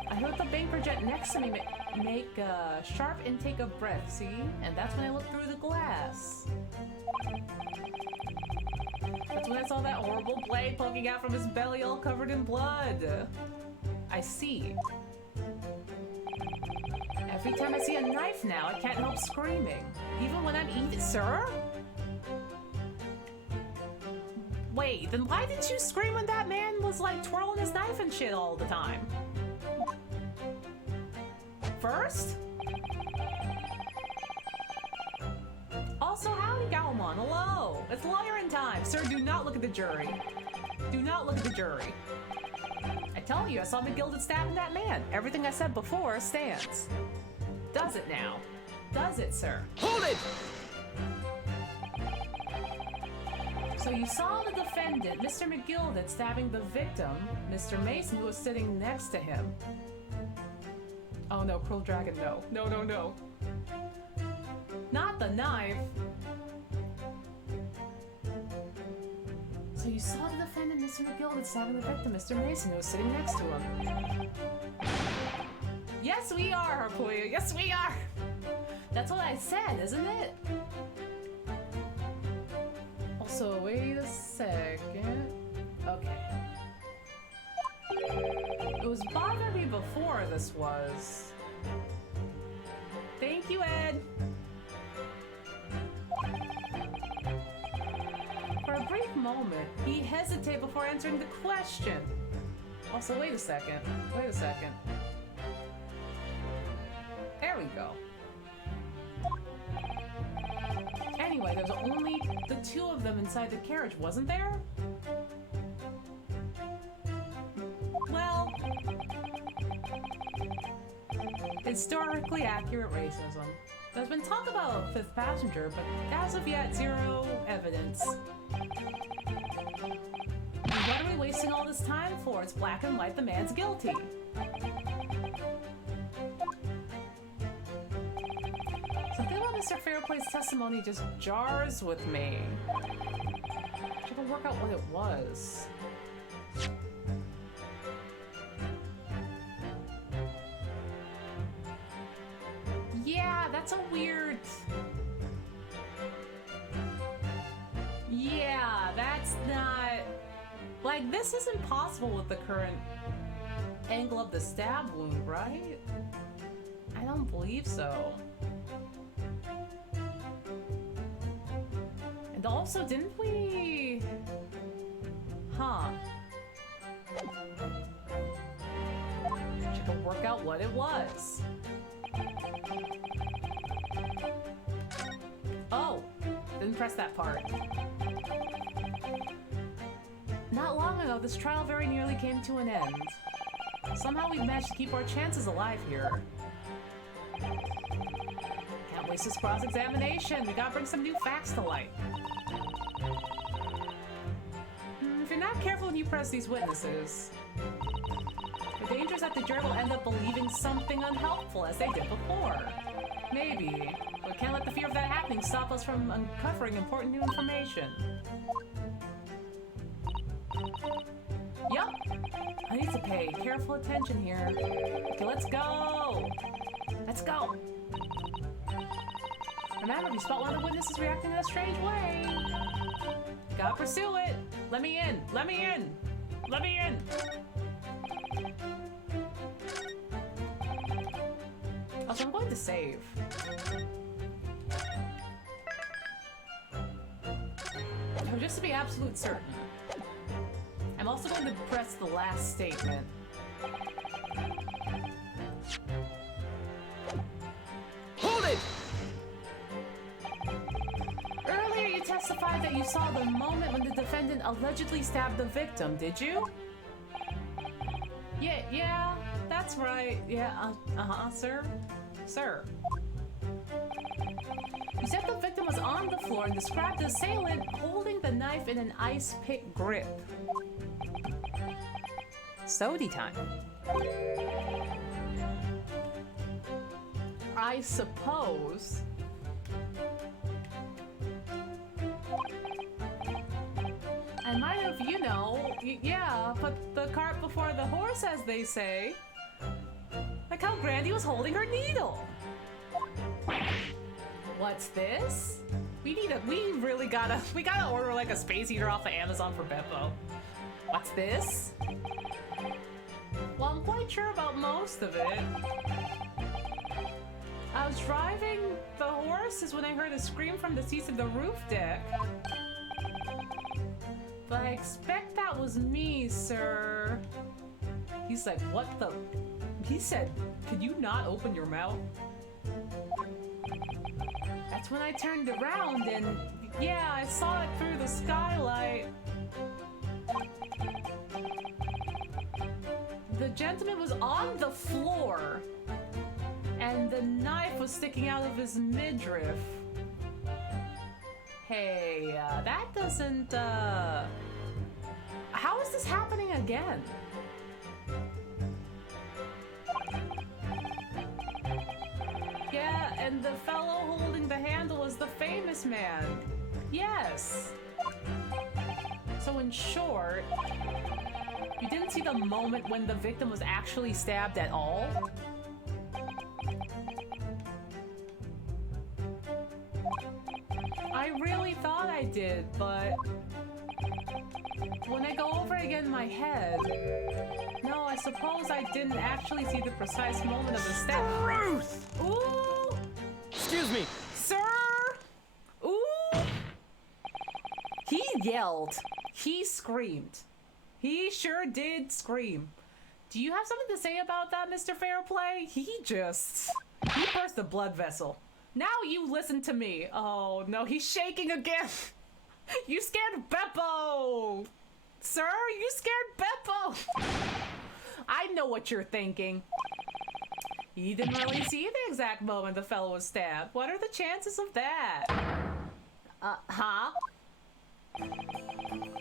I heard the banker jet next to me make a sharp intake of breath, see? And that's when I looked through the glass. That's when I saw that horrible blade poking out from his belly all covered in blood. I see. Every time I see a knife now, I can't help screaming. Even when I'm eating, sir? Wait, then why didn't you scream when that man was like twirling his knife and shit all the time? First? Also, howdy, Galmon. Hello. It's lawyering time. Sir, do not look at the jury. Do not look at the jury. I tell you, I saw McGilded stabbing that man. Everything I said before stands. Does it now? Does it, sir? Hold it! So you saw the defendant, Mr. McGilded, stabbing the victim, Mr. Mason, who was sitting next to him. Oh no, Cruel Dragon, no. No, no, no. Not the knife. So you saw the defendant, Mr. McGilded, stabbing the victim, Mr. Mason, who was sitting next to him. Yes, we are, Harpoya. Yes, we are. That's what I said, isn't it? Also, wait a second. Okay. It was bothering me before this was. Thank you, Ed. For a brief moment, he hesitated before answering the question. Also, wait a second. Wait a second. There we go. Anyway, there's only the two of them inside the carriage, wasn't there? Well, historically accurate racism. There's been talk about a fifth passenger, but as of yet, zero evidence. And what are we wasting all this time for? It's black and white, the man's guilty. Something about Mr. Fairplay's testimony just jars with me. I should work out what it was. Yeah, that's a weird... Yeah, that's not... Like, this is impossible with the current angle of the stab wound, right? I don't believe so. And also, didn't we... Huh. She could work out what it was. Oh, didn't press that part. Not long ago, this trial very nearly came to an end. Somehow we've managed to keep our chances alive here. Can't waste this cross-examination. We gotta bring some new facts to light. If you're not careful when you press these witnesses, the danger is that the jury will end up believing something unhelpful, as they did before. Maybe, but can't let the fear of that happening stop us from uncovering important new information. Yup, I need to pay careful attention here. Okay, let's go! Let's go! Remember, if you spot one of the witnesses reacting in a strange way, gotta pursue it! Let me in! Let me in! Let me in! Also, I'm going to save. just to be absolute certain. I'm also going to press the last statement. Hold it! Earlier you testified that you saw the moment when the defendant allegedly stabbed the victim, did you? Yeah, that's right. Yeah, sir. Sir. You said the victim was on the floor and described the assailant holding the knife in an ice pick grip. Sody time. I suppose. I might have, yeah, put the cart before the horse, as they say. Like how Grandy was holding her needle. What's this? We gotta order like a space heater off of Amazon for Beppo. What's this? Well, I'm quite sure about most of it. I was driving the horses when I heard a scream from the seats of the roof deck. But I expect that was me, sir. He's like, what the? He said, could you not open your mouth? That's when I turned around and, yeah, I saw it through the skylight. The gentleman was on the floor, and the knife was sticking out of his midriff. Hey, that doesn't, how is this happening again? Yeah, and the fellow holding the handle is the famous man. Yes. So in short, you didn't see the moment when the victim was actually stabbed at all? I really thought I did, but when I go over it again in my head, no, I suppose I didn't actually see the precise moment of the stab. Ruth! Ooh! Excuse me! Sir! Ooh! He yelled. He screamed. He sure did scream. Do you have something to say about that, Mr. Fairplay? He burst a blood vessel. Now you listen to me. Oh no, he's shaking again. You scared Beppo! Sir, you scared Beppo! I know what you're thinking. You didn't really see the exact moment the fellow was stabbed. What are the chances of that? Huh?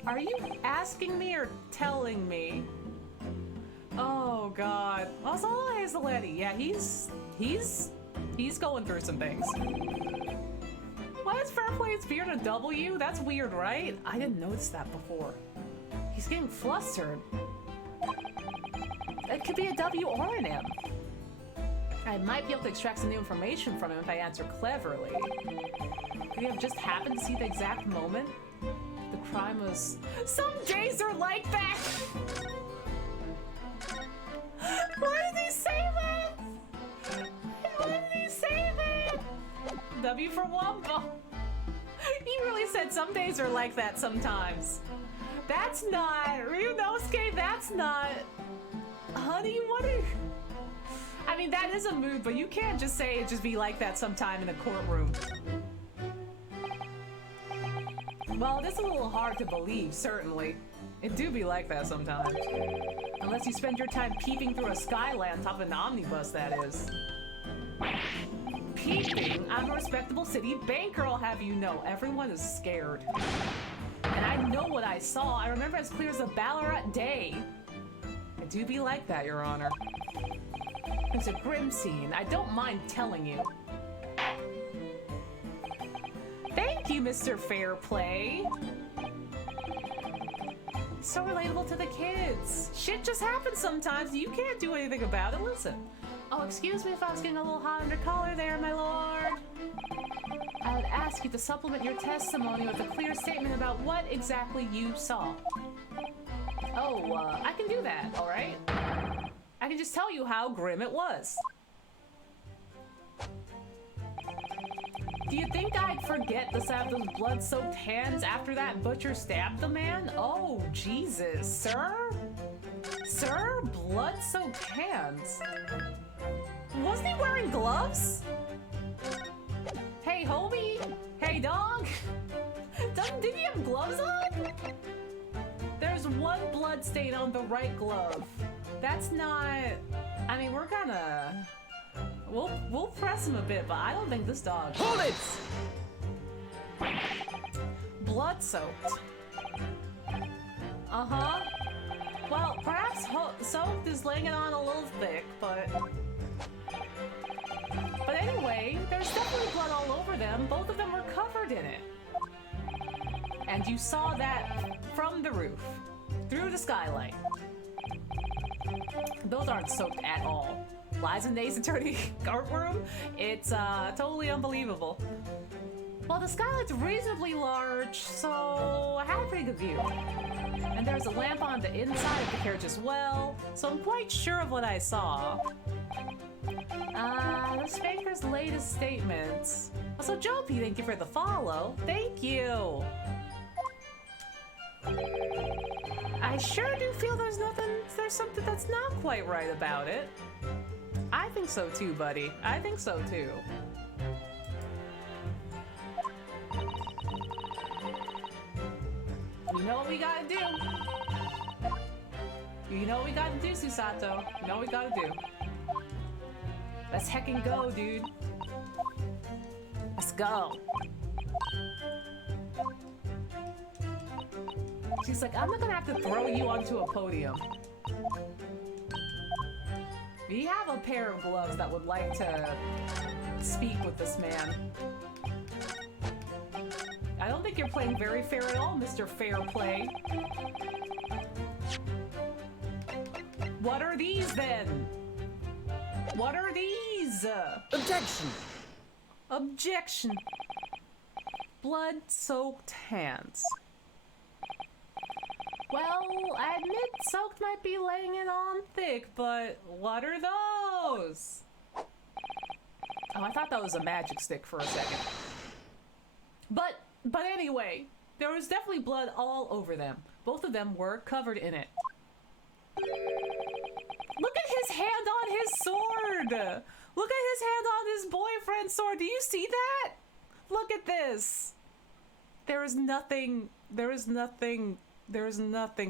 Are you asking me or telling me? Oh God. Also, Hazelette, yeah, he's going through some things. Why is Fairplay's beard a W? That's weird, right? I didn't notice that before. He's getting flustered. It could be a W or an M. I might be able to extract some new information from him if I answer cleverly. Could he have just happened to see the exact moment? The crime was... Some days are like that! Why did he say that? Why did he say that? W for Wumbo. He really said some days are like that sometimes. That's not... Ryunosuke, that's not... Honey, what are... I mean, that is a mood, but you can't just say it just be like that sometime in a courtroom. Well, it is a little hard to believe, certainly. It do be like that sometimes. Unless you spend your time peeping through a skylight on top of an omnibus, that is. Peeping? I'm a respectable city banker, I'll have you know. Everyone is scared. And I know what I saw. I remember as clear as a Ballarat day. It do be like that, Your Honor. It's a grim scene. I don't mind telling you. Thank you, Mr. Fairplay. So relatable to the kids. Shit just happens sometimes. You can't do anything about it. Listen. Oh, excuse me if I was getting a little hot under collar there, my lord. I would ask you to supplement your testimony with a clear statement about what exactly you saw. Oh, I can do that, all right? I can just tell you how grim it was. Do you think I'd forget the sound of those blood-soaked hands after that butcher stabbed the man? Oh, Jesus, sir? Sir? Blood-soaked hands? Wasn't he wearing gloves? Hey, homie! Hey, dog! Did he have gloves on? There's one blood stain on the right glove. That's not... I mean, we're gonna... We'll press him a bit, but I don't think this dog... Hold it! Blood-soaked. Uh-huh. Well, perhaps soaked is laying it on a little thick, but... But anyway, there's definitely blood all over them. Both of them were covered in it. And you saw that from the roof, through the skylight. Those aren't soaked at all. Liza Nay's attorney courtroom? It's totally unbelievable. Well, the skylight's reasonably large, so I had a pretty good view. And there's a lamp on the inside of the carriage as well, so I'm quite sure of what I saw. The Spanker's latest statements. Also, Jopi, thank you for the follow. Thank you. I sure do feel there's something that's not quite right about it. I think so too, buddy. I think so too. You know what we gotta do. You know what we gotta do, Susato. You know what we gotta do. Let's heckin' go, dude. Let's go. She's like, I'm not gonna have to throw you onto a podium. We have a pair of gloves that would like to speak with this man. I don't think you're playing very fair at all, Mr. Fair Play. What are these then? What are these? Objection! Objection. Blood-soaked hands. Well, I admit soaked might be laying it on thick, but what are those? Oh, I thought that was a magic stick for a second. But anyway, there was definitely blood all over them. Both of them were covered in it. Look at his hand on his sword! Look at his hand on his boyfriend's sword. Do you see that? Look at this. There is nothing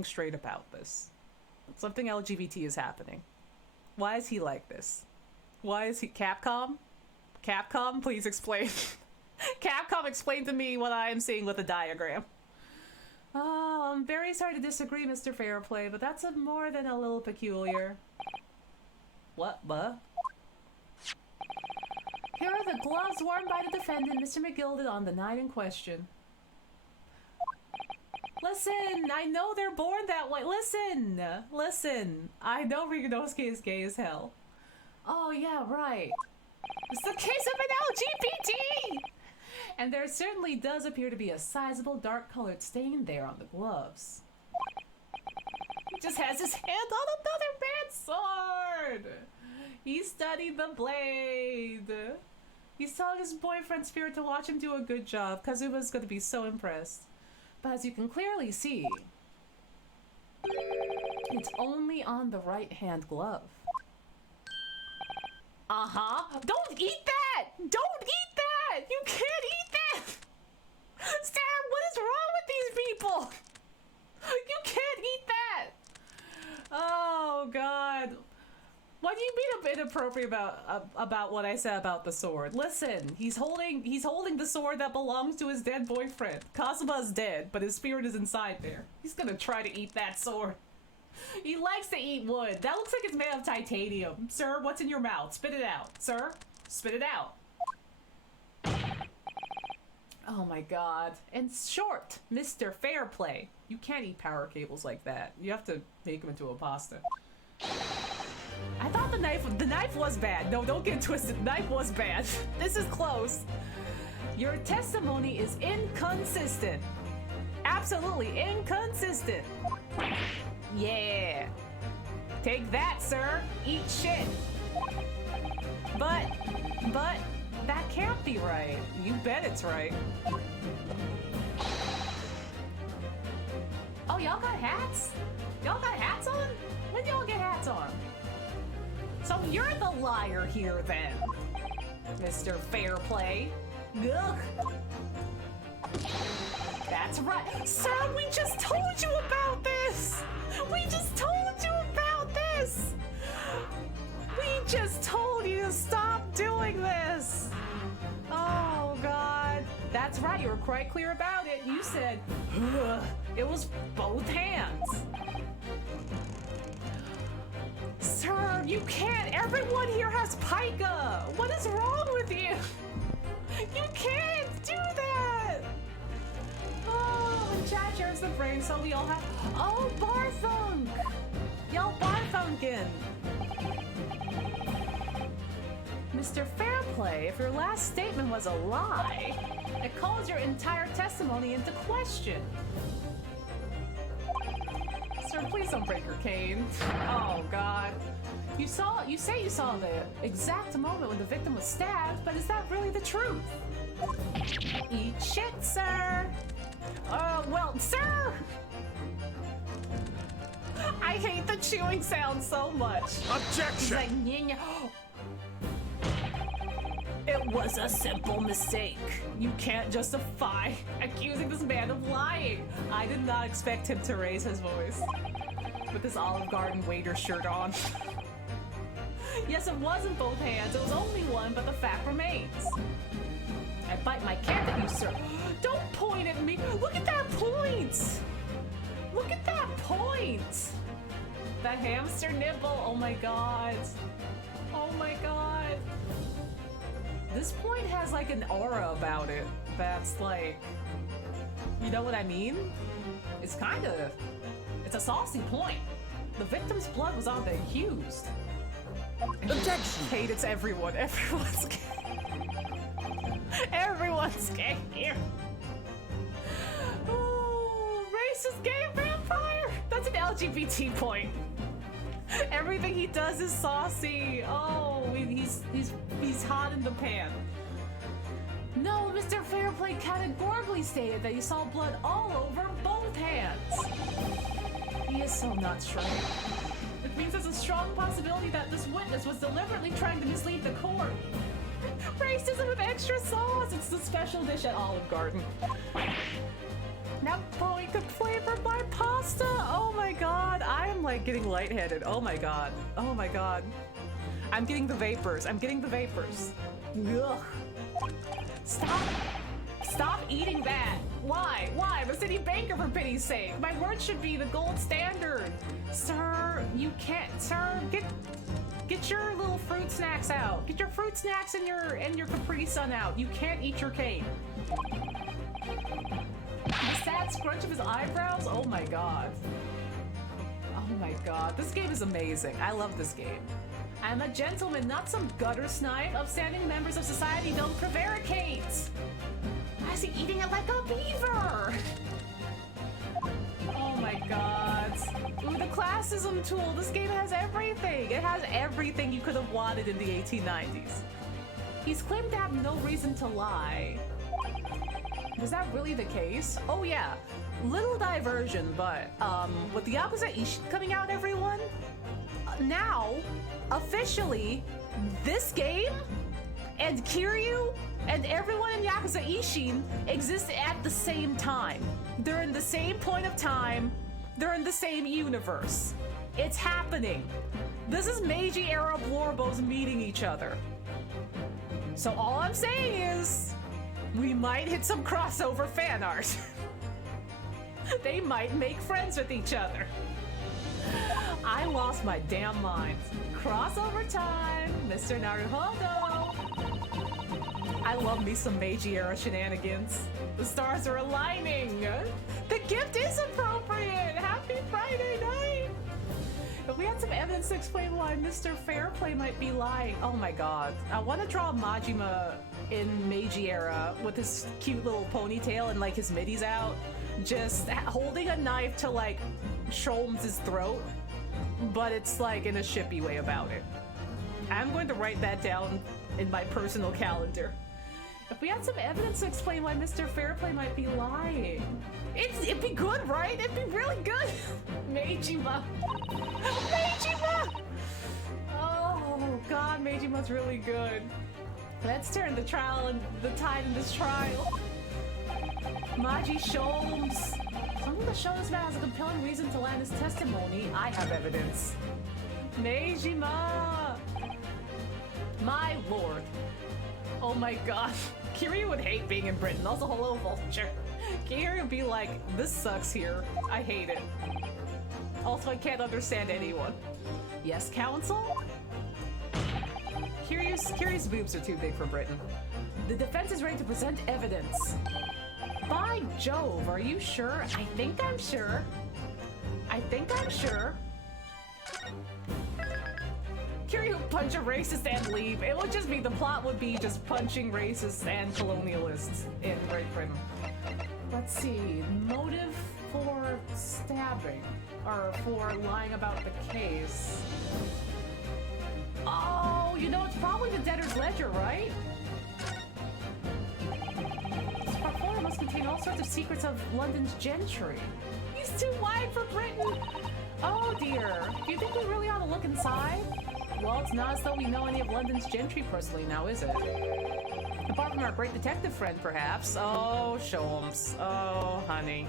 straight about this. Something LGBT is happening. Why is he like this? Why is he... Capcom? Capcom, please explain. Capcom, explain to me what I am seeing with the diagram. Oh, I'm very sorry to disagree, Mr. Fairplay, but that's more than a little peculiar. What, buh? Here are the gloves worn by the defendant, Mr. McGilded, on the night in question. Listen, I know they're born that way. Listen. I know Riganosuke is gay as hell. Oh, yeah, right. It's the case of an LGBT! And there certainly does appear to be a sizable dark-colored stain there on the gloves. He just has his hand on another man's sword! He studied the blade! He's telling his boyfriend Spirit to watch him do a good job, Kazuma's gonna be so impressed. But as you can clearly see, it's only on the right-hand glove. Uh-huh. Don't eat that! Don't eat that! You can't eat that! Sam, what is wrong with these people? You can't eat that! Oh, God. What do you mean a bit inappropriate about what I said about the sword? Listen, he's holding the sword that belongs to his dead boyfriend. Kazuma's dead, but his spirit is inside there. He's gonna try to eat that sword. He likes to eat wood. That looks like it's made of titanium. Sir, what's in your mouth? Spit it out. Sir, spit it out. Oh my god. And short, Mr. Fairplay. You can't eat power cables like that. You have to make them into a pasta. I thought the knife was bad. No, don't get twisted. The knife was bad. This is close. Your testimony is inconsistent. Absolutely inconsistent. Yeah. Take that, sir. Eat shit. But that can't be totally right. You bet it's right. Oh, y'all got hats? Y'all got hats on? When y'all get hats on? So you're the liar here then, Mr. Fairplay. Ugh. That's right. Sir, we just told you about this! We just told you about this! We just told you to stop doing this! Oh, God. That's right, you were quite clear about it. You said, ugh. It was both hands. Sir, you can't. Everyone here has pica. What is wrong with you? You can't do that. Oh, and chat shares the brain, so we all have. Oh, Barthunk. Y'all Barthunkin. Mr. Fairplay, if your last statement was a lie, it calls your entire testimony into question. Sir, please don't break your cane. Oh, God. You say you saw the exact moment when the victim was stabbed, but is that really the truth? Eat shit, sir. Well, sir! I hate the chewing sound so much. Objection! He's like, "Nyeh, nyeh." It was a simple mistake. You can't justify accusing this man of lying. I did not expect him to raise his voice with his Olive Garden waiter shirt on. Yes, it wasn't both hands. It was only one, but the fact remains. I bite my cap at you, sir. Don't point at me. Look at that point. Look at that point. That hamster nibble. Oh my God. Oh my God. This point has like an aura about it that's like, you know what I mean? It's a saucy point. The victim's blood was on the accused. Objection! Kate, it's everyone. Everyone's gay. Everyone's gay here. Oh, racist gay vampire. That's an LGBT point. Everything he does is saucy. Oh, he's hot in the pan. No, Mr. Fairplay categorically stated that he saw blood all over both hands. He is so not straight. It means there's a strong possibility that this witness was deliberately trying to mislead the court. Racism with extra sauce. It's the special dish at Olive Garden. Now point could flavor my pasta. Oh my God, I am like getting lightheaded. Oh my God. Oh my God. I'm getting the vapors. I'm getting the vapors. Ugh. Stop eating that. Why? Why? I'm a city banker, for pity's sake. My word should be the gold standard. Sir, you can't. Sir, get your little fruit snacks out. Get your fruit snacks and your Capri Sun out. You can't eat your cane. The sad scrunch of his eyebrows. Oh my God. Oh my God. This game is amazing. I love this game. I'm a gentleman, not some gutter snipe. Upstanding members of society don't prevaricate. Why is he eating it like a beaver? Oh my God. Ooh, the classism tool. This game has everything. It has everything you could have wanted in the 1890s. He's claimed to have no reason to lie. Was that really the case? Oh yeah. Little diversion, but with the Yakuza Ishin coming out, everyone, now, officially, this game and Kiryu and everyone in Yakuza Ishin exist at the same time. They're in the same point of time. They're in the same universe. It's happening. This is Meiji era Blorbos meeting each other. So all I'm saying is, we might hit some crossover fan art. They might make friends with each other. I lost my damn mind. Crossover time, Mr. Naruhodo. I love me some Meiji era shenanigans. The stars are aligning. The gift is appropriate. Happy Friday night. If we had some evidence to explain why Mr. Fairplay might be lying. Oh my God. I want to draw Majima in Meiji era with his cute little ponytail and like his middies out, just holding a knife to like Sholmes' throat, but it's like in a shippy way about it. I'm going to write that down in my personal calendar. If we had some evidence to explain why Mr. Fairplay might be lying. It'd be good, right? It'd be really good. Meijima. Meijima! Oh god, Meijima's really good. Let's turn the tide in this trial. Maji Sholmes. Something to show this man has a compelling reason to land his testimony. I have evidence. Meijima! My lord. Oh my god. Kiryu would hate being in Britain. Also, hello, Vulture. Kiryu would be like, this sucks here. I hate it. Also, I can't understand anyone. Yes, counsel? Kiryu's boobs are too big for Britain. The defense is ready to present evidence. By Jove, are you sure? I think I'm sure. I think I'm sure. Kiryu would punch a racist and leave. It would just be, the plot would be just punching racists and colonialists in Great Britain. Let's see, motive for stabbing, or for lying about the case. Oh, you know, it's probably the debtor's ledger, right? This portfolio must contain all sorts of secrets of London's gentry. He's too wide for Britain. Oh dear, do you think we really ought to look inside? Well, it's not as though we know any of London's gentry personally now, is it? Apart from our great detective friend, perhaps. Oh, Sholmes. Oh, honey.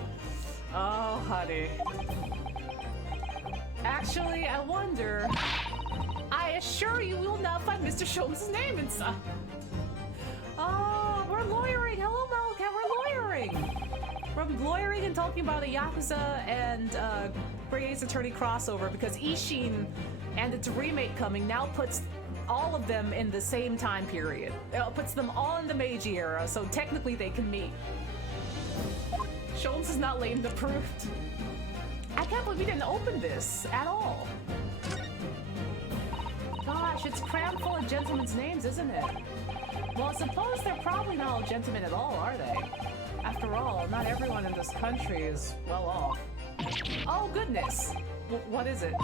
Oh, honey. Actually, I wonder... I assure you we will not find Mr. Sholmes' name inside. Oh, we're lawyering. Hello, Malika, we're lawyering. We're lawyering and talking about a Yakuza and Great Ace Attorney crossover because Ishin and its remake coming now puts all of them in the same time period. It puts them all in the Meiji era, so technically they can meet. Sholmes is not latent approved. I can't believe we didn't open this at all. Gosh, it's crammed full of gentlemen's names, isn't it? Well, I suppose they're probably not all gentlemen at all, are they? After all, not everyone in this country is well off. Oh, goodness! What is it?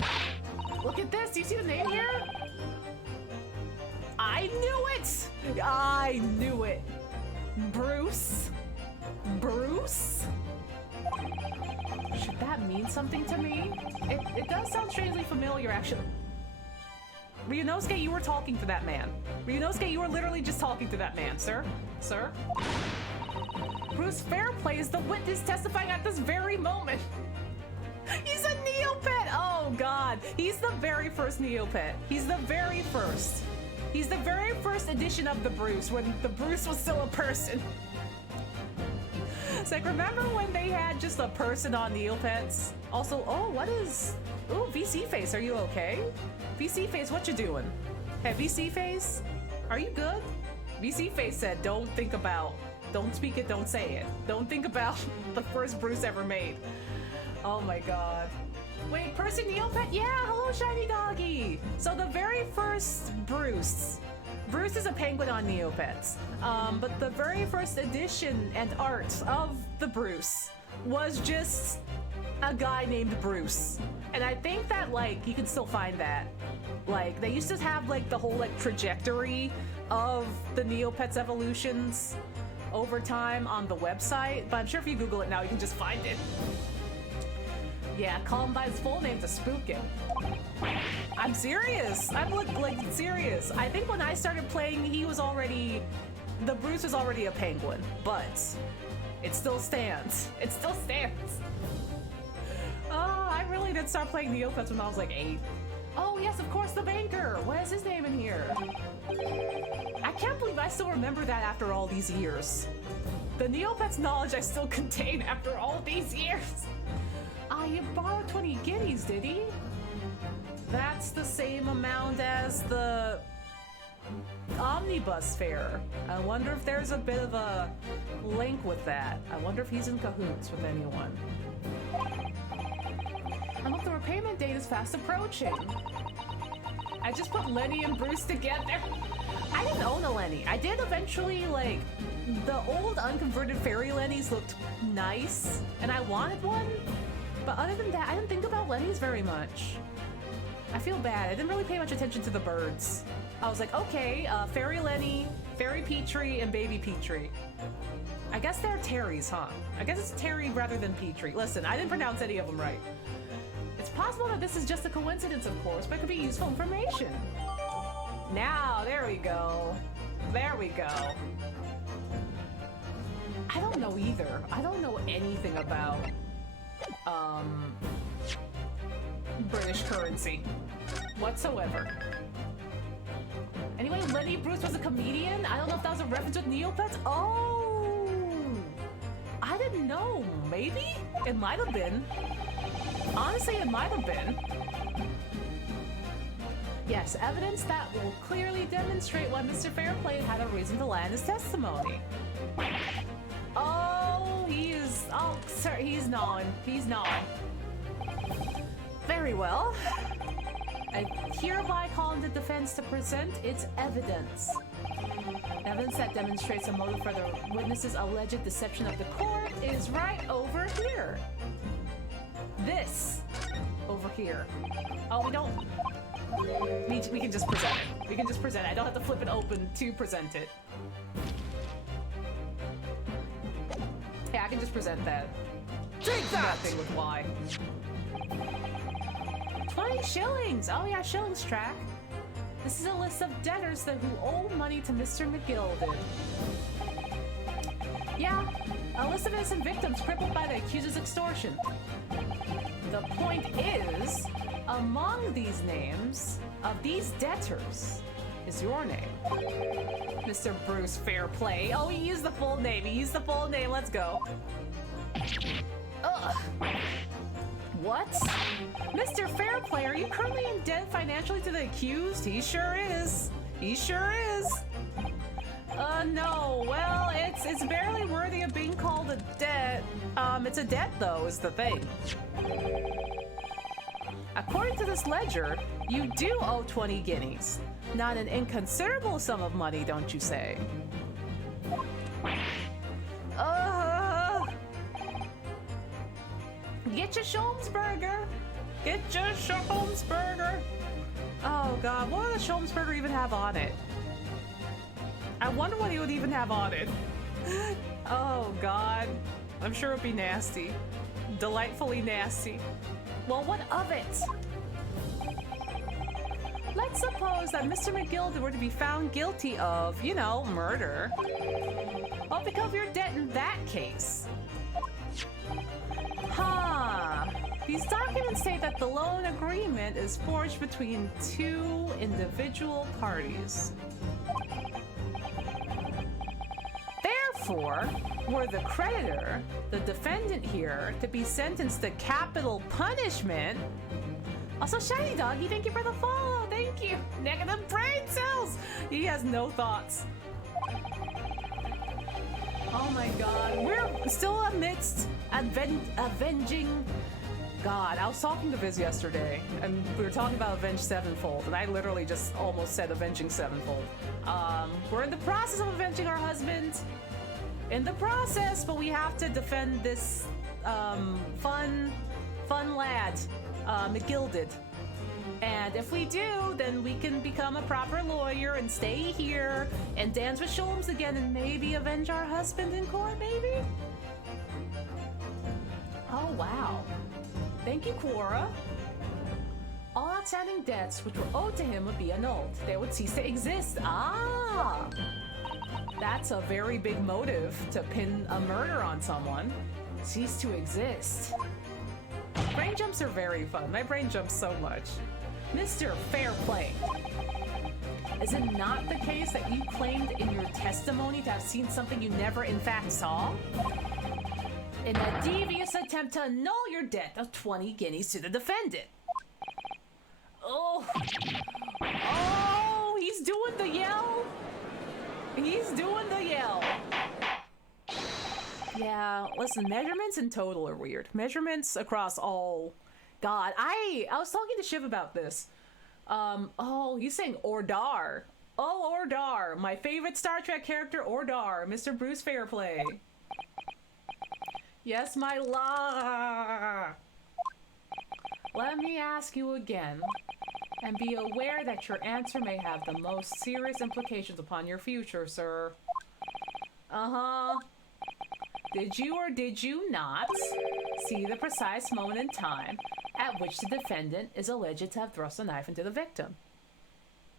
Look at this! Do you see the name here? I knew it! I knew it! Bruce? Bruce? Should that mean something to me? It does sound strangely familiar, actually. Ryunosuke, you were talking to that man. Ryunosuke, you were literally just talking to that man, sir. Sir? Bruce Fairplay is the witness testifying at this very moment. He's a Neopet! Oh, God. He's the very first Neopet. He's the very first. He's the very first edition of the Bruce, when the Bruce was still a person. It's like, remember when they had just a person on Neopets? Also, oh, what is... Ooh, VC Face, are you okay? VC Face, what you doing? Hey, VC Face, are you good? VC Face said, don't think about, don't speak it, don't say it. Don't think about the first Bruce ever made. Oh my god. Wait, person Neopet? Yeah, hello, shiny doggy. So the very first Bruce is a penguin on Neopets. But the very first edition and art of the Bruce was just a guy named Bruce. And I think that, like, you can still find that. Like, they used to have, like, the whole, like, trajectory of the Neopets evolutions over time on the website. But I'm sure if you Google it now, you can just find it. Yeah, call him by his full name to spook him. I'm serious. I'm, like, serious. I think when I started playing, he was already... The Bruce was already a penguin. But it still stands. It still stands. Oh, I really did start playing Neopets when I was like 8. Oh, yes, of course, the banker. What is his name in here? I can't believe I still remember that after all these years. The Neopets knowledge I still contain after all these years. Ah, you borrowed 20 guineas, did he? That's the same amount as the omnibus fare. I wonder if there's a bit of a link with that. I wonder if he's in cahoots with anyone. And look, the repayment date is fast approaching. I just put Lenny and Bruce together. I didn't own a Lenny. I did eventually, like, the old unconverted fairy Lennies looked nice, and I wanted one. But other than that, I didn't think about Lennies very much. I feel bad. I didn't really pay much attention to the birds. I was like, okay, Fairy Lenny, Fairy Petrie, and Baby Petrie. I guess they're Terrys, huh? I guess it's Terry rather than Petrie. Listen, I didn't pronounce any of them right. It's possible that this is just a coincidence, of course, but it could be useful information. Now, there we go. There we go. I don't know either. I don't know anything about, British currency whatsoever. Anyway, Lenny Bruce was a comedian? I don't know if that was a reference with Neopets. Oh! I didn't know. Maybe? It might have been. Honestly, it might have been. Yes, evidence that will clearly demonstrate why Mr. Fairplay had a reason to lie in his testimony. Oh, he is... Oh, sir, he's gnawing. He's gnawing. Very well. I hereby call on the defense to present its evidence. Evidence that demonstrates a motive for the witness's alleged deception of the court is right over here. This. Over here. Oh, we don't... We can just present it. We can just present it. I don't have to flip it open to present it. Yeah, I can just present that. Take that! Thing with Y. 20 shillings! Oh yeah, shillings track. This is a list of debtors who owe money to Mr. McGilded. Yeah, a list of innocent victims crippled by the accuser's extortion. The point is, among these names of these debtors is your name. Mr. Bruce Fairplay. Oh, he used the full name. He used the full name. Let's go. Ugh. What? Mr. Fairplay, are you currently in debt financially to the accused? He sure is. He sure is. No. Well, it's barely worthy of being called a debt. It's a debt, though, is the thing. According to this ledger, you do owe 20 guineas. Not an inconsiderable sum of money, don't you say? Get your Schomsburger! Get your Schomsburger! Oh god, what would the Schomsburger even have on it? I wonder what he would even have on it. Oh god. I'm sure it'd be nasty. Delightfully nasty. Well, what of it? Let's suppose that Mr. McGilded were to be found guilty of, you know, murder. What becomes your debt in that case? Huh. These documents say that the loan agreement is forged between two individual parties. Therefore, were the creditor, the defendant here, to be sentenced to capital punishment. Also, Shiny Doggy, thank you for the follow. Thank you. Negative brain cells. He has no thoughts. Oh my god. We're still amidst avenging... God, I was talking to Viz yesterday, and we were talking about Avenged Sevenfold, and I literally just almost said Avenging Sevenfold. We're in the process of avenging our husband. In the process, but we have to defend this fun lad, McGilded. And if we do, then we can become a proper lawyer and stay here and dance with Sholmes again and maybe avenge our husband in court, maybe? Oh, wow. Thank you, Quora. All outstanding debts which were owed to him would be annulled. They would cease to exist. Ah! That's a very big motive to pin a murder on someone. Cease to exist. Brain jumps are very fun. My brain jumps so much. Mr. Fairplay. Is it not the case that you claimed in your testimony to have seen something you never in fact saw? In a devious attempt to annul your debt of 20 guineas to the defendant. Oh. Oh, he's doing the yell. He's doing the yell. Yeah, listen, measurements in total are weird. Measurements across all... God, I was talking to Shiv about this. Oh, he's saying Ordar. Oh, Ordar. My favorite Star Trek character, Ordar. Mr. Bruce Fairplay. Yes, my love. Let me ask you again. And be aware that your answer may have the most serious implications upon your future, sir. Uh-huh. Did you or did you not see the precise moment in time at which the defendant is alleged to have thrust a knife into the victim?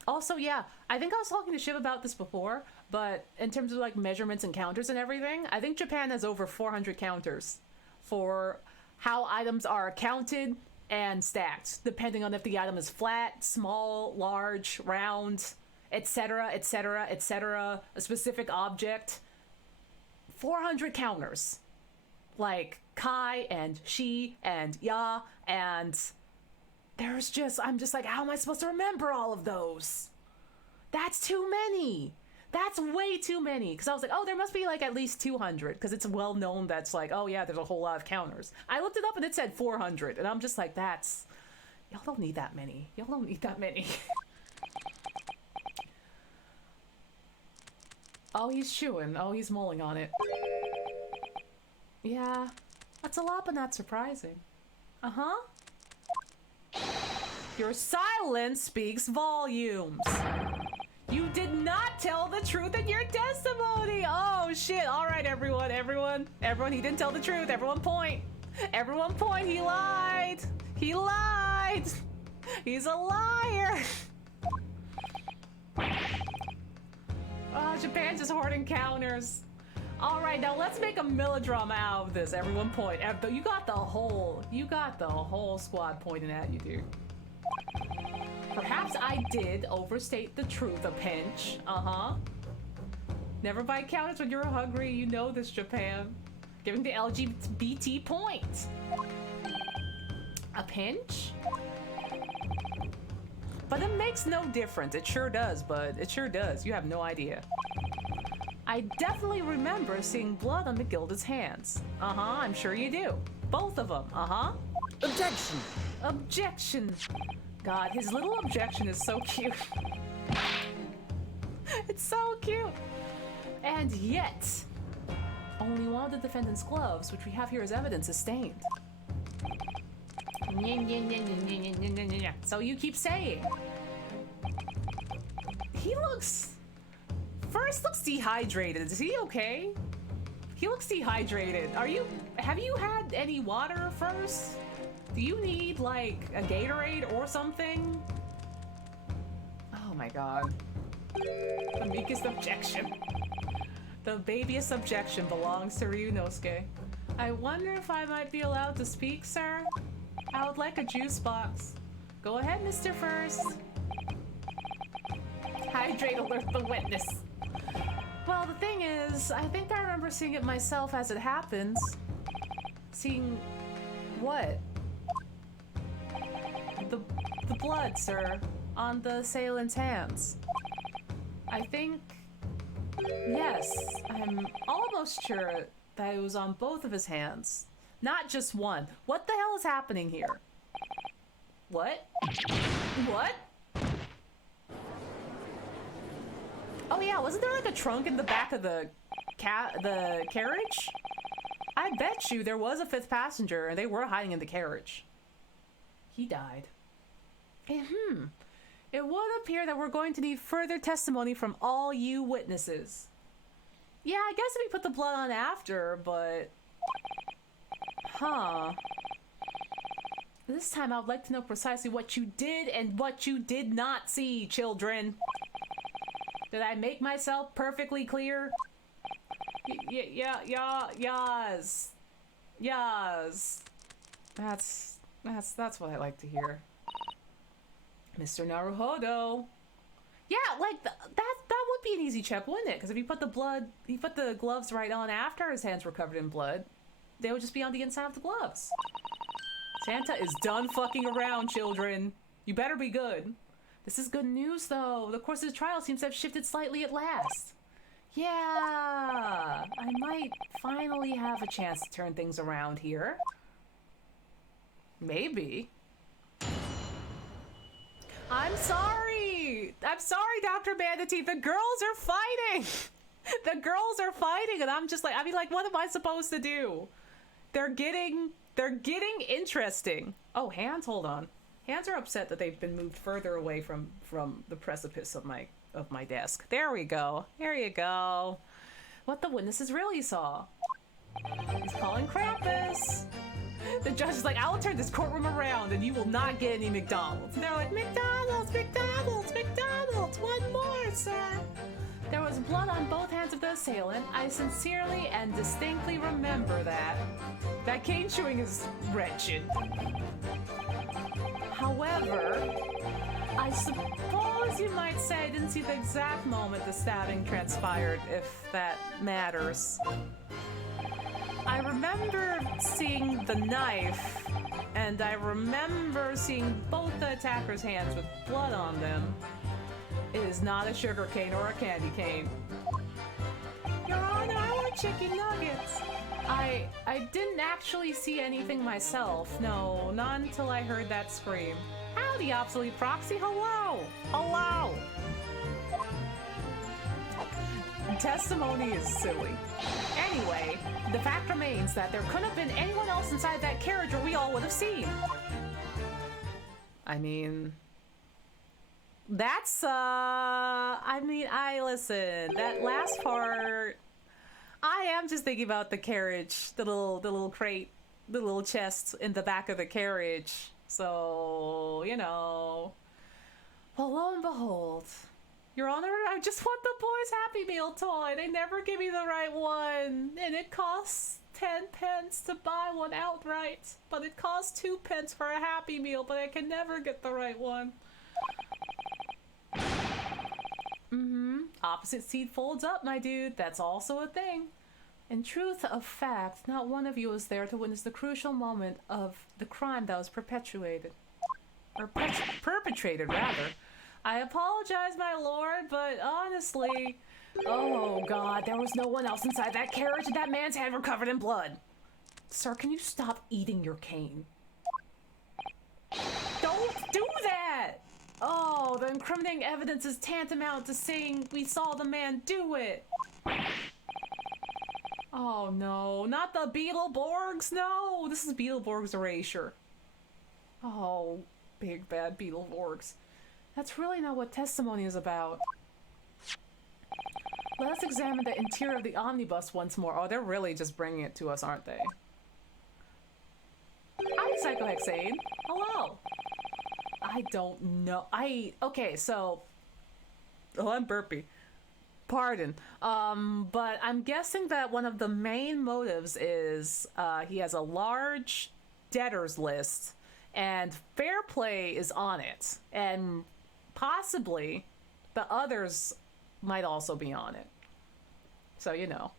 Also, yeah, I think I was talking to Shiv about this before, but in terms of like measurements and counters and everything, I think Japan has over 400 counters for how items are counted and stacked, depending on if the item is flat, small, large, round, etc., etc., etc., a specific object. 400 counters. Like kai and shi and ya, and I'm just like, how am I supposed to remember all of those? That's too many. That's way too many. Because I was like, oh, there must be like at least 200. Because it's well known that's like, oh yeah, there's a whole lot of counters. I looked it up and it said 400. And I'm just like, y'all don't need that many. Y'all don't need that many. Oh, he's chewing. Oh, he's mulling on it. Yeah, that's a lot, but not surprising. Uh-huh. Your silence speaks volumes. You did not tell the truth in your testimony. Oh, shit. All right, everyone, he didn't tell the truth. Everyone point. He lied. He's a liar. Oh, Japan's just hoarding counters. All right, now let's make a melodrama out of this. Everyone point. You got the whole squad pointing at you, dude. Perhaps I did overstate the truth a pinch. Uh-huh. Never buy counters when you're hungry. You know this, Japan. Giving the LGBT point. A pinch? But it makes no difference. It sure does, bud. It sure does. You have no idea. I definitely remember seeing blood on McGilda's hands. Uh-huh, I'm sure you do. Both of them. Uh-huh. Objection! Objection! God, his little objection is so cute. It's so cute. And yet, only one of the defendant's gloves, which we have here as evidence, is stained. So you keep saying. He looks dehydrated. Is he okay? He looks dehydrated. Have you had any water first? Do you need like a Gatorade or something? Oh my god. The meekest objection. The babyest objection belongs to Ryunosuke. I wonder if I might be allowed to speak, sir? I would like a juice box. Go ahead, Mr. First. Hydrate alert the witness. Well, the thing is, I think I remember seeing it myself as it happens. Seeing what? The blood, sir, on the assailant's hands. I think... Yes, I'm almost sure that it was on both of his hands. Not just one. What the hell is happening here? What? What? Oh yeah, wasn't there like a trunk in the back of the carriage? I bet you there was a fifth passenger and they were hiding in the carriage. He died. It would appear that we're going to need further testimony from all you witnesses. Yeah, I guess if we put the blood on after, but... Huh. This time I would like to know precisely what you did and what you did not see, children. Did I make myself perfectly clear? Yes. That's what I like to hear. Mr. Naruhodo. Yeah, like that would be an easy check, wouldn't it? Because if you put the gloves right on after his hands were covered in blood, they would just be on the inside of the gloves. Santa is done fucking around, children. You better be good. This is good news, though. The course of the trial seems to have shifted slightly at last. Yeah, I might finally have a chance to turn things around here. Maybe. I'm sorry, Dr. Manatee. The girls are fighting. The girls are fighting, and I'm just like, what am I supposed to do? They're getting interesting. Oh, hands, hold on. Hands are upset that they've been moved further away from the precipice of my desk. There we go. There you go. What the witnesses really saw. He's calling Krampus. The judge is like, I will turn this courtroom around and you will not get any McDonald's. And they're like, McDonald's, McDonald's, McDonald's, one more, sir. There was blood on both hands of the assailant. I sincerely and distinctly remember that. That cane chewing is wretched. However, I suppose you might say I didn't see the exact moment the stabbing transpired, if that matters. I remember seeing the knife, and I remember seeing both the attackers' hands with blood on them. It is not a sugar cane or a candy cane. Your Honor, I want chicken nuggets. I didn't actually see anything myself. No, not until I heard that scream. Howdy, obsolete proxy. Hello. Hello. Testimony is silly. Anyway, the fact remains that there couldn't have been anyone else inside that carriage or we all would have seen. I mean... That's, listen, that last part, I am just thinking about the carriage, the little crate, the little chest in the back of the carriage. So, you know, well, lo and behold, Your Honor, I just want the boys' Happy Meal toy. They never give me the right one, and it costs 10 pence to buy one outright, but it costs 2 pence for a Happy Meal, but I can never get the right one. Opposite seat folds up, my dude. That's also a thing. In truth of fact, not one of you was there to witness the crucial moment of the crime that was perpetuated. Or perpetrated, rather. I apologize, my lord, but honestly... Oh, God, there was no one else inside that carriage and that man's hands were covered in blood. Sir, can you stop eating your cane? Don't do that! Oh, the incriminating evidence is tantamount to saying we saw the man do it. Oh no, not the Beetleborgs, no! This is Beetleborgs erasure. Oh, big bad Beetleborgs. That's really not what testimony is about. Let us examine the interior of the omnibus once more. Oh, they're really just bringing it to us, aren't they? Hi, Psychohexane. Hello. I don't know. Okay, so... Oh, I'm burpy. Pardon. But I'm guessing that one of the main motives is he has a large debtors list, and fair play is on it. And possibly the others might also be on it. So, you know.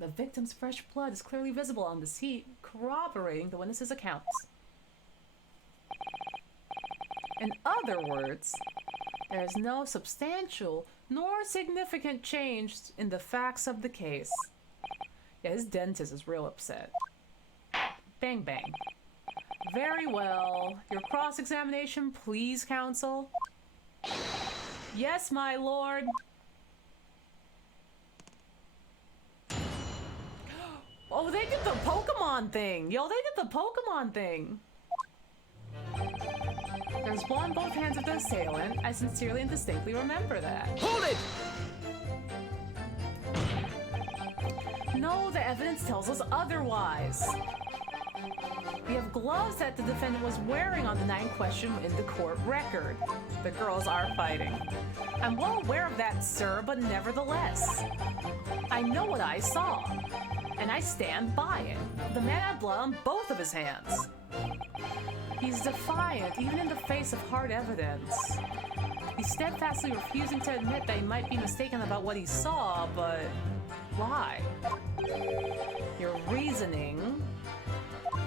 The victim's fresh blood is clearly visible on the seat, corroborating the witness's accounts. In other words, there is no substantial nor significant change in the facts of the case. Yeah, his dentist is real upset. Bang, bang. Very well. Your cross-examination, please, counsel. Yes, my lord. Oh, they did the Pokemon thing. Yo, they did the Pokemon thing. There's blood on both hands of the assailant. I sincerely and distinctly remember that. Hold it! No, the evidence tells us otherwise. We have gloves that the defendant was wearing on the night in question in the court record. The girls are fighting. I'm well aware of that, sir, but nevertheless, I know what I saw, and I stand by it. The man had blood on both of his hands. He's defiant, even in the face of hard evidence. He's steadfastly refusing to admit that he might be mistaken about what he saw, but why? Your reasoning...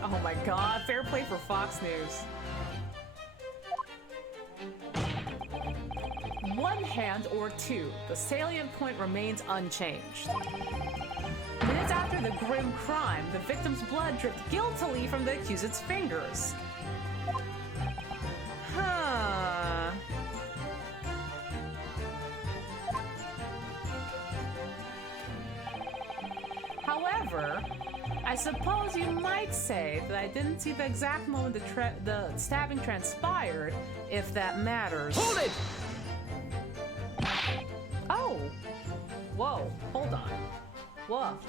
Oh my god, fair play for Fox News. One hand or two, the salient point remains unchanged. Minutes after the grim crime, the victim's blood dripped guiltily from the accused's fingers. Huh. However, I suppose you might say that I didn't see the exact moment the stabbing transpired, if that matters. Hold it! Oh! Whoa, hold on. Whoa.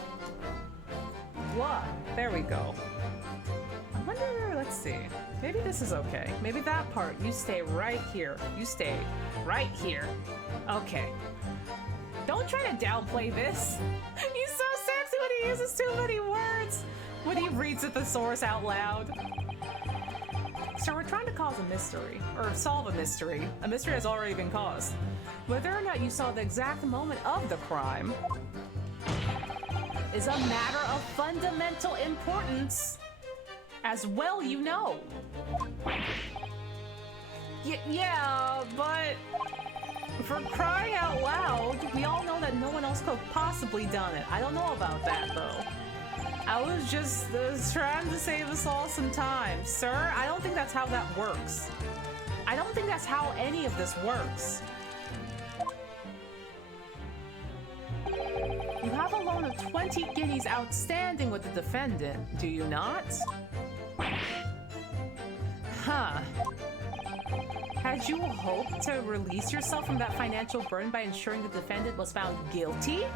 Whoa, there we go. I wonder, let's see. Maybe this is okay. Maybe that part, you stay right here. You stay right here. Okay. Don't try to downplay this. He's so sexy when he uses too many words. When he reads the thesaurus out loud. So we're trying to cause a mystery, or solve a mystery. A mystery has already been caused. Whether or not you saw the exact moment of the crime is a matter of fundamental importance. As well, you know. Yeah, but for crying out loud, we all know that no one else could have possibly done it. I don't know about that, though. I was just trying to save us all some time. Sir, I don't think that's how that works. I don't think that's how any of this works. You have a loan of 20 guineas outstanding with the defendant, do you not? Huh. Had you hoped to release yourself from that financial burden by ensuring the defendant was found guilty?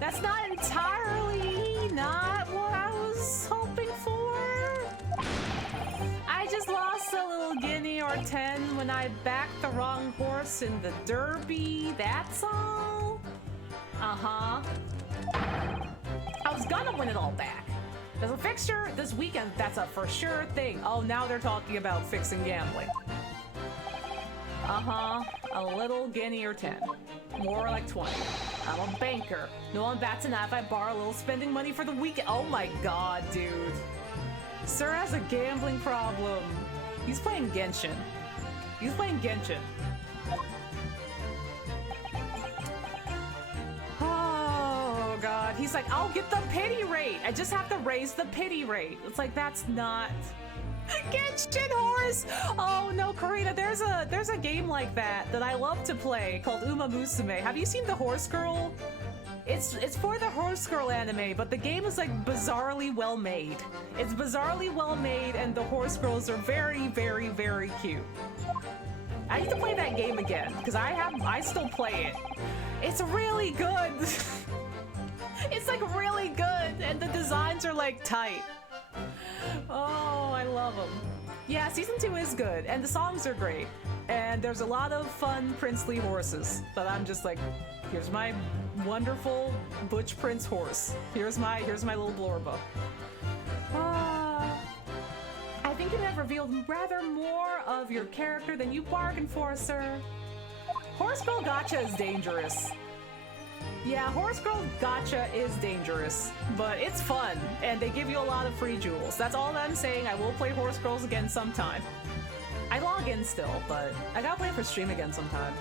That's not entirely not what I was hoping for. I just lost a little guinea or 10 when I backed the wrong horse in the derby, that's all. Uh-huh. I was gonna win it all back. There's a fixture this weekend, that's a for sure thing. Oh, now they're talking about fixing gambling. Uh-huh, a little guinea or 10. More like 20. I'm a banker. No one bats an eye if I borrow a little spending money for the weekend. Oh my god, dude. Sir has a gambling problem. He's playing Genshin. He's playing Genshin. Oh god. He's like, I'll get the pity rate. I just have to raise the pity rate. It's like, that's not... Genshin horse! Oh no, Karina, there's a game like that I love to play called Uma Musume. Have you seen the Horse Girl? It's for the Horse Girl anime, but the game is like bizarrely well made. It's bizarrely well made and the horse girls are very, very, very cute. I need to play that game again, because I still play it. It's really good. It's like really good, and the designs are like tight. Oh, I love them. Yeah, season 2 is good, and the songs are great. And there's a lot of fun princely horses, but I'm just like, here's my wonderful butch prince horse. Here's my little Blorba. I think you have revealed rather more of your character than you bargained for, sir. Horse Girl Gotcha is dangerous. Yeah, Horse Girl Gotcha is dangerous, but it's fun, and they give you a lot of free jewels. That's all that I'm saying. I will play Horse Girls again sometime. I log in still, but I gotta play for stream again sometime.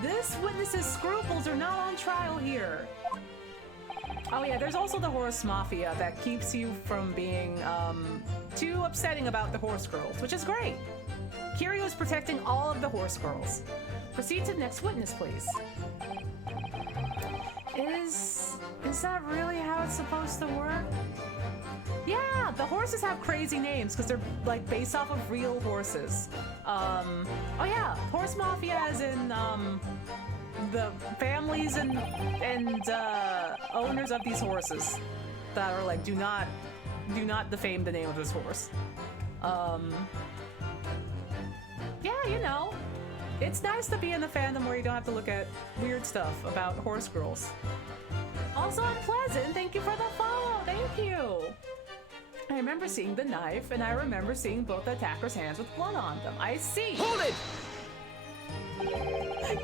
This witness's scruples are not on trial here. Oh yeah, there's also the Horse Mafia that keeps you from being too upsetting about the Horse Girls, which is great. Kiryu is protecting all of the Horse Girls. Proceed to the next witness, please. Is that really how it's supposed to work? Yeah, the horses have crazy names because they're like based off of real horses. Oh yeah, Horse Mafia as in the families and owners of these horses that are like, do not defame the name of this horse. Yeah, you know. It's nice to be in the fandom where you don't have to look at weird stuff about horse girls. Also, I'm Pleasant. Thank you for the follow. Thank you. I remember seeing the knife, and I remember seeing both the attacker's hands with blood on them. I see. Hold it!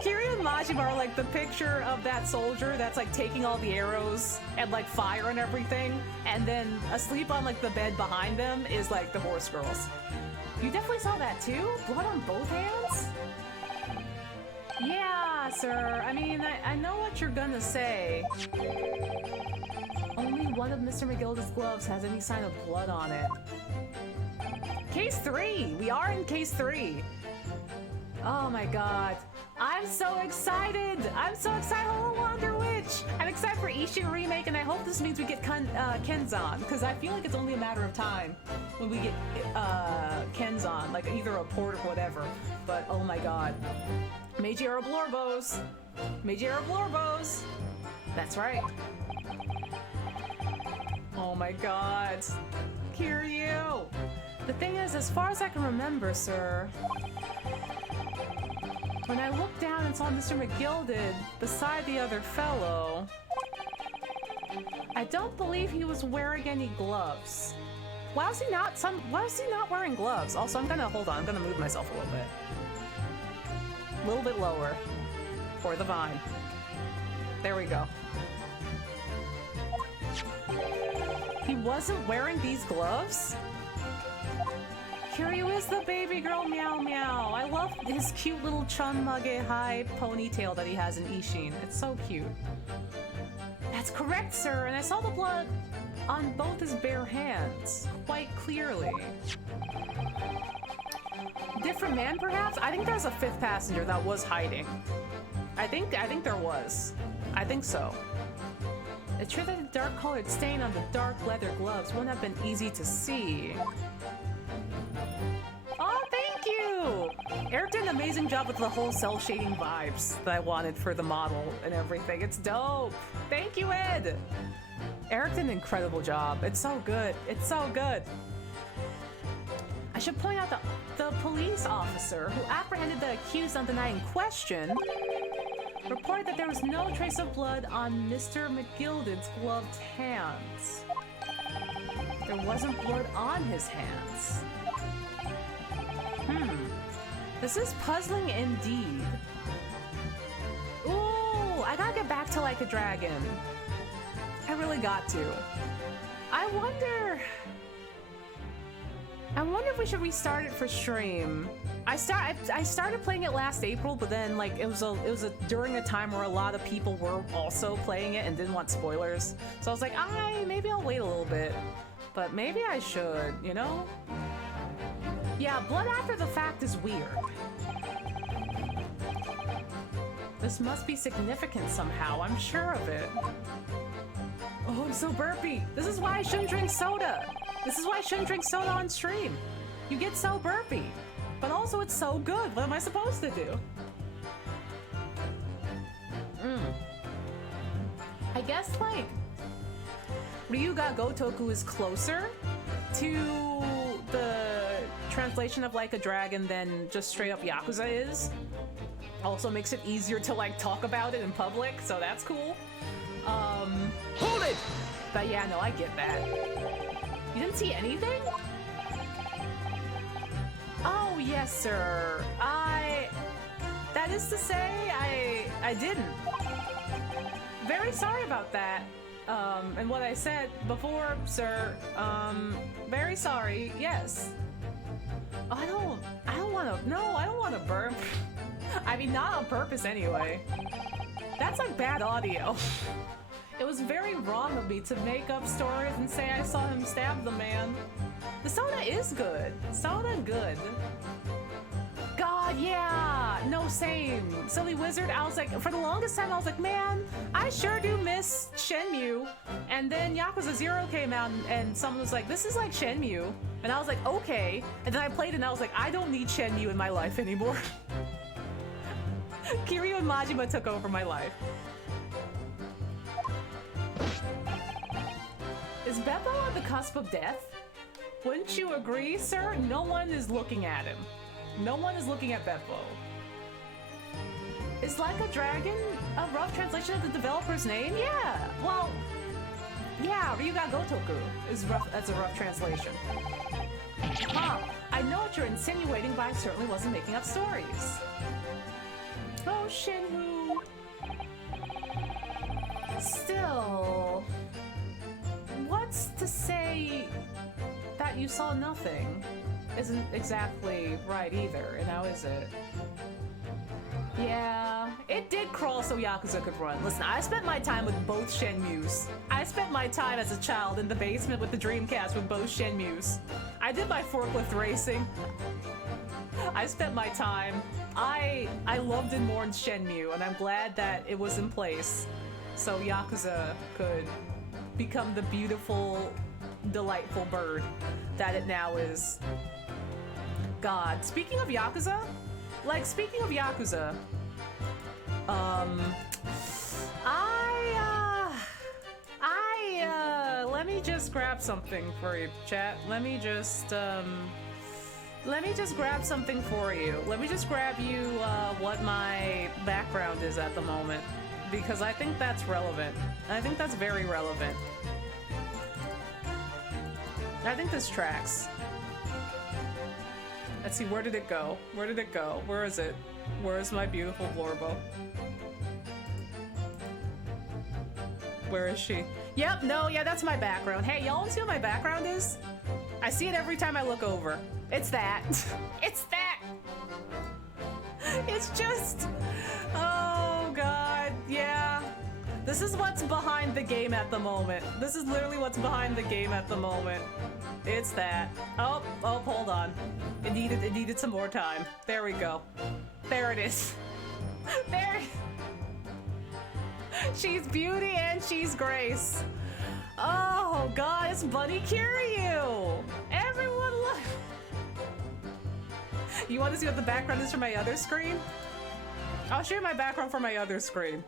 Kiryu and Majima are like the picture of that soldier that's like taking all the arrows and like fire and everything, and then asleep on like the bed behind them is like the horse girls. You definitely saw that too? Blood on both hands? Yeah, sir. I mean, I know what you're gonna say. Only one of Mr. McGilda's gloves has any sign of blood on it. Case 3! We are in case 3! Oh my god. I'm so excited! I'm so excited! Hello, Wonder Witch! I'm excited for Ishin Remake, and I hope this means we get Kenzan, because I feel like it's only a matter of time when we get Kenzan, like either a port or whatever. But oh my god. Meiji Ouroboros! Meiji Ouroboros! That's right. Oh my god. Kiryu! The thing is, as far as I can remember, sir, when I looked down and saw Mr. McGilded beside the other fellow, I don't believe he was wearing any gloves. Why was he not wearing gloves? Also, I'm gonna move myself a little bit. A little bit lower. For the vine. There we go. He wasn't wearing these gloves? Kiryu is the baby girl meow meow. I love his cute little chunmage high ponytail that he has in Ishin. It's so cute. That's correct, sir, and I saw the blood on both his bare hands quite clearly. Different man, perhaps? I think there's a fifth passenger that was hiding. I think there was. I think so. It's true that the dark-colored stain on the dark leather gloves wouldn't have been easy to see. Oh, thank you! Eric did an amazing job with the whole cell shading vibes that I wanted for the model and everything. It's dope! Thank you, Ed! Eric did an incredible job. It's so good. It's so good. I should point out that the police officer who apprehended the accused on the night in question reported that there was no trace of blood on Mr. McGilded's gloved hands. There wasn't blood on his hands. This is puzzling indeed. Ooh, I gotta get back to Like a Dragon. I really got to. I wonder if we should restart it for stream. I started playing it last April, but then like it was during a time where a lot of people were also playing it and didn't want spoilers. So I was like, maybe I'll wait a little bit. But maybe I should, you know? Yeah, blood after the fact is weird. This must be significant somehow, I'm sure of it. Oh, I'm so burpy. This is why I shouldn't drink soda. This is why I shouldn't drink soda on stream. You get so burpy. But also it's so good. What am I supposed to do? I guess like Ryuga Gotoku is closer to the translation of Like a Dragon than just straight up Yakuza is. Also makes it easier to like talk about it in public, so that's cool. Hold it! But yeah, no, I get that. You didn't see anything? Oh, yes, sir. That is to say, I didn't. Very sorry about that. And what I said before, sir. Very sorry, yes. Oh, I don't want to burp. I mean, not on purpose anyway. That's like bad audio. It was very wrong of me to make up stories and say I saw him stab the man. The soda is good. Soda good. God, yeah. No, same. Silly Wizard, I was like, for the longest time, I was like, man, I sure do miss Shenmue. And then Yakuza 0 came out and someone was like, this is like Shenmue. And I was like, okay. And then I played it and I was like, I don't need Shenmue in my life anymore. Kiryu and Majima took over my life. Is Beppo on the cusp of death? Wouldn't you agree, sir? No one is looking at him. No one is looking at Beppo. Is Like a Dragon a rough translation of the developer's name? Yeah. Well, yeah, Ryuga Gotoku is rough. That's a rough translation. Huh. I know what you're insinuating, but I certainly wasn't making up stories. Oh, Shenmue. Still, what's to say that you saw nothing? Isn't exactly right either, now is it? Yeah, it did crawl so Yakuza could run. Listen, I spent my time with both Shenmues. I spent my time as a child in the basement with the Dreamcast with both Shenmues. I did my forklift racing. I spent my time. I loved and mourned Shenmue, and I'm glad that it was in place so Yakuza could become the beautiful, delightful bird that it now is. God, speaking of Yakuza, let me just grab something for you, chat. Let me just grab something for you. Let me just grab you what my background is at the moment, because I think that's relevant. I think that's very relevant. I think this tracks. Let's see, where did it go? Where did it go? Where is it? Where is my beautiful Blorbo? Where is she? Yep, no, yeah, that's my background. Hey, y'all wanna see what my background is? I see it every time I look over. It's that. It's that! It's just... Oh, God, yeah. This is what's behind the game at the moment. This is literally what's behind the game at the moment. It's that. Oh, hold on. It needed some more time. There we go. There it is. There it is. She's beauty and she's grace. Oh God, it's Bunny Kiryu. Everyone look. You want to see what the background is for my other screen? I'll show you my background for my other screen.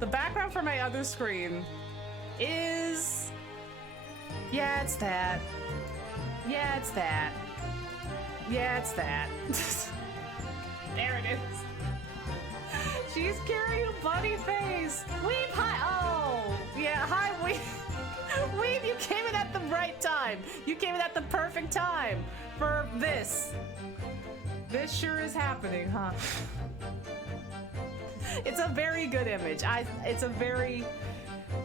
The background for my other screen is... Yeah, it's that. Yeah, it's that. Yeah, it's that. There it is. She's carrying a bunny face. Weeb, hi. Oh, yeah, hi, Weeb. Weeb, you came in at the right time. You came in at the perfect time for this. This sure is happening, huh? It's a very good image. It's a very...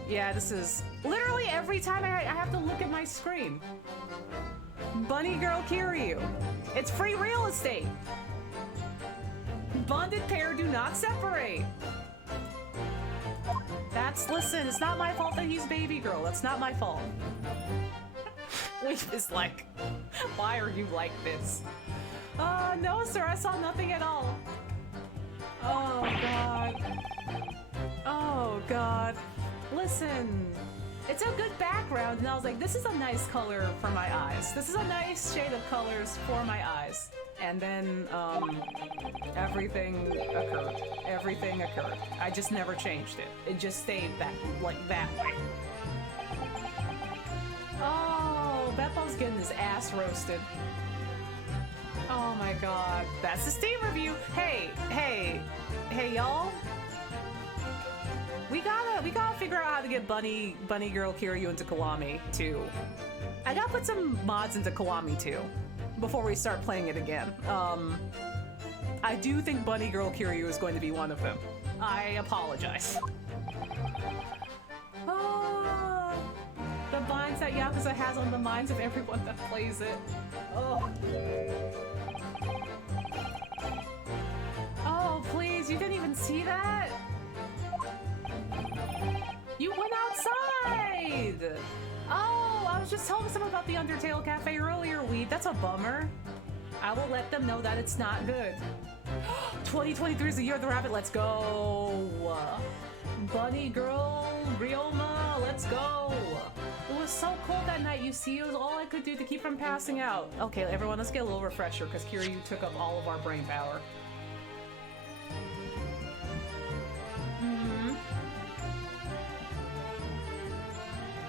Yeah, this is... Literally every time I have to look at my screen. Bunny Girl Kiryu. It's free real estate. Bonded pair do not separate. Listen, it's not my fault that he's baby girl. That's not my fault. Weeb is like, why are you like this? No, sir, I saw nothing at all. Oh, God. Oh, God. Listen, it's a good background, and I was like, this is a nice color for my eyes. This is a nice shade of colors for my eyes. And then, everything occurred. Everything occurred. I just never changed it. It just stayed that way. Oh, Beppo's getting his ass roasted. Oh my God. That's the Steam review. Hey, y'all. We gotta figure out how to get Bunny Girl Kiryu into Kiwami too. I gotta put some mods into Kiwami too before we start playing it again. I do think Bunny Girl Kiryu is going to be one of them. I apologize. Oh, the binds that Yakuza has on the minds of everyone that plays it. Oh. Oh, please, you didn't even see that? You went outside! Oh, I was just telling someone about the Undertale Cafe earlier, Weed. That's a bummer. I will let them know that it's not good. 2023 is the year of the rabbit. Let's go. Bunny Girl, Ryoma, let's go. It was so cold that night, you see. It was all I could do to keep from passing out. Okay, everyone, let's get a little refresher because Kiryu took up all of our brain power.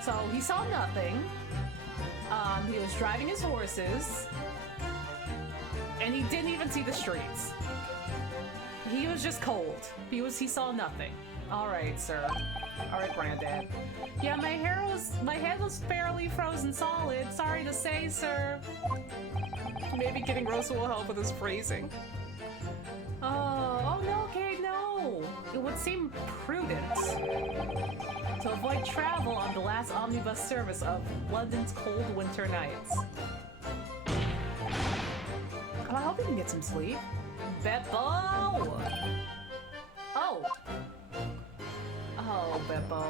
So he saw nothing. He was driving his horses, and he didn't even see the streets. He was just cold. He saw nothing. All right, sir. All right, Granddad. Yeah, my head was fairly frozen solid. Sorry to say, sir. Maybe getting Rosa will help with his phrasing. Oh no, okay, no. It would seem prudent to avoid travel on the last omnibus service of London's cold winter nights. Oh, I hope you can get some sleep. Beppo! Oh! Oh, Beppo.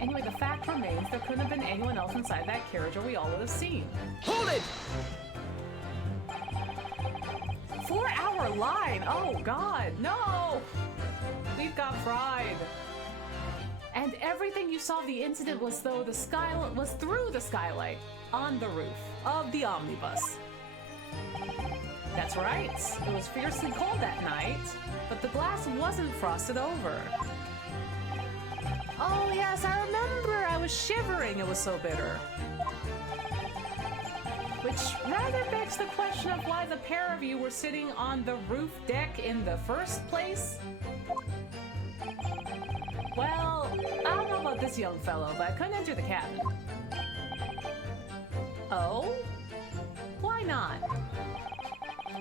Anyway, the fact remains there couldn't have been anyone else inside that carriage or we all would have seen. Hold it! our line. Oh, God, no! We've got fried. And everything you saw of the incident was through the skylight on the roof of the omnibus. That's right. It was fiercely cold that night, but the glass wasn't frosted over. Oh, yes, I remember. I was shivering. It was so bitter. Which rather begs the question of why the pair of you were sitting on the roof deck in the first place. Well, I don't know about this young fellow, but I couldn't enter the cabin. Oh? Why not?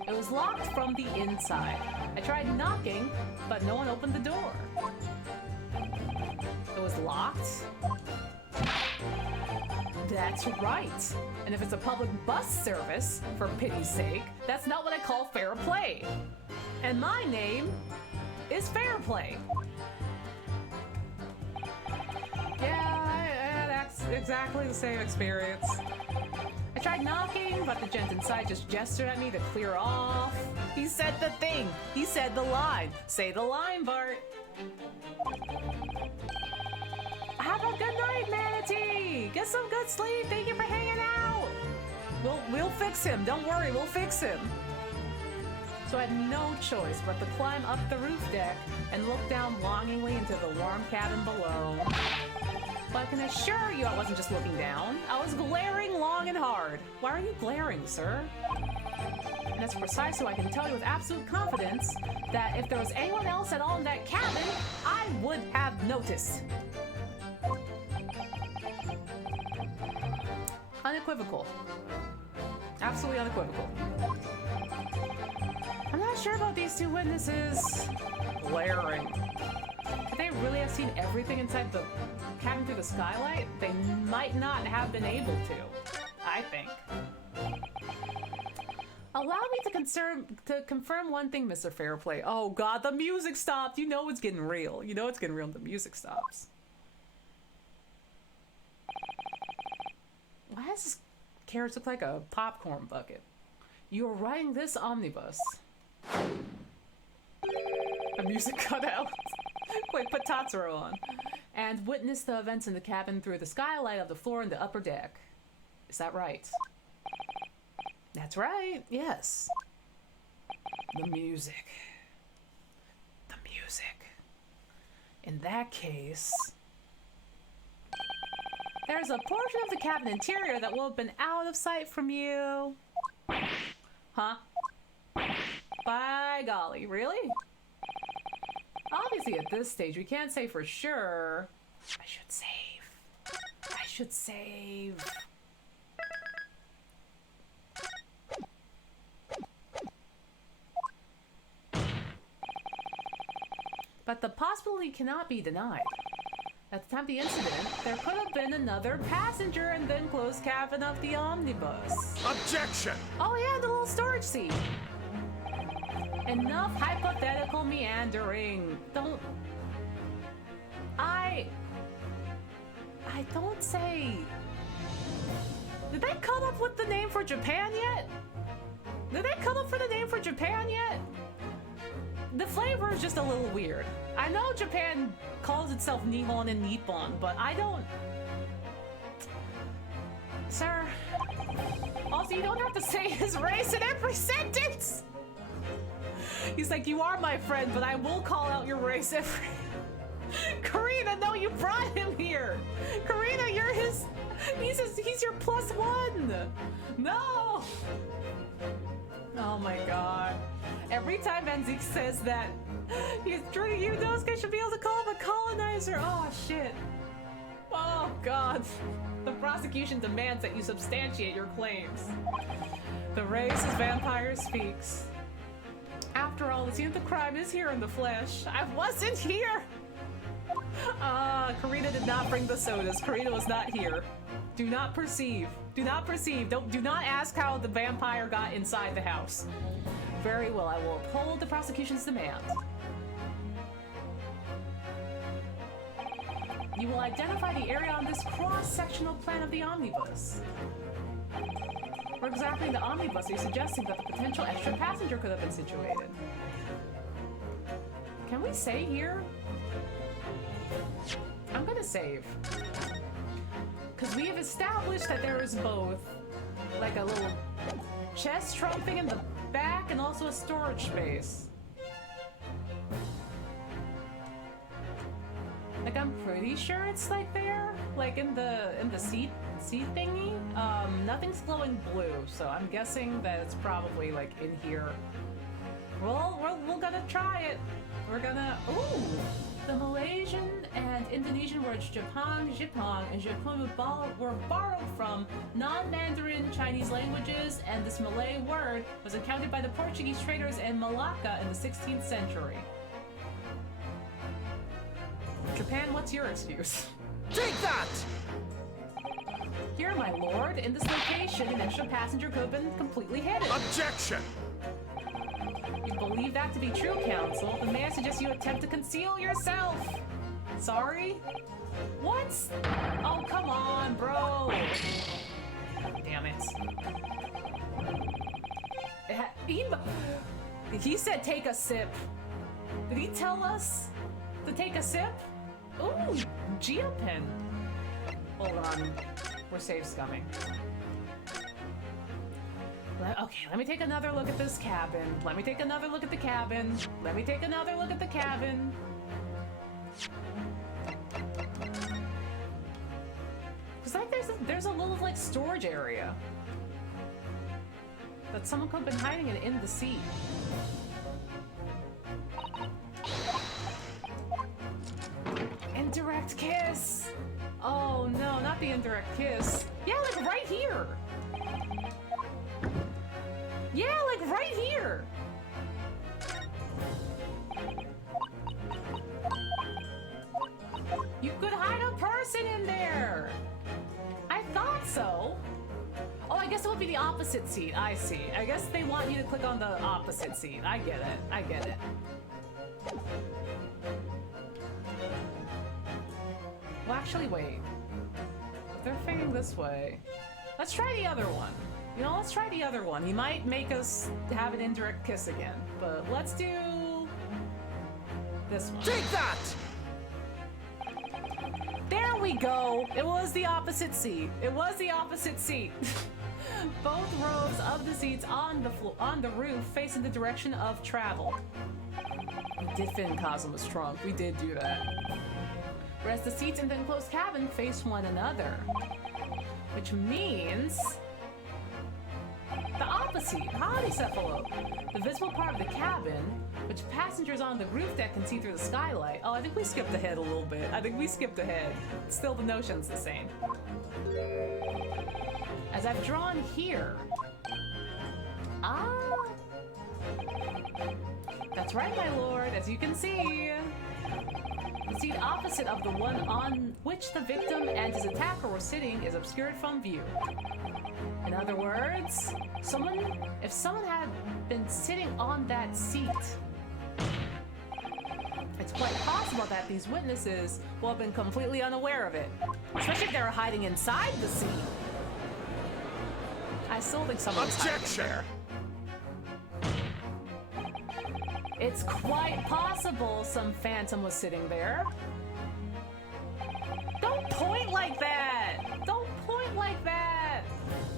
It was locked from the inside. I tried knocking, but no one opened the door. It was locked? That's right. And if it's a public bus service, for pity's sake, that's not what I call fair play. And my name is Fair Play. Yeah, that's exactly the same experience. I tried knocking, but the gent inside just gestured at me to clear off. He said the thing. He said the line. Say the line, Bart. Have a good night, Manatee. Get some good sleep. Thank you for hanging out. We'll fix him. Don't worry, we'll fix him. So I had no choice but to climb up the roof deck and look down longingly into the warm cabin below. But I can assure you I wasn't just looking down. I was glaring long and hard. Why are you glaring, sir? And that's precisely why I can tell you with absolute confidence that if there was anyone else at all in that cabin, I would have noticed. Unequivocal. Absolutely unequivocal. I'm not sure about these two witnesses. Glaring. Could they really have seen everything inside the cabin through the skylight? They might not have been able to, I think. Allow me to confirm one thing, Mr. Fairplay. Oh God, the music stopped. You know it's getting real. You know it's getting real when the music stops. Why does this carriage look like a popcorn bucket? You're riding this omnibus. The music cut out. Quick, put Tatsuro on. And witness the events in the cabin through the skylight of the floor in the upper deck. Is that right? That's right, yes. The music. The music. In that case... there's a portion of the cabin interior that will have been out of sight from you. Huh? By golly, really? Obviously, at this stage, we can't say for sure. I should save. I should save. But the possibility cannot be denied. At the time of the incident, there could have been another passenger in the enclosed cabin of the omnibus. Objection! Oh yeah, the little storage seat. Enough hypothetical meandering. Don't... I don't say... Did they come up with the name for Japan yet? Did they come up with the name for Japan yet? The flavor is just a little weird. I know Japan calls itself Nihon and Nippon, but I don't... Sir, also you don't have to say his race in every sentence! He's like, you are my friend, but I will call out your race every... Karina, no, you brought him here! Karina, you're his... He's your +1! No! Oh my god. Every time Enzik says that, he's treating you, those guys should be able to call him a colonizer. Oh shit. Oh god. The prosecution demands that you substantiate your claims. The race as vampire speaks. After all, the scene of the crime is here in the flesh. I wasn't here! Karina did not bring the sodas. Karina was not here. Do not perceive. Do not perceive. Do not ask how the vampire got inside the house. Very well, I will uphold the prosecution's demand. You will identify the area on this cross-sectional plan of the omnibus. Where exactly in the omnibus are you suggesting that the potential extra passenger could have been situated? Can we say here? I'm gonna save. Because we have established that there is both, like a little chest trunk thing in the back and also a storage space. Like, I'm pretty sure it's like there, like in the seat thingy. Nothing's glowing blue, so I'm guessing that it's probably like in here. Well, we're gonna try it. We're gonna. Ooh, the Malaysian and Indonesian words Jepang, Jepang, and Jepun were borrowed from non-Mandarin Chinese languages, and this Malay word was encountered by the Portuguese traders in Malacca in the 16th century. Japan, what's your excuse? Take that! Here, my lord, in this location, an extra passenger could have been completely hidden. Objection! You believe that to be true, Counsel? The man suggests you attempt to conceal yourself. Sorry? What? Oh, come on, bro. Damn it. He said take a sip. Did he tell us to take a sip? Ooh, Geopen. Hold on. We're safe scumming. Okay, let me take another look at this cabin. Let me take another look at the cabin. Let me take another look at the cabin. Cause like there's a little like storage area that someone could have been hiding in the seat. Indirect kiss. Oh no, not the indirect kiss. Yeah, like right here. Yeah, like right here. You could hide a person in there. I thought so. Oh, I guess it would be the opposite seat. I see. I guess they want you to click on the opposite seat. I get it. I get it. Well, actually, wait. If they're fading this way, let's try the other one. You know, let's try the other one. He might make us have an indirect kiss again, but let's do this one. Take that! There we go. It was the opposite seat. It was the opposite seat. Both rows of the seats on the roof face in the direction of travel. We did fit in Cosmo's trunk. We did do that. Whereas the seats in the enclosed cabin face one another, which means the opposite. Howdy, Cephalo. The visible part of the cabin, which passengers on the roof deck can see through the skylight. Oh, I think we skipped ahead a little bit. I think we skipped ahead. Still, the notion's the same. As I've drawn here. Ah. That's right, my lord. As you can see, the seat opposite of the one on which the victim and his attacker were sitting is obscured from view. In other words, if someone had been sitting on that seat, it's quite possible that these witnesses will have been completely unaware of it, especially if they were hiding inside the seat. I still think someone's hiding there. It's quite possible some phantom was sitting there. Don't point like that! Don't point like that!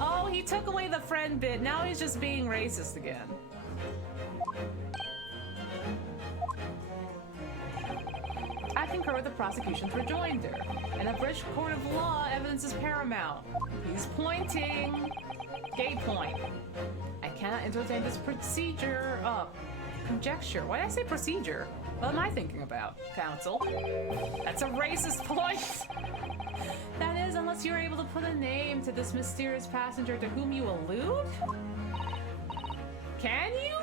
Oh, he took away the friend bit. Now he's just being racist again. I concur with the prosecution's rejoinder. In a British court of law, evidence is paramount. He's pointing. Gay point. I cannot entertain this procedure. Conjecture. Why did I say procedure? What am I thinking about, counsel? That's a racist point. That is, unless you're able to put a name to this mysterious passenger to whom you allude? Can you?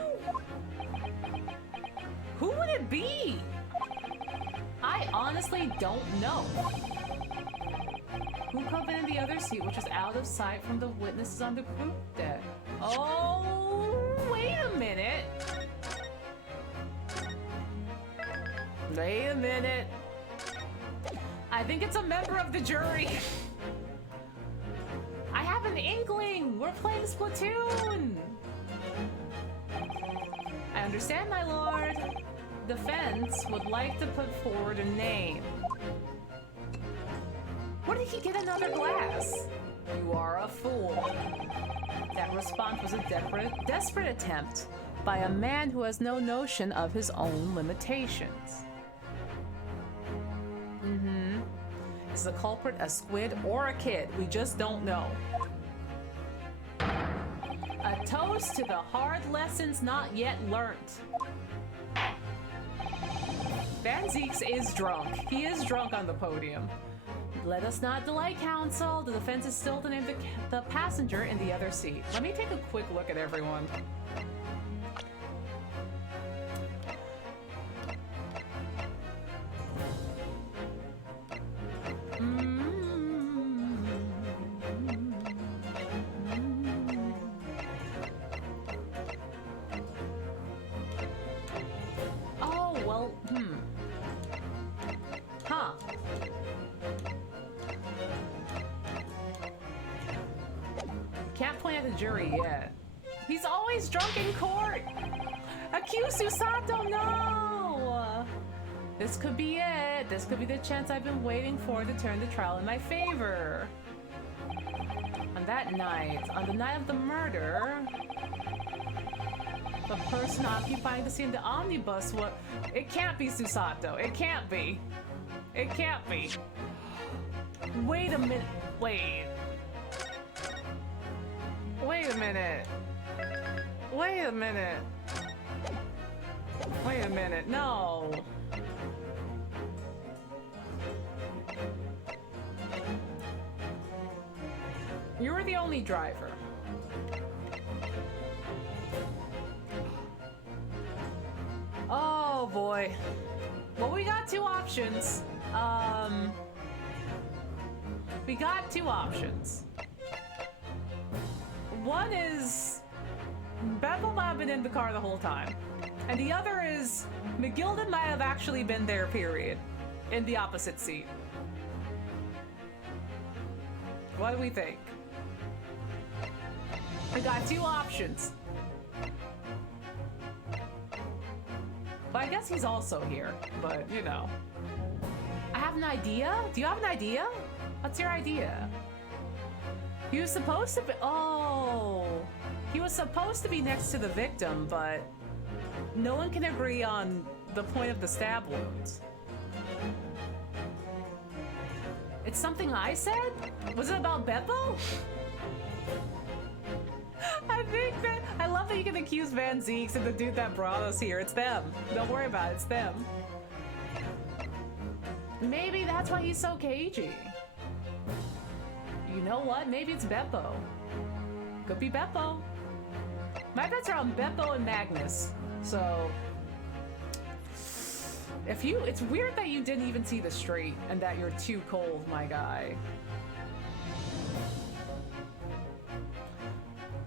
Who would it be? I honestly don't know. Who could have been in the other seat, which was out of sight from the witnesses on the group deck? Oh, wait a minute. Wait a minute. I think it's a member of the jury. I haven't an inkling! We're playing Splatoon! I understand, my lord. Defense would like to put forward a name. Where did he get another glass? You are a fool. That response was a desperate attempt by a man who has no notion of his own limitations. Is the culprit a squid or a kid? We just don't know. A toast to the hard lessons not yet learnt. Van Zeeks is drunk. He is drunk on the podium. Let us not delay, counsel. The defense is still to name the passenger in the other seat. Let me take a quick look at everyone. Oh, well, Huh. Can't point at the jury yet. He's always drunk in court! Accuse Susato, no! This could be it. This could be the chance I've been waiting for to turn the trial in my favor. On that night, on the night of the murder, the person occupying the scene in the omnibus was... It can't be Susato. It can't be. It can't be. Wait a minute. Wait. Wait a minute. Wait a minute. Wait a minute. No. You were the only driver. Oh boy. Well, we got two options. We got two options. One is Beppo might have been in the car the whole time. And the other is McGilden might have actually been there, period. In the opposite seat. What do we think? We got two options. But I guess he's also here, but you know. I have an idea? Do you have an idea? What's your idea? He was supposed to be... Oh! He was supposed to be next to the victim, but no one can agree on the point of the stab wounds. It's something I said? Was it about Beppo? I think that... I love that you can accuse Van Zeeks and the dude that brought us here. It's them. Don't worry about it. It's them. Maybe that's why he's so cagey. You know what? Maybe it's Beppo. Could be Beppo. My bets are on Beppo and Magnus. So... If you... It's weird that you didn't even see the straight and that you're too cold, my guy.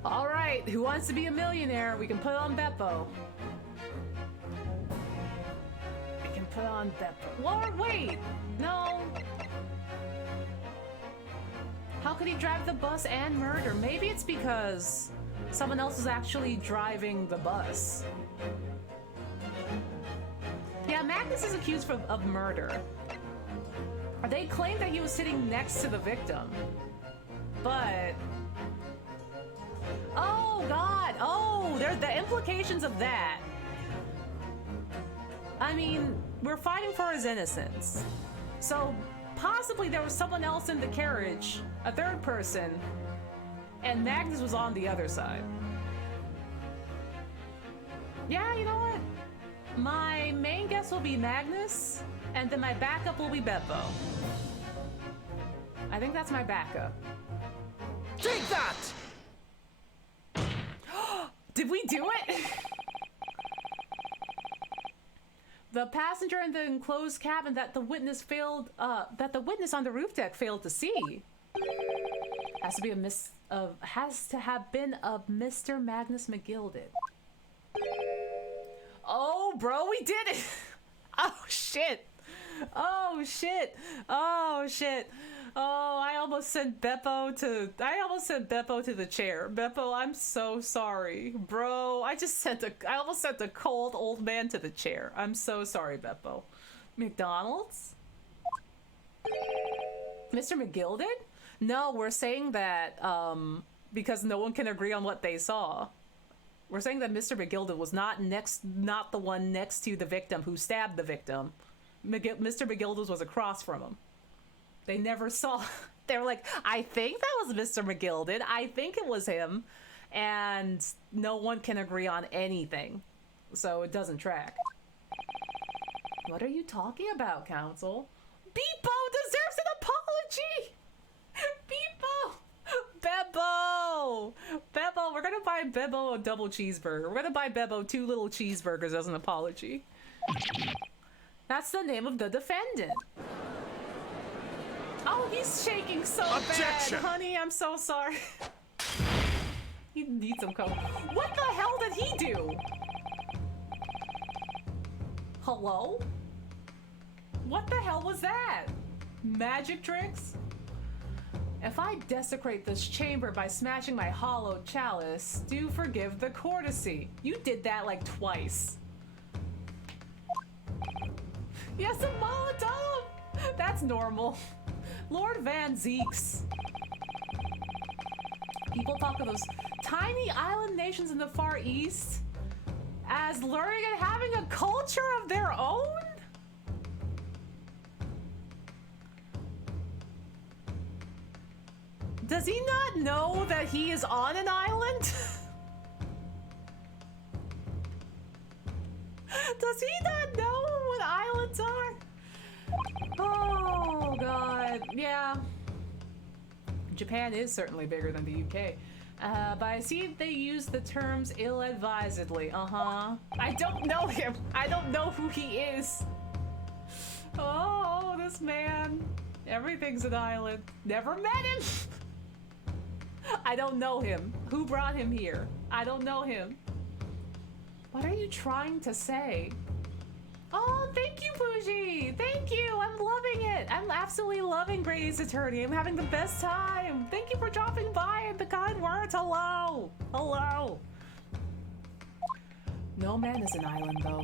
Alright, who wants to be a millionaire? We can put on Beppo. We can put on Beppo. Lord, wait! No. How could he drive the bus and murder? Maybe it's because someone else was actually driving the bus. Yeah, Magnus is accused of murder. They claim that he was sitting next to the victim. But... Oh, God! Oh, there's the implications of that. I mean, we're fighting for his innocence. So, possibly there was someone else in the carriage, a third person, and Magnus was on the other side. Yeah, you know what? My main guess will be Magnus, and then my backup will be Beppo. I think that's my backup. Take that! Did we do it? The passenger in the enclosed cabin that the witness on the roof deck failed to see has to have been of Mr. Magnus McGilden. Oh, bro, we did it! Oh shit! Oh shit! Oh shit! Oh, I almost sent Beppo to the chair. Beppo, I'm so sorry. Bro, I almost sent a cold old man to the chair. I'm so sorry, Beppo. McDonald's? Mr. McGilded? No, we're saying that because no one can agree on what they saw. We're saying that Mr. McGilded was not the one next to the victim who stabbed the victim. Mr. McGilded was across from him. They never saw. They were like, I think that was Mr. McGilded. I think it was him. And no one can agree on anything. So it doesn't track. What are you talking about, Council? Beepo deserves an apology! Beepo! Bebo! Bebo, we're gonna buy Bebo a double cheeseburger. We're gonna buy Bebo 2 little cheeseburgers as an apology. That's the name of the defendant. Oh, he's shaking so Objection. bad. Honey, I'm so sorry. He needs some coke. What the hell did he do? Hello? What the hell was that? Magic tricks? If I desecrate this chamber by smashing my hollow chalice, do forgive the courtesy. You did that like twice. Yes, a Molotov! That's normal. Lord Van Zeeks. People talk of those tiny island nations in the Far East as learning and having a culture of their own? Does he not know that he is on an island? Does he not know what islands are? Oh, God. Yeah. Japan is certainly bigger than the UK. But I see they use the terms ill-advisedly. Uh-huh. I don't know him. I don't know who he is. Oh, this man. Everything's an island. Never met him. I don't know him. Who brought him here? I don't know him. What are you trying to say? Oh, thank you, Bougie. Thank you. I'm loving it. I'm absolutely loving Grady's Attorney. I'm having the best time. Thank you for dropping by and the kind words. Hello. Hello. No man is an island, though.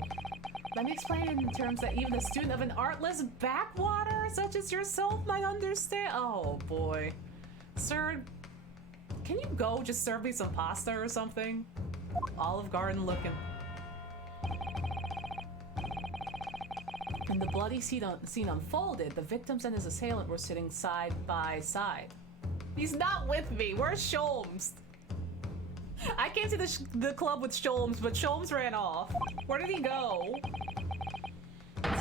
Let me explain it in terms that even a student of an artless backwater such as yourself might understand. Oh, boy. Sir, can you go just serve me some pasta or something? Olive Garden looking. When the bloody scene unfolded, the victims and his assailant were sitting side by side. He's not with me. Where's Sholmes? I came to the club with Sholmes, but Sholmes ran off. Where did he go?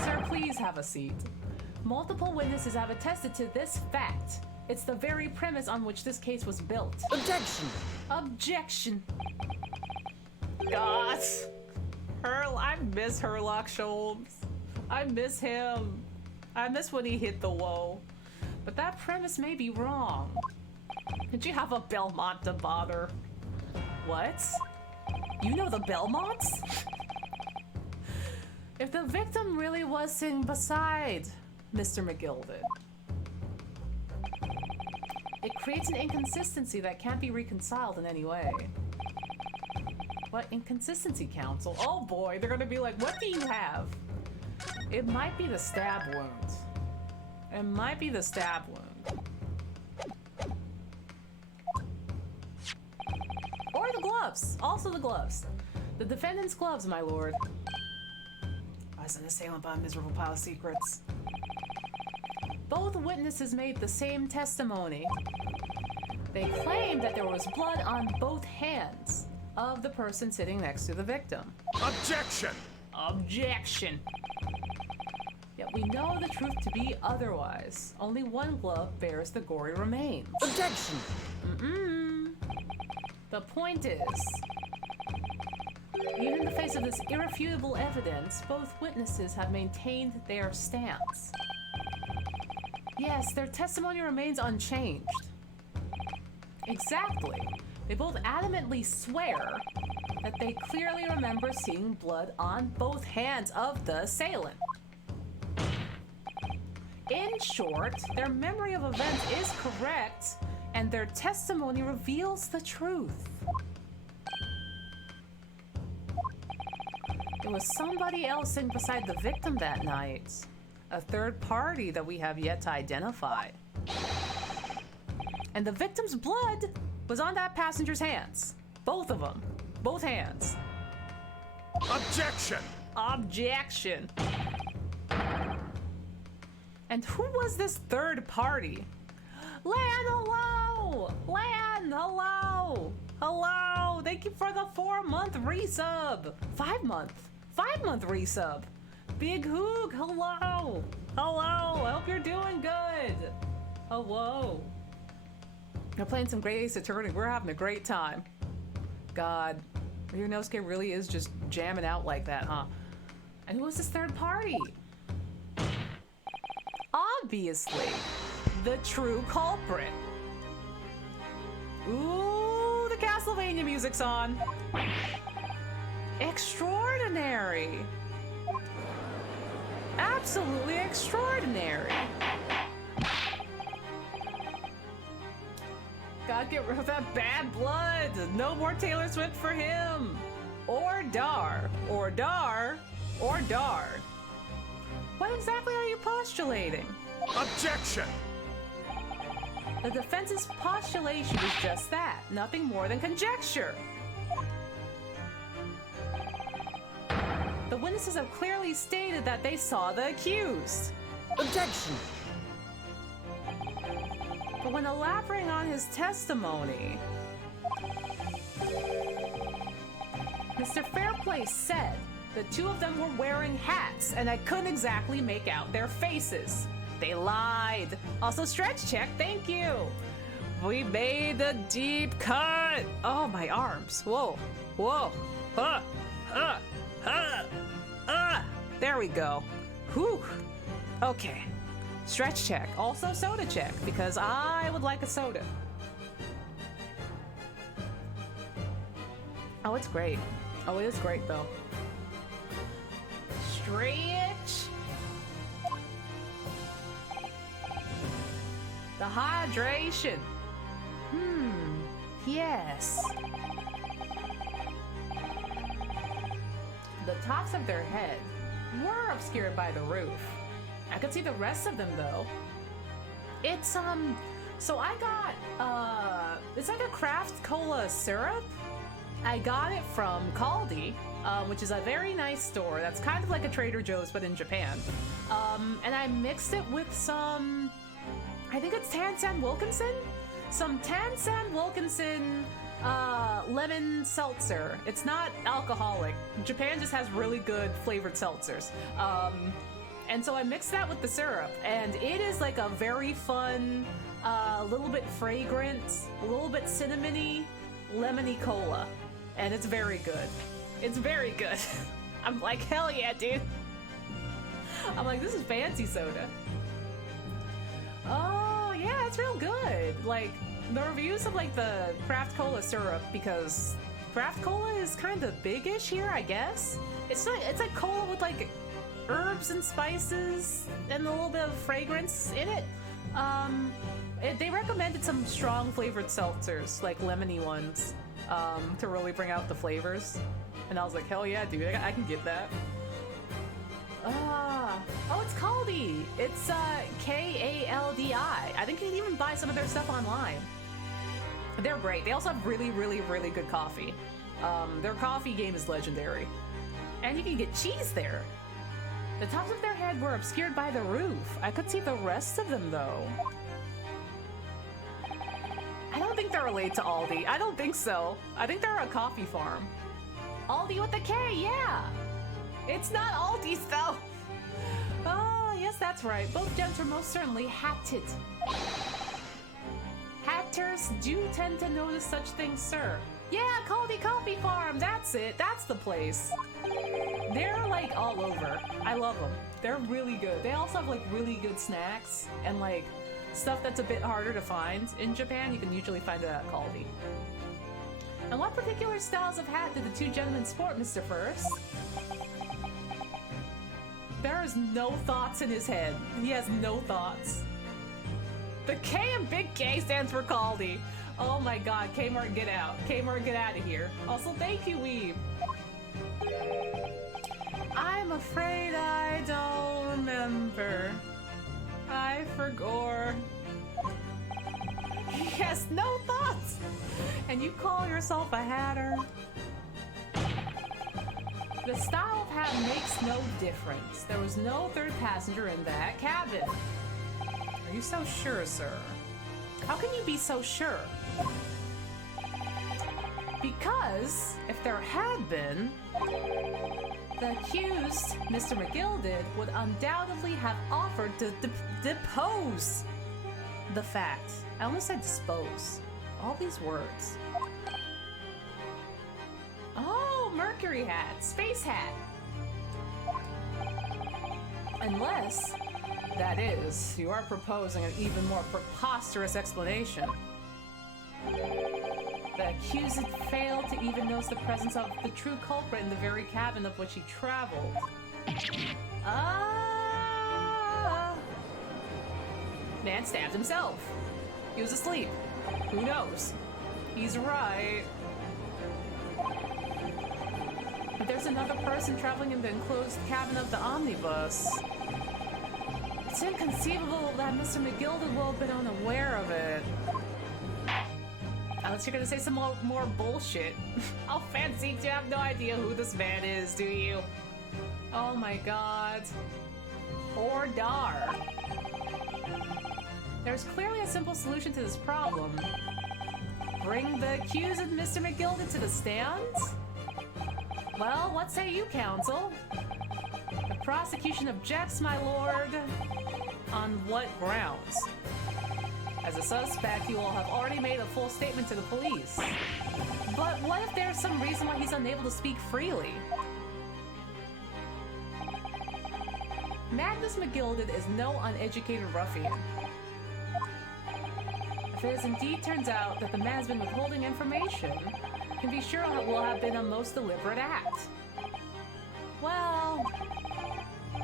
Sir, please have a seat. Multiple witnesses have attested to this fact. It's the very premise on which this case was built. Objection. Objection. God. I miss Herlock Sholmes. I miss him. I miss when he hit the wall. But that premise may be wrong. Did you have a Belmont to bother? What? You know the Belmonts? If the victim really was sitting beside Mr. McGilded, it creates an inconsistency that can't be reconciled in any way. What inconsistency, Council? Oh boy, they're gonna be like, what do you have? It might be the stab wound. It might be the stab wound. Or the gloves. Also the gloves. The defendant's gloves, my lord. I was an assailant by a miserable pile of secrets. Both witnesses made the same testimony. They claimed that there was blood on both hands of the person sitting next to the victim. Objection. Objection. Yet we know the truth to be otherwise. Only one glove bears the gory remains. Objection. The point is, even in the face of this irrefutable evidence, both witnesses have maintained their stance. Yes, their testimony remains unchanged. Exactly. They both adamantly swear that they clearly remember seeing blood on both hands of the assailant. In short, their memory of events is correct, and their testimony reveals the truth. There was somebody else sitting beside the victim that night. A third party that we have yet to identify. And the victim's blood was on that passenger's hands. Both of them. Both hands. Objection! Objection. And who was this third party? Lan, hello! Lan, hello! Hello! Thank you for the 4-month resub! 5-month? 5-month resub! Big Hoog, hello! Hello! I hope you're doing good! Hello! We're playing some Great Ace Attorney. We're having a great time. God, Ryunosuke really is just jamming out like that, huh? And who was this third party? Obviously, the true culprit. Ooh, the Castlevania music's on. Extraordinary. Absolutely extraordinary. Gotta get rid of that bad blood. No more Taylor Swift for him. Or Dar. Or Dar. Or Dar. What exactly are you postulating? Objection! The defense's postulation is just that. Nothing more than conjecture. The witnesses have clearly stated that they saw the accused. Objection! But when elaborating on his testimony, Mr. Fairplay said the two of them were wearing hats and I couldn't exactly make out their faces. They lied. Also, stretch check, thank you. We made a deep cut. Oh, my arms. Whoa. Whoa. There we go. Whew. Okay. Stretch check. Also soda check, because I would like a soda. Oh, it's great. Oh, it is great, though. Stretch. The hydration. Yes. The tops of their head were obscured by the roof. I could see the rest of them though. It's so I got it's like a craft cola syrup. I got it from Caldi, which is a very nice store that's kind of like a Trader Joe's but in Japan. And I mixed it with some, I think it's Tansan Wilkinson? Some Tansan Wilkinson lemon seltzer. It's not alcoholic. Japan just has really good flavored seltzers. And so I mixed that with the syrup, and it is like a very fun, a little bit fragrant, a little bit cinnamony, lemony cola. And it's very good. It's very good. I'm like, hell yeah, dude. I'm like, this is fancy soda. Oh, yeah, it's real good. Like, the reviews of, like, the craft cola syrup, because craft cola is kind of big-ish here, I guess. It's like cola with, like, herbs and spices and a little bit of fragrance in it. They recommended some strong flavored seltzers, like lemony ones, to really bring out the flavors. And I was like, hell yeah, dude, I can get that. Oh, it's Caldi. It's Kaldi. I think you can even buy some of their stuff online. They're great. They also have really, really, really good coffee. Their coffee game is legendary. And you can get cheese there. The tops of their head were obscured by the roof. I could see the rest of them, though. I don't think they're related to Aldi. I don't think so. I think they're a coffee farm. Aldi with a K, yeah. It's not Aldi's, though. Oh, yes, that's right. Both gems are most certainly hatted. Hatters do tend to notice such things, sir. Yeah, Caldi Coffee Farm, that's it. That's the place. They're, like, all over. I love them. They're really good. They also have, like, really good snacks and, like, stuff that's a bit harder to find in Japan. You can usually find it at Caldi. And what particular styles of hat did the two gentlemen sport, Mr. First? There is no thoughts in his head. He has no thoughts. The K in Big K stands for Caldy. Oh my god, Kmart, get out. Kmart, get out of here. Also, thank you, Weeb. I'm afraid I don't remember. I forgot. He has no thoughts! And you call yourself a hatter? The style of hat makes no difference. There was no third passenger in that cabin. Are you so sure, sir? How can you be so sure? Because if there had been, the accused, Mr. McGilded, would undoubtedly have offered to depose the fact. I almost said dispose. All these words. Oh, Mercury hat, space hat. Unless, that is, you are proposing an even more preposterous explanation. The accused failed to even notice the presence of the true culprit in the very cabin of which he traveled. Man stabbed himself. He was asleep. Who knows? He's right. But there's another person traveling in the enclosed cabin of the omnibus. It's inconceivable that Mr. McGilded will have been unaware of it. Unless you're gonna say some more bullshit. Oh, fancy, you have no idea who this man is, do you? Oh my god. Or Dar. There's clearly a simple solution to this problem. Bring the accused Mr. McGilded to the stand? Well, what say you, counsel? The prosecution objects, my lord. On what grounds? As a suspect, you will have already made a full statement to the police. But what if there's some reason why he's unable to speak freely? Magnus McGilded is no uneducated ruffian. If it indeed turns out that the man has been withholding information, you can be sure it will have been a most deliberate act. Well,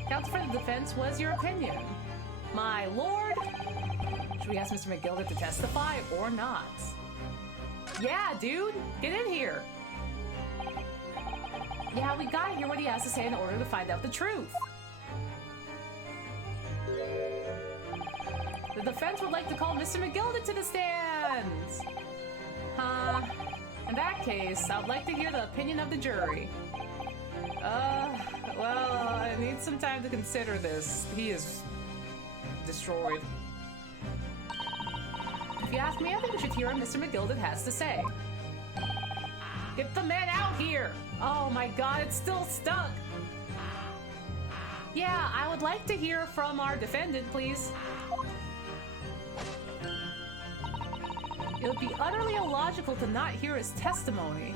counsel for the defense, what is your opinion? My lord? Should we ask Mr. McGilded to testify or not? Yeah, dude, get in here. Yeah, we gotta hear what he has to say in order to find out the truth. The defense would like to call Mr. McGilded to the stand. In that case, I would like to hear the opinion of the jury. Well, I need some time to consider this. He is destroyed. If you ask me, I think we should hear what Mr. McGilded has to say. Get the man out here! Oh my god, it's still stuck! Yeah, I would like to hear from our defendant, please. It would be utterly illogical to not hear his testimony.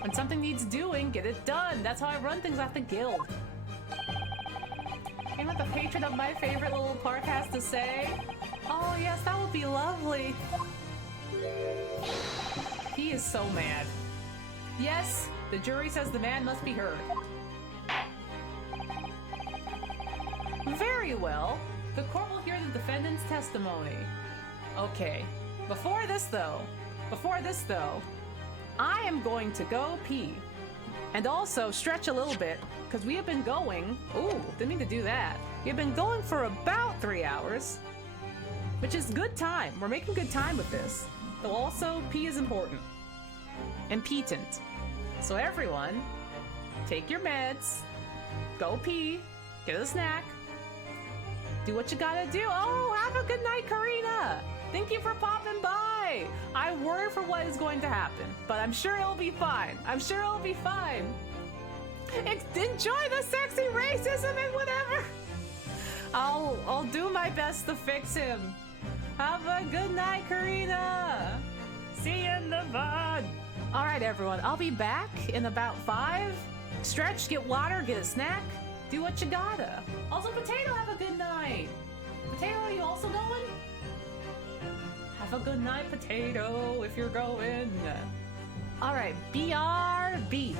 When something needs doing, get it done. That's how I run things at the guild. And what the patron of my favorite little park has to say? Oh yes, that would be lovely. He is so mad. Yes, the jury says the man must be heard. Very well. The court will hear the defendant's testimony. Okay. Before this though, I am going to go pee. And also stretch a little bit, because we have been going, ooh, didn't mean to do that. We have been going for about 3 hours, which is good time. We're making good time with this. Though also, pee is important. Impetent. So everyone, take your meds, go pee, get a snack, do what you gotta do. Oh, have a good night, Karina. Thank you for popping by. I worry for what is going to happen, but I'm sure it'll be fine. I'm sure it'll be fine. Enjoy the sexy racism and whatever. I'll do my best to fix him. Have a good night, Karina. See you in the bud. All right, everyone. I'll be back in about 5. Stretch, get water, get a snack. Do what you gotta. Also, Potato, have a good night. Potato, are you also going? Have a good night, Potato, if you're going. All right, BRB.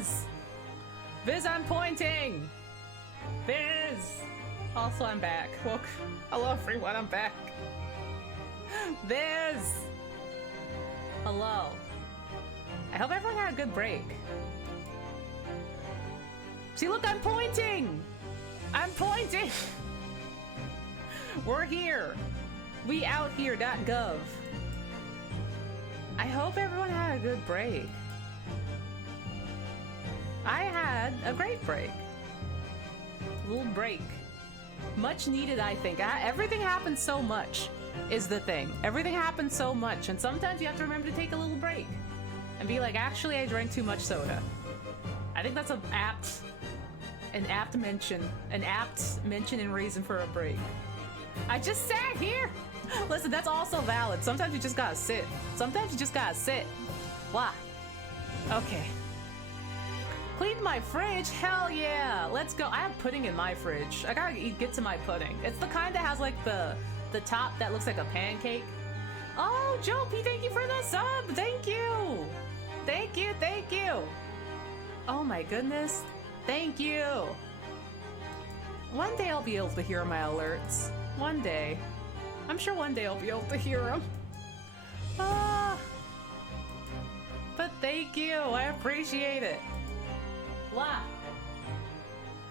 Viz! Viz, I'm pointing! Viz! Also, I'm back. Well, hello everyone, I'm back. Viz! Hello. I hope everyone had a good break. See, look, I'm pointing! I'm pointing! We're here. We out here.gov. I hope everyone had a good break. I had a great break. Little break. Much needed, I think. Everything happens so much is the thing. Everything happens so much, and sometimes you have to remember to take a little break and be like, actually, I drank too much soda. I think that's an apt mention and reason for a break. I just sat here. Listen, that's also valid. Sometimes you just gotta sit. Sometimes you just gotta sit. Why? Okay. Clean my fridge? Hell yeah! Let's go. I have pudding in my fridge. I gotta get to my pudding. It's the kind that has like the top that looks like a pancake. Oh, Jopie, thank you for the sub! Thank you! Thank you, thank you! Oh my goodness. Thank you! One day I'll be able to hear my alerts. One day. I'm sure one day I'll be able to hear them. Ah. But thank you. I appreciate it. Wow.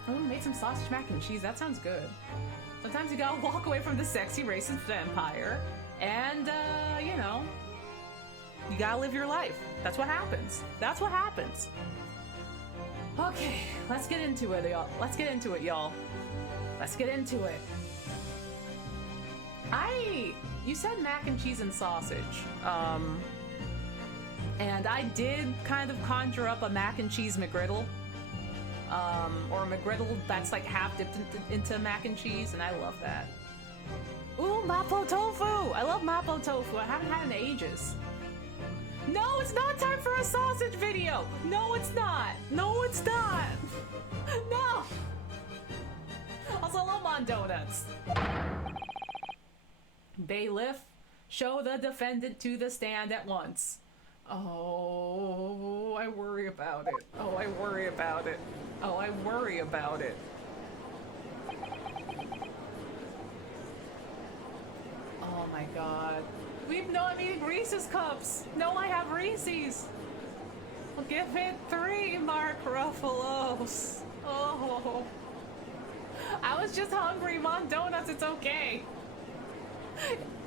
Oh, made some sausage mac and cheese. That sounds good. Sometimes you gotta walk away from the sexy racist vampire and, you know, you gotta live your life. That's what happens. That's what happens. Okay, let's get into it, y'all. Let's get into it, y'all. Let's get into it. You said mac and cheese and sausage. And I did kind of conjure up a mac and cheese McGriddle. Or a McGriddle that's like half dipped into mac and cheese, and I love that. Ooh, mapo tofu! I love mapo tofu. I haven't had it in ages. No, it's not time for a sausage video! No, it's not! No, it's not! No! Also, love on donuts. Bailiff, show the defendant to the stand at once. Oh, I worry about it. Oh, I worry about it. Oh, I worry about it. Oh my god. I'm eating Reese's cups. No, I have Reese's. I'll give it 3, Mark Ruffalo's. Oh. I was just hungry. Mom, donuts, it's okay.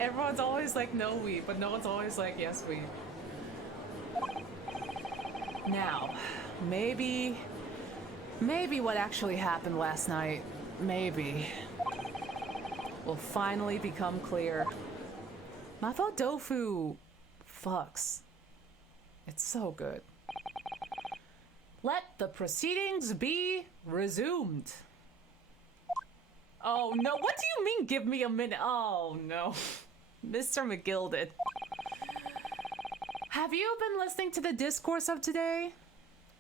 Everyone's always like, no, we, but no one's always like, yes, we. Now, maybe what actually happened last night, maybe, will finally become clear. Mapo tofu fucks. It's so good. Let the proceedings be resumed. Oh no, what do you mean give me a minute? Oh no. Mr. McGilded. Have you been listening to the discourse of today?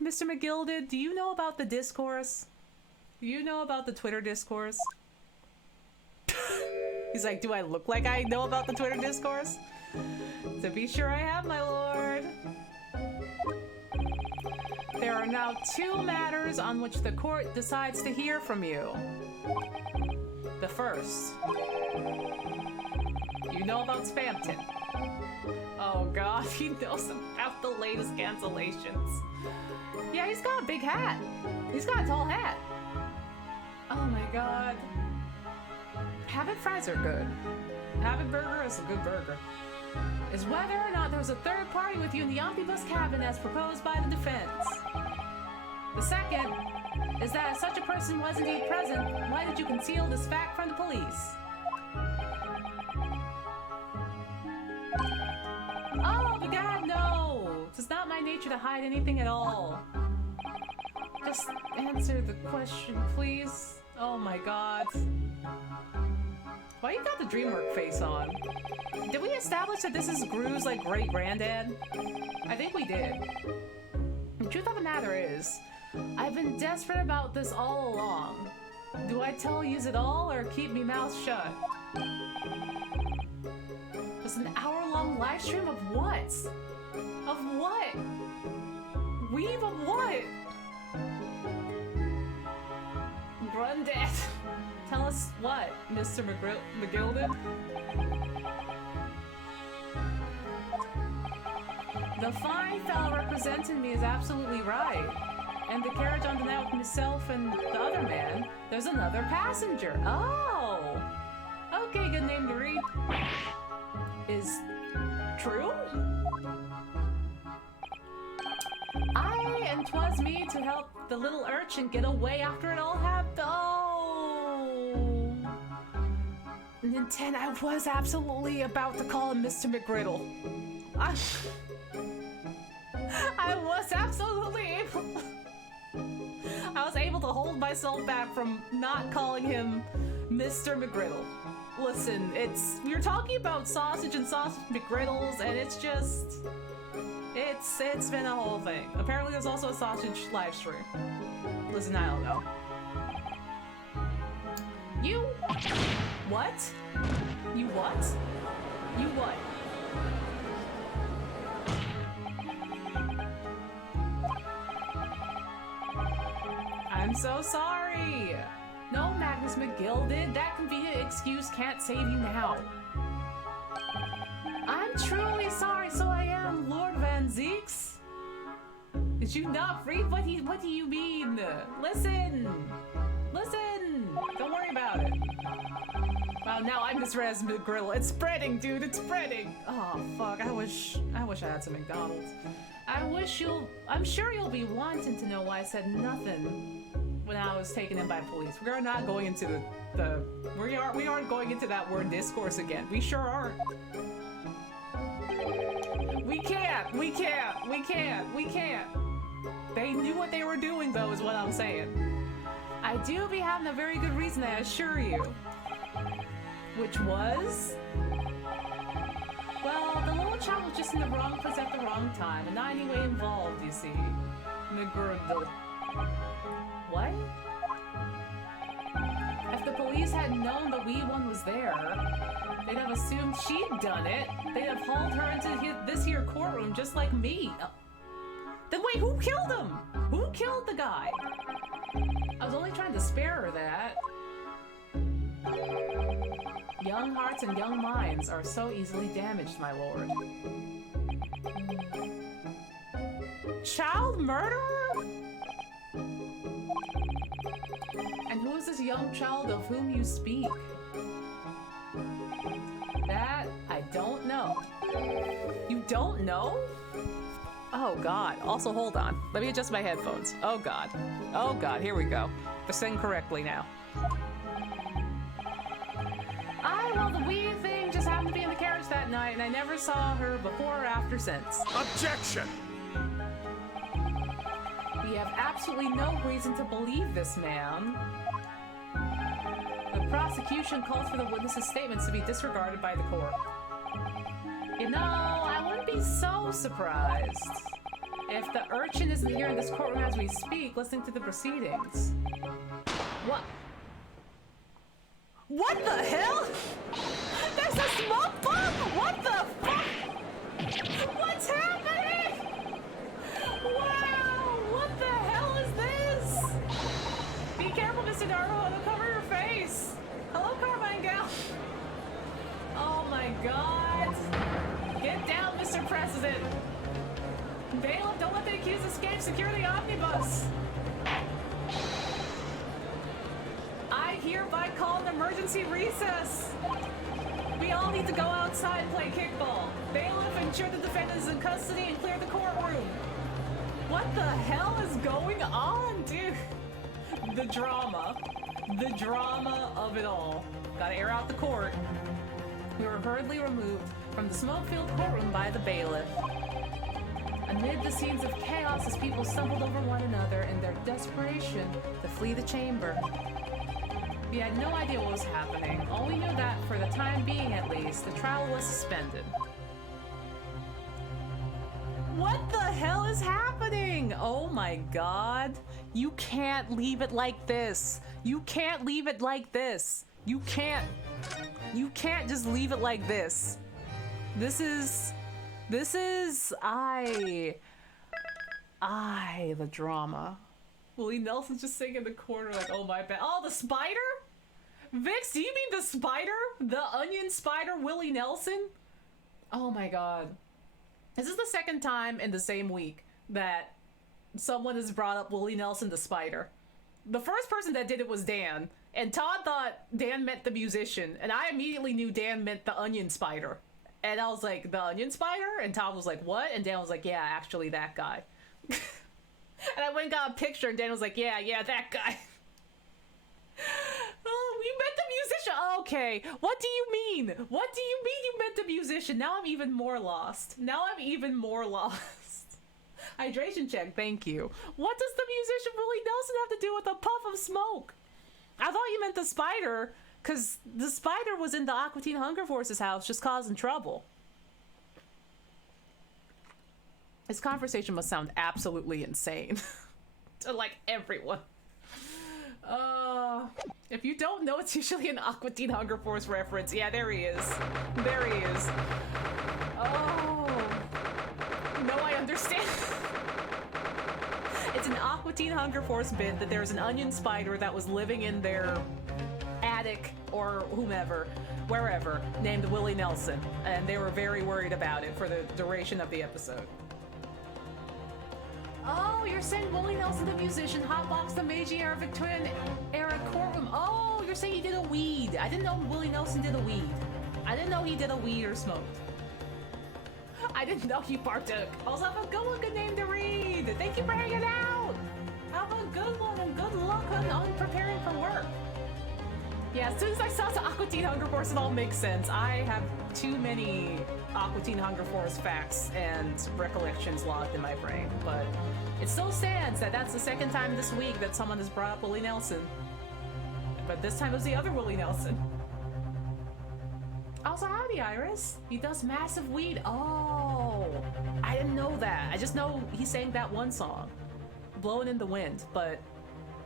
Mr. McGilded, do you know about the discourse? Do you know about the Twitter discourse? He's like, do I look like I know about the Twitter discourse? To be sure I have, my lord. There are now 2 matters on which the court decides to hear from you. The first. You know about Spamton. Oh god, he knows about the latest cancellations. Yeah, he's got a big hat. He's got a tall hat. Oh my god. Habit fries are good. Habit burger is a good burger. Is whether or not there was a third party with you in the omnibus cabin as proposed by the defense. The second is that if such a person was indeed present, why did you conceal this fact from the police? Oh, but God, no! It's not my nature to hide anything at all. Just answer the question, please. Oh my god. Why you got the DreamWorks face on? Did we establish that this is Gru's, like, great-granddad? I think we did. The truth of the matter is, I've been desperate about this all along. Do I tell yous it all, or keep me mouth shut? Just an hour-long live stream of what? Of what? Weave of what? Grundad. Tell us what, Mr. McGilded? The fine fellow representing me is absolutely right. And the carriage on the night with myself and the other man, there's another passenger. Oh! Okay, good name to read. Is true? Aye, and 'twas me to help the little urchin get away after it all happened. Oh! And then I was absolutely about to call him Mr. McGriddle. I was absolutely able... I was able to hold myself back from not calling him Mr. McGriddle. Listen, we were talking about sausage and sausage McGriddles, and it's just... It's been a whole thing. Apparently there's also a sausage live stream. Listen, I don't know. You... What? You what? You what? I'm so sorry. No, Magnus McGilded, that convenient excuse can't save you now. I'm truly sorry, so I am, Lord Van Zeeks. Did you not read what do you mean? Listen! Listen! Don't worry about it. Wow, now I misread as McGriddle. It's spreading, dude, it's spreading! Oh, fuck, I wish I had some McDonald's. I'm sure you'll be wanting to know why I said nothing when I was taken in by police. We are not going into we aren't going into that word discourse again. We sure aren't. We can't. They knew what they were doing, though, is what I'm saying. I do be having a very good reason, I assure you. Which was? Well, the little child was just in the wrong place at the wrong time, and not anyway involved, you see. McGirdle. What? If the police had known the wee one was there, they'd have assumed she'd done it. They'd have hauled her into this here courtroom just like me. Then wait, who killed him? Who killed the guy? I was only trying to spare her that. Young hearts and young minds are so easily damaged, my lord. Child murderer? And who is this young child of whom you speak? That I don't know. You don't know? Oh god. Also, hold on. Let me adjust my headphones. Oh god. Oh god, here we go. They're saying correctly now. Well, the wee thing just happened to be in the carriage that night, and I never saw her before or after since. Objection! We have absolutely no reason to believe this man. The prosecution called for the witness's statements to be disregarded by the court. You know, I wouldn't be so surprised if the urchin isn't here in this courtroom as we speak, listening to the proceedings. What? What the hell? There's a smoke bomb! What the fuck? What's happening? Wow! What the hell is this? Be careful, Mr. Darrow. It'll cover your face. Hello, Carmine Gal. Oh my god. Get down, Mr. President. Bailiff, don't let the accused escape. Secure the omnibus. I hereby call an emergency recess. We all need to go outside and play kickball. Bailiff, ensure the defendant is in custody and clear the courtroom. What the hell is going on, dude? The drama of it all. Gotta air out the court. We were hurriedly removed from the smoke-filled courtroom by the bailiff. Amid the scenes of chaos as people stumbled over one another in their desperation to flee the chamber. We had no idea what was happening. All we knew that, for the time being at least, the trial was suspended. What the hell is happening? Oh my god. You can't leave it like this. You can't leave it like this. You can't just leave it like this. This is the drama. Willie Nelson's just sitting in the corner like, oh my bad. Oh, the spider? Vix, do you mean the spider? The onion spider, Willie Nelson? Oh my god. This is the second time in the same week that someone has brought up Willie Nelson the spider. The first person that did it was Dan, and Todd thought Dan meant the musician, and I immediately knew Dan meant the onion spider. And I was like, the onion spider? And Todd was like, what? And Dan was like, yeah, actually that guy. And I went and got a picture, and Dan was like, yeah, that guy. Oh, you meant the musician. Okay, what do you mean? What do you mean you meant the musician? Now I'm even more lost. Hydration check, thank you. What does the musician Willie Nelson have to do with a puff of smoke? I thought you meant the spider, because the spider was in the Aqua Teen Hunger Force's house just causing trouble. This conversation must sound absolutely insane to like everyone. If you don't know, it's usually an Aqua Teen Hunger Force reference. Yeah, there he is. Oh. No, I understand. It's an Aqua Teen Hunger Force bit that there's an onion spider that was living in their attic or whomever, wherever, named Willie Nelson. And they were very worried about it for the duration of the episode. Oh, you're saying Willie Nelson, the musician, hotboxed the Meiji era Victorian era courtroom. Oh, you're saying he did a weed. I didn't know Willie Nelson did a weed. I didn't know he did a weed or smoked. I didn't know he partook. Also, have a good one, good name to read. Thank you for hanging out. Have a good one and good luck on preparing for work. Yeah, as soon as I saw the Aqua Teen Hunger Force, it all makes sense. I have too many Aqua Teen Hunger Force facts and recollections logged in my brain, but it still stands that that's the second time this week that someone has brought up Willie Nelson. But this time it was the other Willie Nelson. Also, howdy, Iris. He does massive weed. Oh, I didn't know that. I just know he sang that one song, Blowing in the Wind, but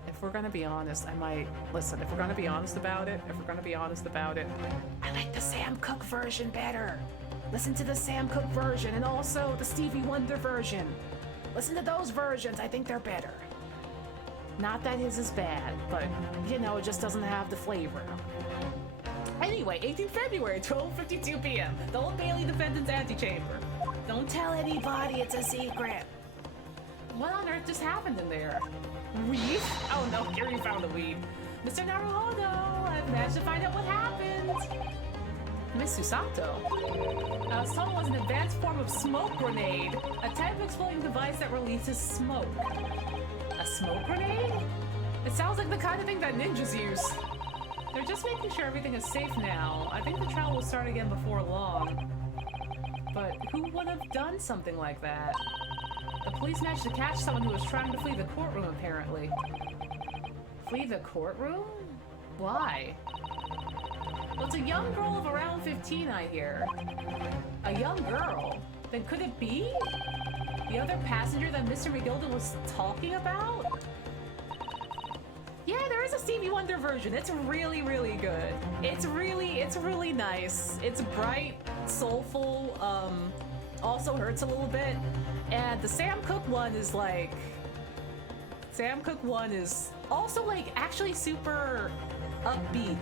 if we're gonna be honest, I might listen. If we're gonna be honest about it, I like the Sam Cooke version better. Listen to the Sam Cooke version and also the Stevie Wonder version. Listen to those versions. I think they're better. Not that his is bad, but you know, it just doesn't have the flavor. Anyway, 18th February, 12:52 p.m. The Old Bailey Defendant's Antechamber. Don't tell anybody. It's a secret. What on earth just happened in there? Weed? Oh no, Gary found the weed. Mr. Naruhodo, I've managed to find out what happened. Miss Susato. Someone was an advanced form of smoke grenade, a type of exploding device that releases smoke. A smoke grenade? It sounds like the kind of thing that ninjas use. They're just making sure everything is safe now. I think the trial will start again before long. But who would have done something like that? The police managed to catch someone who was trying to flee the courtroom, apparently. Flee the courtroom? Why? Well, it's a young girl of around 15, I hear. A young girl? Then could it be the other passenger that Mr. McGilden was talking about? Yeah, there is a Stevie Wonder version. It's really, really good. It's really nice. It's bright, soulful, also hurts a little bit. And the Sam Cooke one is like... Sam Cooke one is also like actually super upbeat,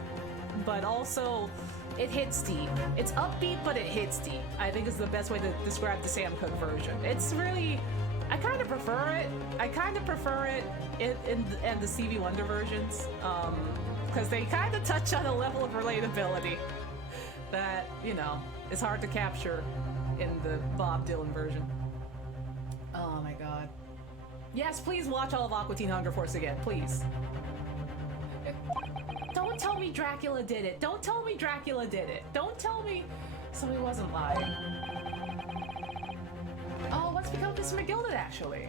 but also it hits deep. It's upbeat, but it hits deep. I think is the best way to describe the Sam Cooke version. It's really... I kind of prefer it in the Stevie Wonder versions, because they kind of touch on a level of relatability that, you know, is hard to capture in the Bob Dylan version. Oh my god. Yes, please watch all of Aqua Teen Hunger Force again, please. Don't tell me Dracula did it. Don't tell me Dracula did it. Don't tell me somebody wasn't lying. Oh, what's become of Mr. McGilden, actually?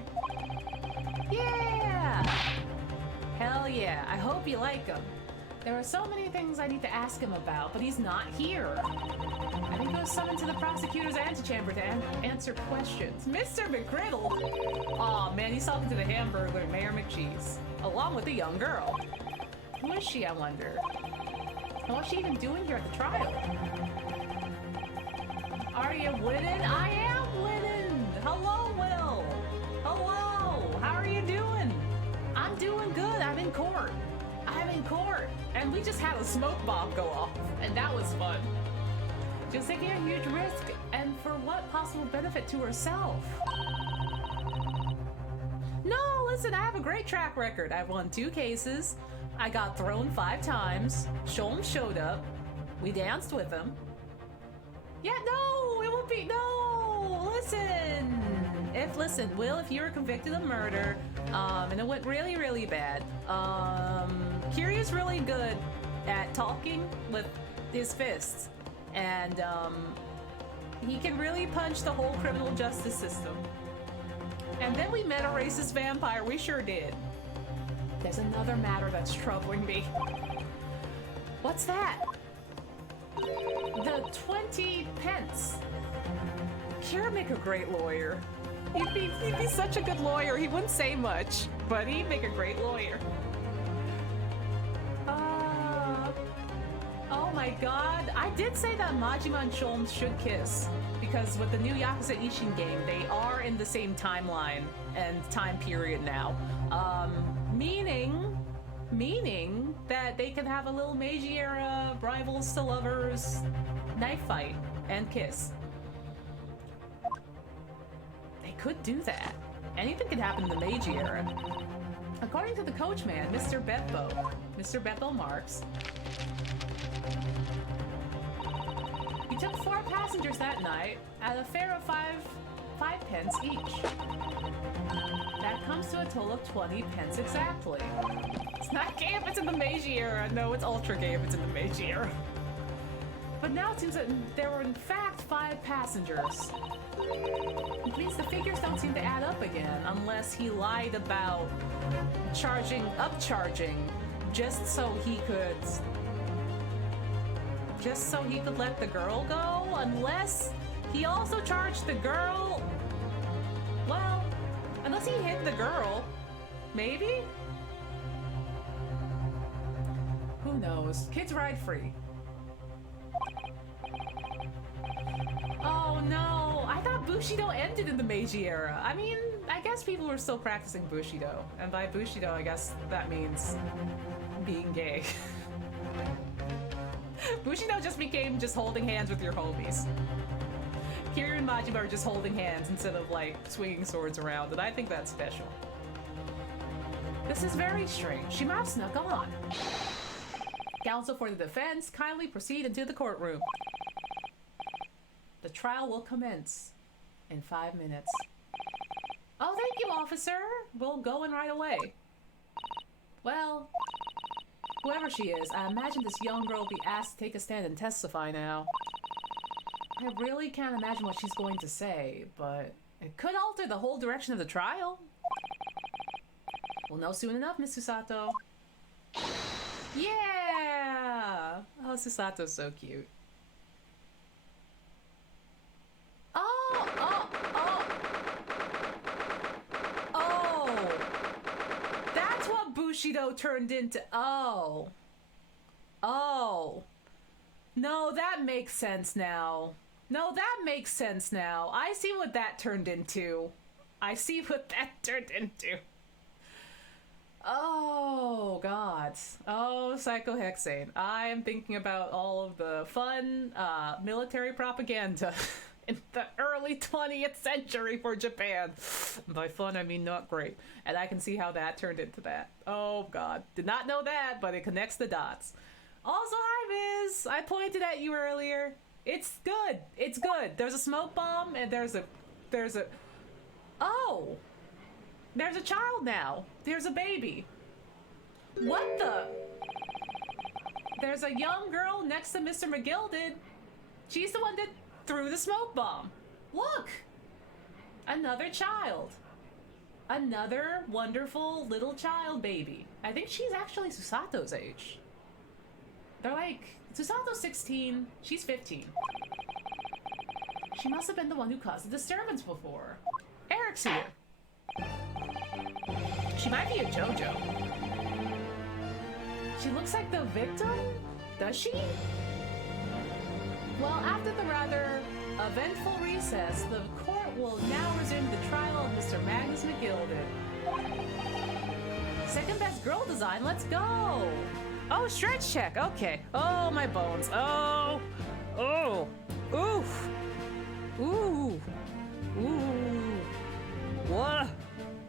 Yeah! Hell yeah, I hope you like him. There are so many things I need to ask him about, but he's not here. I think he was summoned to the prosecutor's antechamber to answer questions. Mr. McGriddle? Aw, man, he's talking to the Hamburglar, Mayor McCheese, along with a young girl. Who is she, I wonder? And what's she even doing here at the trial? Are you winning? I am winning! Hello, Will! Hello! How are you doing? I'm court. I'm in court. And we just had a smoke bomb go off. And that was fun. She was taking a huge risk. And for what possible benefit to herself? No, listen, I have a great track record. I've won 2 cases. I got thrown 5 times. Sholm showed up. We danced with him. Yeah, no, it would be, no, listen. Will, if you were convicted of murder, and it went really, really bad, Kiryu's really good at talking with his fists, and, he can really punch the whole criminal justice system. And then we met a racist vampire, we sure did. There's another matter that's troubling me. What's that? The 20 pence. Kira make a great lawyer. He'd be such a good lawyer. He wouldn't say much, but he'd make a great lawyer. Oh my god. I did say that Majima and Sholmes should kiss, because with the new Yakuza Ishin game, they are in the same timeline and time period now. Meaning that they can have a little Meiji era rivals to lovers knife fight and kiss. They could do that. Anything could happen in the Meiji era. According to the coachman, Mr. Beppo Marks, he took 4 passengers that night at a fare of 5 pence each. That comes to a total of 20 pence exactly. It's not gay if it's in the Meiji era. No, it's ultra gay if it's in the Meiji era. But now it seems that there were in fact 5 passengers. It means the figures don't seem to add up again unless he lied about upcharging just so he could let the girl go, unless he also charged the girl. Well, unless he hid the girl, maybe? Who knows? Kids ride free. Oh no, I thought Bushido ended in the Meiji era. I mean, I guess people were still practicing Bushido. And by Bushido, I guess that means being gay. Bushido just became just holding hands with your homies. Kiryu and Majima are just holding hands instead of like swinging swords around, and I think that's special. This is very strange. She might have snuck on. Counsel for the defense, kindly proceed into the courtroom. The trial will commence in 5 minutes. Oh, thank you, officer. We'll go in right away. Well, whoever she is, I imagine this young girl will be asked to take a stand and testify now. I really can't imagine what she's going to say, but it could alter the whole direction of the trial. We'll know soon enough, Miss Susato. Yeah! Oh, Susato's so cute. Oh! That's what Bushido turned into. Oh. No, that makes sense now. I see what that turned into. Oh, God. Oh, Psychohexane. I am thinking about all of the fun military propaganda in the early 20th century for Japan. By fun, I mean not great. And I can see how that turned into that. Oh, God. Did not know that, but it connects the dots. Also, hi, Viz. I pointed at you earlier. It's good. There's a smoke bomb, and there's a... Oh! There's a child now. There's a baby. What the? There's a young girl next to Mr. McGilded. She's the one that threw the smoke bomb. Look! Another child. Another wonderful little child baby. I think she's actually Susato's age. They're like, Susato's 16, she's 15. She must have been the one who caused the disturbance before. Eric's here. She might be a JoJo. She looks like the victim? Does she? Well, after the rather eventful recess, the court will now resume the trial of Mr. Magnus McGilded. Second best girl design, let's go! Oh, stretch check, okay. Oh, my bones. Oh, oh, oof. Ooh, ooh. What?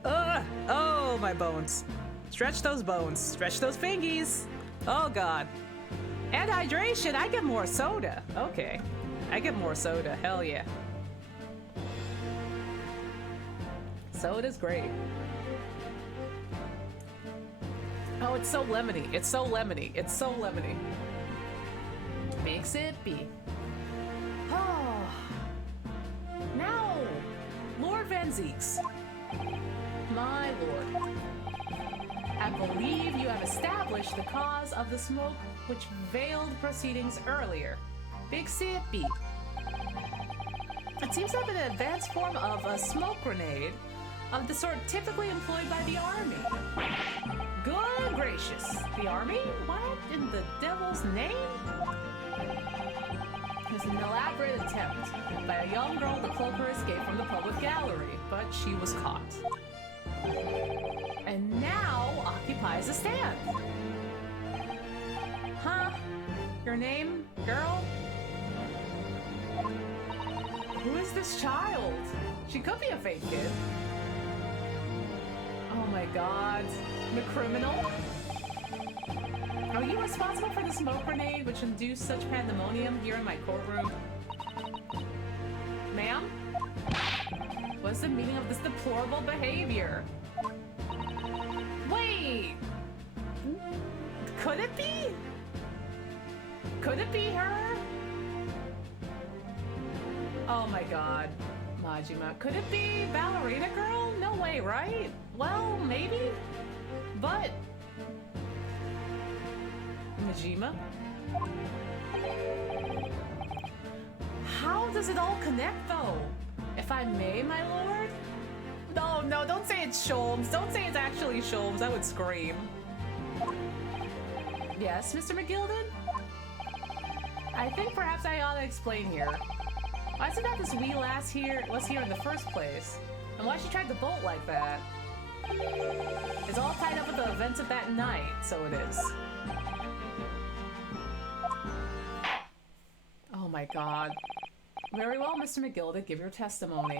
Oh, my bones. Stretch those bones. Stretch those fingies. Oh, God. And hydration. I get more soda. Okay. I get more soda. Hell yeah. Soda's great. Oh, it's so lemony. It's so lemony. It's so lemony. Makes it be. Oh. Now, Lord Van Zeeks. My lord. I believe you have established the cause of the smoke which veiled proceedings earlier. Big Sippy. It seems to have an advanced form of a smoke grenade of the sort typically employed by the army. Good gracious. The army? What in the devil's name? It was an elaborate attempt by a young girl to cloak her escape from the public gallery, but she was caught. And now occupies a stand. Huh? Your name, girl? Who is this child? She could be a fake kid. Oh my god. The criminal? Are you responsible for the smoke grenade which induced such pandemonium here in my courtroom? Ma'am? What's the meaning of this deplorable behavior? Wait! Could it be? Could it be her? Oh my god. Majima. Could it be Ballerina Girl? No way, right? Well, maybe? But... Majima? How does it all connect, though? If I may, my lord? No, no, don't say it's Sholmes. Don't say it's actually Sholmes. I would scream. Yes, Mr. McGilden? I think perhaps I ought to explain here. Why is it that this wee lass was here in the first place? And why she tried to bolt like that? It's all tied up with the events of that night, so it is. Oh my god. Very well, Mr. McGilda, give your testimony.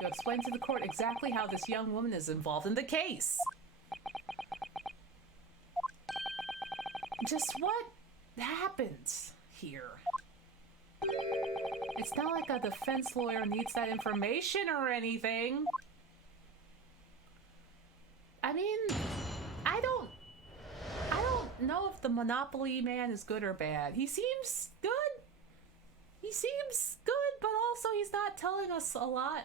You explain to the court exactly how this young woman is involved in the case. Just what happens here? It's not like a defense lawyer needs that information or anything. I mean, I don't know if the Monopoly man is good or bad. He seems good. He seems good, but also he's not telling us a lot.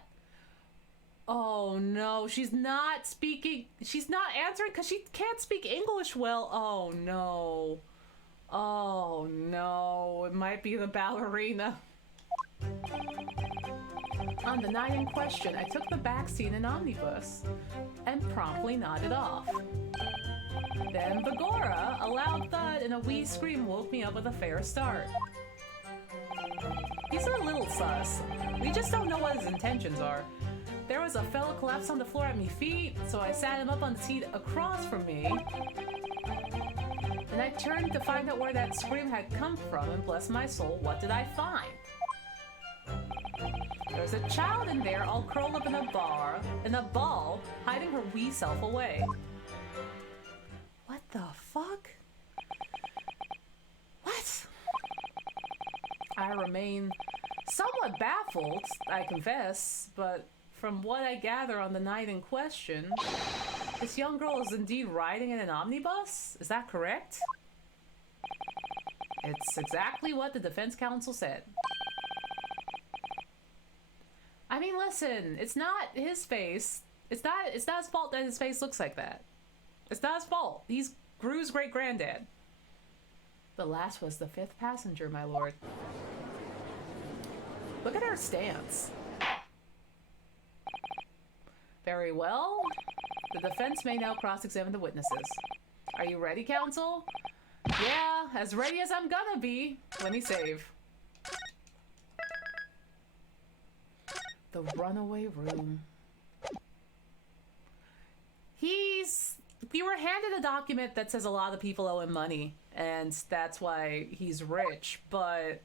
Oh no, she's not speaking. She's not answering because she can't speak English well. Oh no. Oh no, it might be the ballerina. On the night in question, I took the back seat in an omnibus and promptly nodded off. Then Bagora, a loud thud and a wee scream woke me up with a fair start. He's a little sus. We just don't know what his intentions are. There was a fellow collapsed on the floor at me feet, so I sat him up on the seat across from me. And I turned to find out where that scream had come from, and bless my soul, what did I find? There's a child in there all curled up in a ball, hiding her wee self away. What the fuck? What? I remain somewhat baffled, I confess, but from what I gather on the night in question, this young girl is indeed riding in an omnibus? Is that correct? It's exactly what the defense counsel said. I mean, listen, it's not his face. It's not his fault that his face looks like that. It's not his fault. He's Gru's great-granddad. The last was the fifth passenger, my lord. Look at her stance. Very well. The defense may now cross-examine the witnesses. Are you ready, counsel? Yeah, as ready as I'm gonna be. Let me save. The runaway room. He's you were handed a document that says a lot of people owe him money, and that's why he's rich, but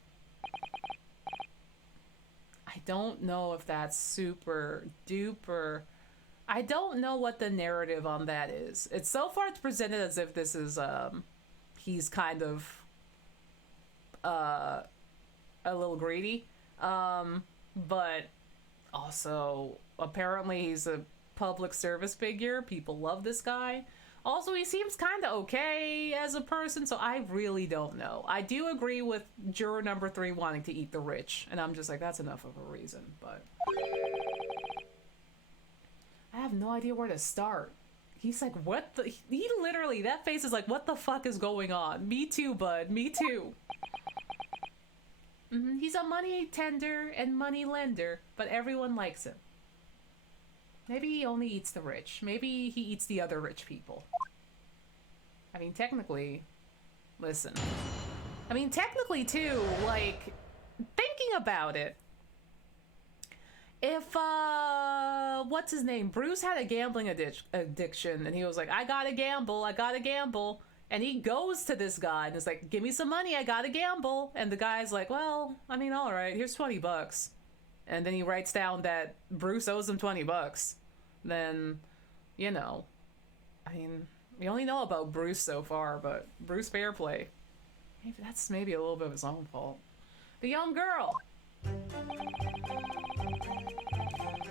I don't know if that's super duper. I don't know what the narrative on that is. It's so far it's presented as if this is he's kind of a little greedy, but also apparently he's a public service figure. People love this guy. Also, he seems kind of okay as a person, so I really don't know. I do agree with juror number 3 wanting to eat the rich, and I'm just like, that's enough of a reason, but I have no idea where to start. He's like, what the? He literally, that face is like, what the fuck is going on? Me too, bud. Me too. He's a money tender and money lender, but everyone likes him. Maybe he only eats the rich. Maybe he eats the other rich people. I mean, technically, listen. I mean, technically, too, like, thinking about it, if, what's his name? Bruce had a gambling addiction, and he was like, I gotta gamble. And he goes to this guy and is like, give me some money, I gotta gamble. And the guy's like, well, I mean, all right, here's $20. And then he writes down that Bruce owes him $20. Then, you know, I mean, we only know about Bruce so far, but Bruce Fairplay, maybe a little bit of his own fault. The young girl.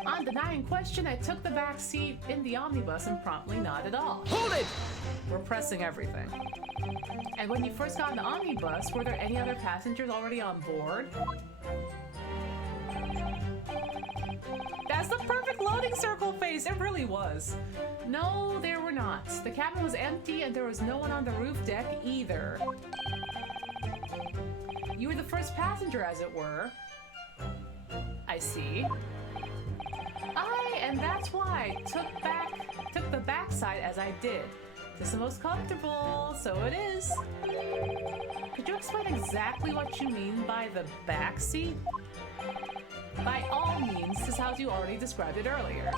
On denying question, I took the back seat in the omnibus and promptly nodded off. Hold it! We're pressing everything. And when you first got on the omnibus, were there any other passengers already on board? That's the perfect loading circle face. It really was. No, there were not. The cabin was empty and there was no one on the roof deck either. You were the first passenger, as it were. I see. And that's why I took the backside as I did. It's the most comfortable, so it is. Could you explain exactly what you mean by the back seat? By all means, this is how you already described it earlier.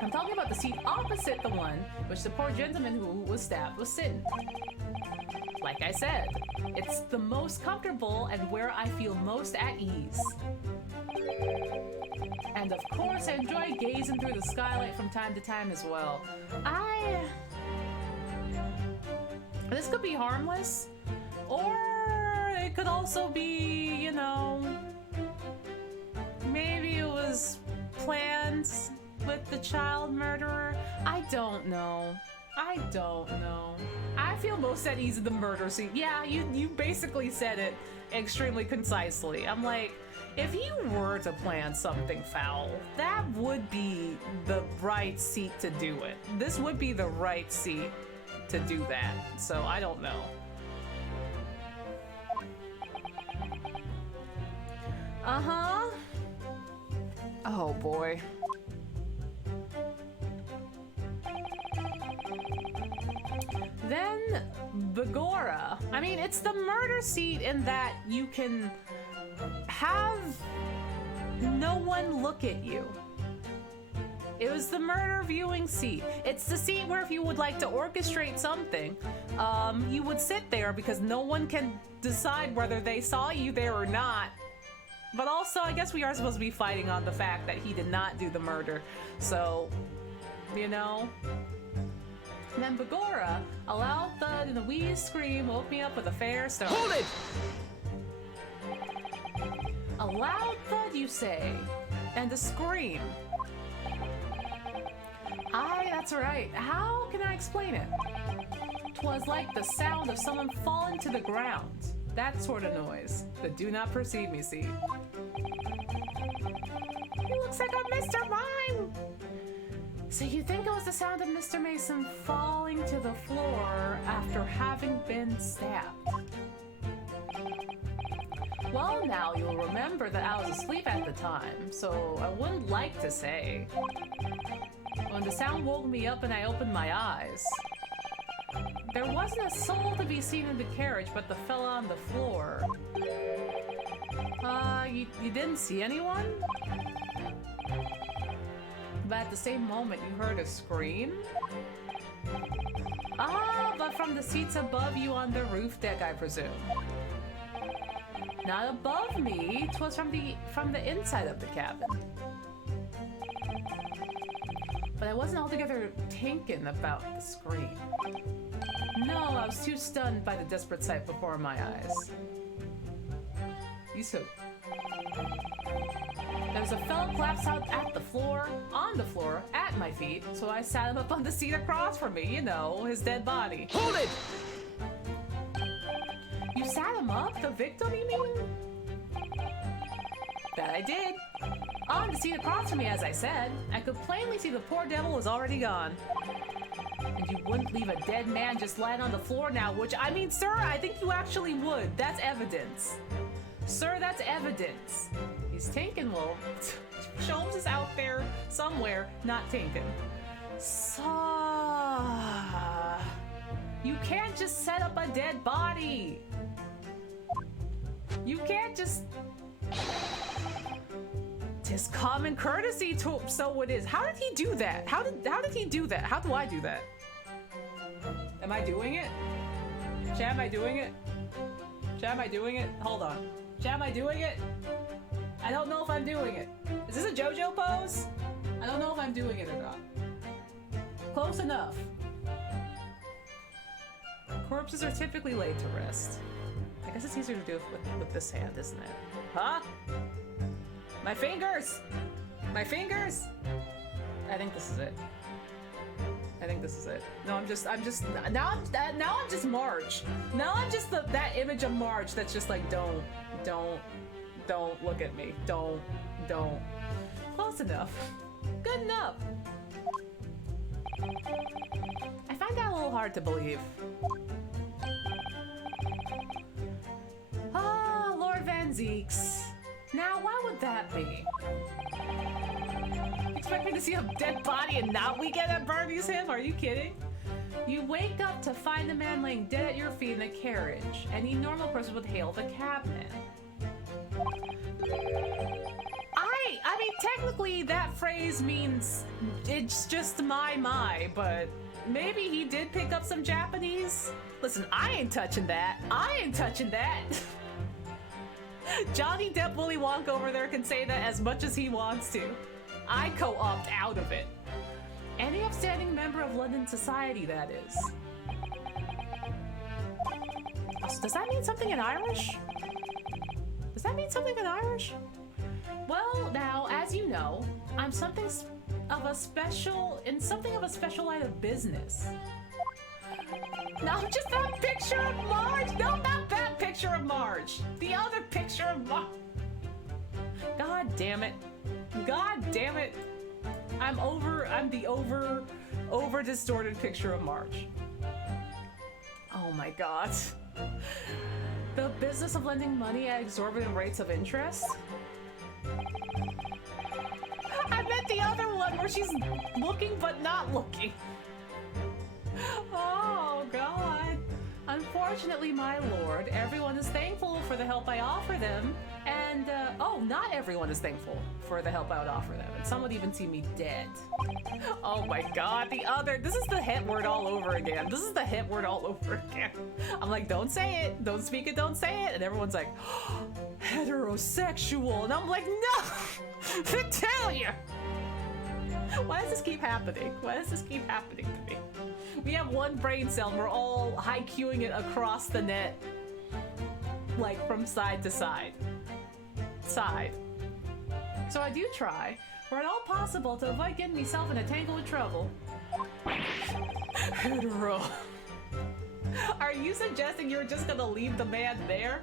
I'm talking about the seat opposite the one which the poor gentleman who was stabbed was sitting. Like I said, it's the most comfortable and where I feel most at ease. And of course, I enjoy gazing through the skylight from time to time as well. This could be harmless, or it could also be, you know, maybe it was planned with the child murderer. I don't know. I feel most at ease in the murder scene. Yeah, you basically said it extremely concisely. I'm like, if you were to plan something foul, that would be the right seat to do it. This would be the right seat to do that. So I don't know. Uh-huh. Oh boy. Then Begora. I mean, it's the murder seat in that you can have no one look at you. It was the murder viewing seat. It's the seat where if you would like to orchestrate something, you would sit there because no one can decide whether they saw you there or not. But also, I guess we are supposed to be fighting on the fact that he did not do the murder. So, you know. And then Begora, a loud thud and a wee scream woke me up with a fair start. Hold it! A loud thud, you say, and a scream. Aye, that's right. How can I explain it? 'Twas like the sound of someone falling to the ground. That sort of noise. The do not perceive me seat. He looks like a Mr. Mime! So you think it was the sound of Mr. Mason falling to the floor after having been stabbed? Well, now you'll remember that I was asleep at the time, so I wouldn't like to say. When the sound woke me up and I opened my eyes, there wasn't a soul to be seen in the carriage but the fella on the floor. You didn't see anyone? But at the same moment you heard a scream? Ah, but from the seats above you on the roof deck, I presume. Not above me. 'Twas from the inside of the cabin. But I wasn't altogether thinking about the scream. No, I was too stunned by the desperate sight before my eyes. You so. There was a fellow collapsed out at the floor, on the floor, at my feet, so I sat him up on the seat across from me, you know, his dead body. Hold it! You sat him up? The victim, you mean? That I did. On the seat across from me, as I said. I could plainly see the poor devil was already gone. And you wouldn't leave a dead man just lying on the floor now, which, I mean, sir, I think you actually would. That's evidence. Sir, that's evidence. He's tinking, well, Sholmes is out there somewhere, not tinking. So... You can't just set up a dead body. You can't just... Tis common courtesy to so it is. How did he do that? How did he do that? How do I do that? Am I doing it? Chat, am I doing it? Chat, am I doing it? Hold on. Chat, am I doing it? I don't know if I'm doing it. Is this a JoJo pose? I don't know if I'm doing it or not. Close enough. Corpses are typically laid to rest. I guess it's easier to do with this hand, isn't it? Huh? My fingers! My fingers! I think this is it. I think this is it. No, now I'm just Marge. Now I'm just that image of Marge that's just like, don't look at me. Don't. Close enough. Good enough. I find that a little hard to believe. Ah, Lord Van Zeeks. Now, why would that be? Expect me to see a dead body and not weekend at Bernie's him? Are you kidding? You wake up to find the man laying dead at your feet in the carriage. Any normal person would hail the cabman. I mean, technically that phrase means it's just my, but maybe he did pick up some Japanese. Listen, I ain't touching that. I ain't touching that. Johnny Depp Willy Wonka over there can say that as much as he wants to. I co-opt out of it. Any upstanding member of London society, that is. Does that mean something in Irish? Does that mean something in Irish? Well, now, as you know, I'm something of a special line of business. No, just that picture of Marge! No, not that picture of Marge! The other picture of Marge! God damn it. God damn it. I'm the over distorted picture of Marge. Oh my god. The business of lending money at exorbitant rates of interest? I meant the other one where she's looking but not looking. Oh god. Unfortunately, my lord, everyone is thankful for the help I offer them, and not everyone is thankful for the help I would offer them, and some would even see me dead. Oh my god, this is the hit word all over again. This is the hit word all over again. I'm like, don't say it, don't speak it, don't say it, and everyone's like, heterosexual, and I'm like, no, Vitalia! Why does this keep happening? Why does this keep happening to me? We have one brain cell and we're all high-cueing it across the net. Like from side to side. So I do try, were it all possible, to avoid getting myself in a tangle of trouble. Hetero. Are you suggesting you're just gonna leave the man there?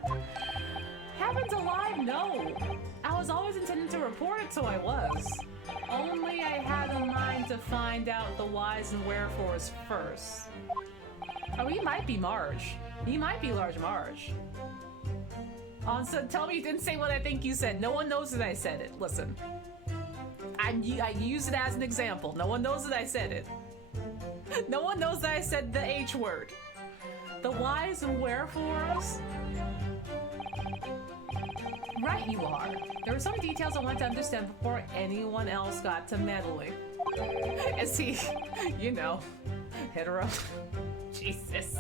Heavens alive, no! I was always intending to report it, so I was. Only I had a mind to find out the whys and wherefores first. Oh, he might be Marge. He might be Large Marge. Onsta, tell me you didn't say what I think you said. No one knows that I said it. Listen. I use it as an example. No one knows that I said it. No one knows that I said the H word. The whys and wherefores? Right you are. There were some details I wanted to understand before anyone else got to meddling. And see, you know, hetero. Jesus.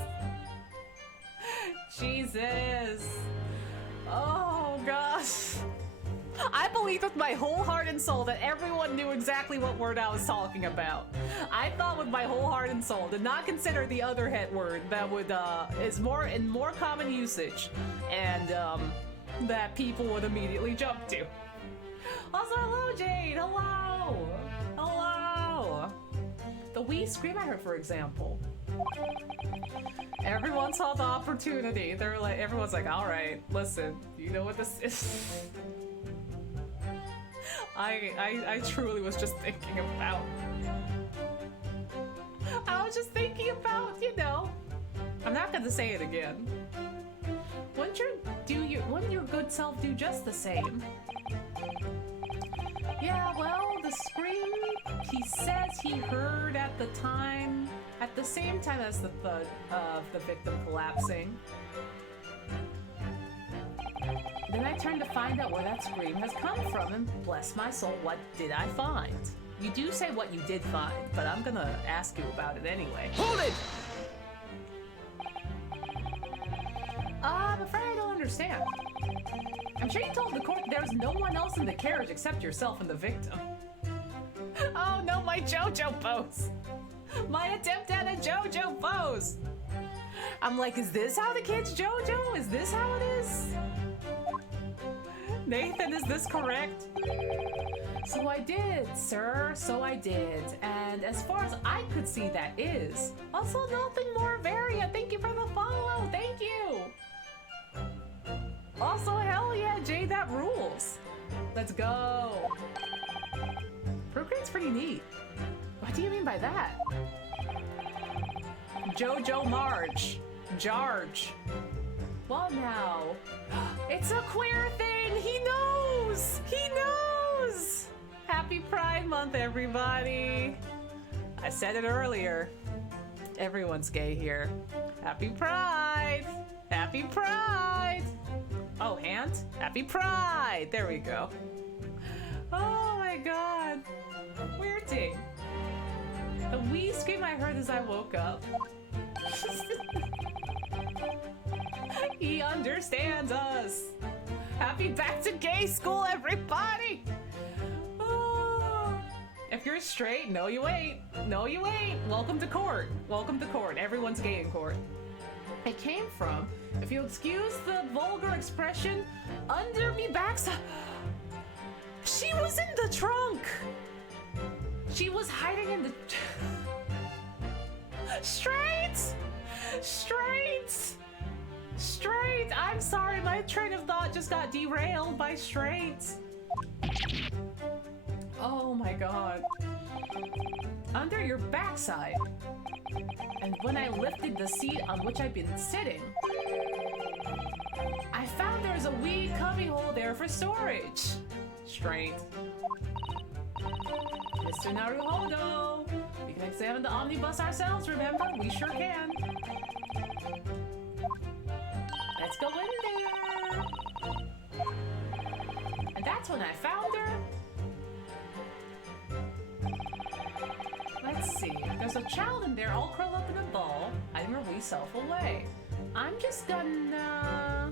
Jesus. Oh, gosh. I believed with my whole heart and soul that everyone knew exactly what word I was talking about. I thought with my whole heart and soul, did not consider the other het word that would is more in more common usage, and that people would immediately jump to. Also, hello, Jade. Hello. Hello. The wee scream I heard, for example. Everyone saw the opportunity. They're like, everyone's like, all right, listen, you know what this is? I truly was just thinking about. I was just thinking about, you know. I'm not gonna say it again. Wouldn't your good self do just the same? Yeah, well, the scream he says he heard at the same time as the thud of the victim collapsing. Then I turned to find out where that scream has come from, and bless my soul, what did I find? You do say what you did find, but I'm gonna ask you about it anyway. Hold it! I'm afraid I don't understand. I'm sure you told the court there's no one else in the carriage except yourself and the victim. Oh no, my JoJo pose! My attempt at a JoJo pose! I'm like, is this how the kids JoJo? Is this how it is? Nathan, is this correct? So I did, sir, so I did. And as far as I could see, that is. Also, nothing more Varia. Thank you for the follow. Thank you. Also, hell yeah, Jay, that rules. Let's go. Procreate's pretty neat. What do you mean by that? Jojo Marge. Jarge. Well, now. It's a queer thing! He knows! He knows! Happy Pride Month, everybody! I said it earlier. Everyone's gay here. Happy Pride! Happy Pride! Oh, hand? Happy Pride! There we go. Oh my god. Weird thing. The wee scream I heard as I woke up. He understands us. Happy back to gay school, everybody! Oh. If you're straight, no you ain't. No you ain't. Welcome to court. Welcome to court. Everyone's gay in court. It came from, if you'll excuse the vulgar expression, under me backside. She was in the trunk. She was hiding in the... Straight! Straight! Straight! I'm sorry, my train of thought just got derailed by straight. Oh my god. Under your backside. And when I lifted the seat on which I'd been sitting, I found there's a wee cubby hole there for storage. Straight. Mr. Naruhodo! We can examine the omnibus ourselves, remember? We sure can. Let's go in there. And that's when I found her. Let's see. There's a child in there all curled up in a ball, hiding her wee self away. I'm just gonna...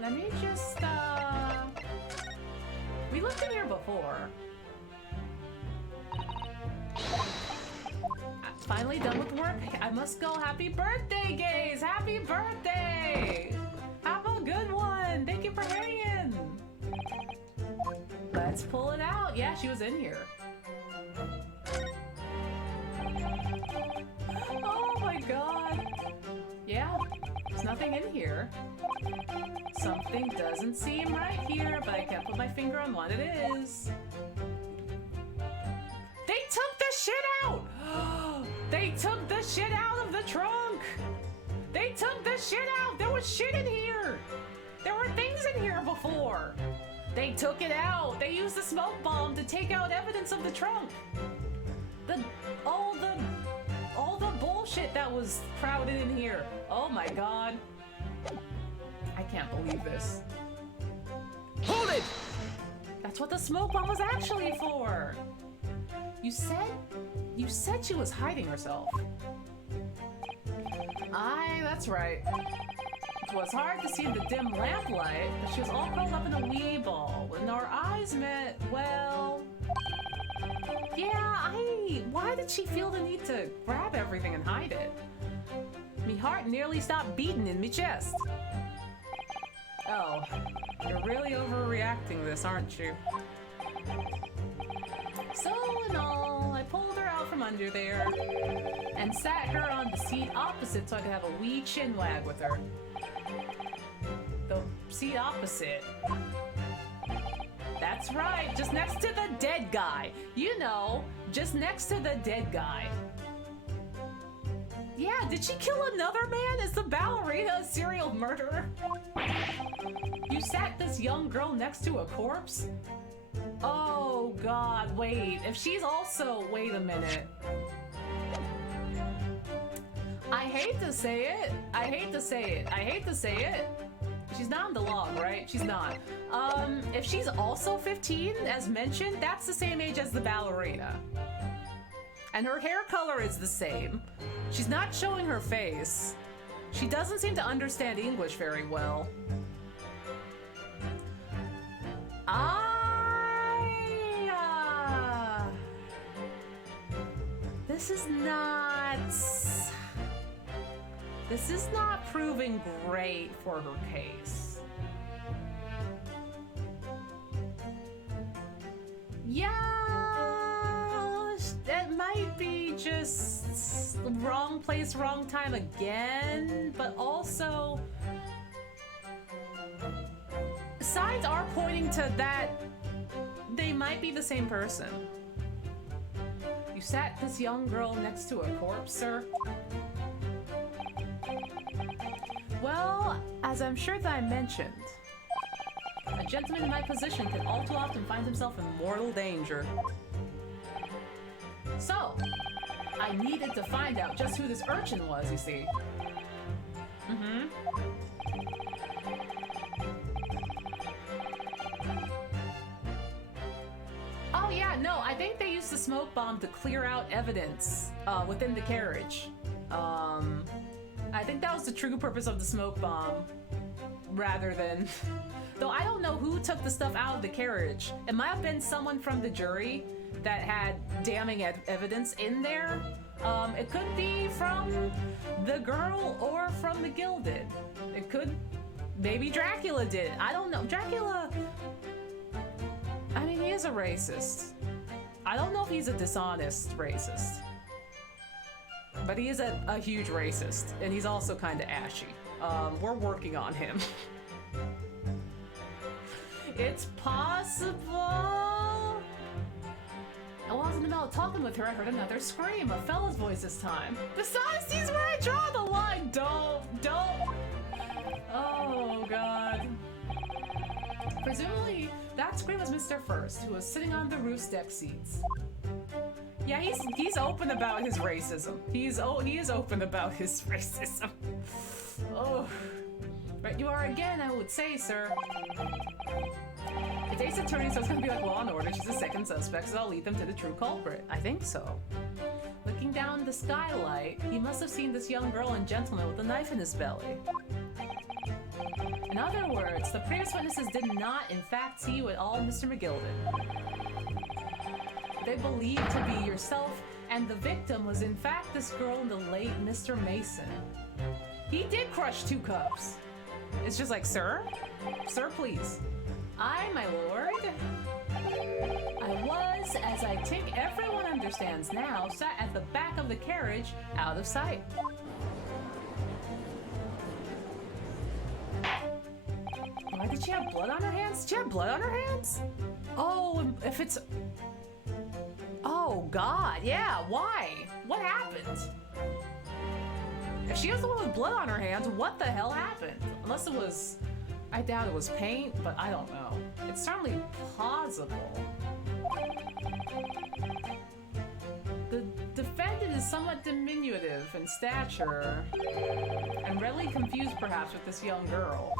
Let me just, We looked in here before. Finally done with work. I must go. Happy birthday, gays! Happy birthday! Have a good one. Thank you for hanging. Let's pull it out. Yeah, she was in here. Oh my god. Yeah, there's nothing in here. Something doesn't seem right here, but I can't put my finger on what it is. They took the shit out! They took the shit out of the trunk! They took the shit out! There was shit in here! There were things in here before! They took it out! They used the smoke bomb to take out evidence of the trunk! All the bullshit that was crowded in here. Oh my god. I can't believe this. Hold it! That's what the smoke bomb was actually for! You said she was hiding herself. Aye, that's right. It was hard to see in the dim lamplight, but she was all curled up in a wee ball. When our eyes met, well... Yeah, why did she feel the need to grab everything and hide it? Me heart nearly stopped beating in me chest. Oh, you're really overreacting this, aren't you? So in all, I pulled her out from under there and sat her on the seat opposite so I could have a wee chin wag with her. The seat opposite. That's right, just next to the dead guy. You know, just next to the dead guy. Yeah, did she kill another man? Is the ballerina a serial murderer? You sat this young girl next to a corpse? Oh god, wait. If she's also... Wait a minute. I hate to say it. I hate to say it. I hate to say it. She's not on the log, right? She's not. If she's also 15, as mentioned, that's the same age as the ballerina. And her hair color is the same. She's not showing her face. She doesn't seem to understand English very well. This is not proving great for her case. Yeah, it might be just wrong place, wrong time again, but also signs are pointing to that they might be the same person. You sat this young girl next to a corpse, sir? Well, as I'm sure that I mentioned, a gentleman in my position can all too often find himself in mortal danger. So, I needed to find out just who this urchin was, you see. Oh yeah, no, I think they used the smoke bomb to clear out evidence within the carriage. I think that was the true purpose of the smoke bomb, rather than... Though I don't know who took the stuff out of the carriage. It might have been someone from the jury that had damning evidence in there. It could be from the girl or from the Gilded. It could... Maybe Dracula did. I don't know. Dracula... I mean, he is a racist. I don't know if he's a dishonest racist. But he is a huge racist, and he's also kind of ashy. We're working on him. It's possible. While I was in the middle of talking with her, I heard another scream, a fella's voice this time. Dishonesty's where I draw the line. Don't. Oh, God. Presumably, that scream was Mr. First, who was sitting on the roof deck seats. Yeah, he's open about his racism. He is open about his racism. Oh. Right, you are again, I would say, sir. The Date's attorney, so it's gonna be like Law and Order. She's the second suspect, so I'll lead them to the true culprit. I think so. Looking down the skylight, he must have seen this young girl and gentleman with a knife in his belly. In other words, the previous witnesses did not, in fact, see you at all, Mr. McGilden. They believed to be yourself, and the victim was in fact this girl and the late Mr. Mason. He did crush 2 cups. It's just like, sir? Sir, please. I, my lord. I was, as I think everyone understands now, sat at the back of the carriage, out of sight. Why did she have blood on her hands? Did she have blood on her hands? Oh, if it's... Oh, God, yeah, why? What happened? If she was the one with blood on her hands, what the hell happened? Unless it was... I doubt it was paint, but I don't know. It's certainly plausible. The defendant is somewhat diminutive in stature, and readily confused perhaps with this young girl.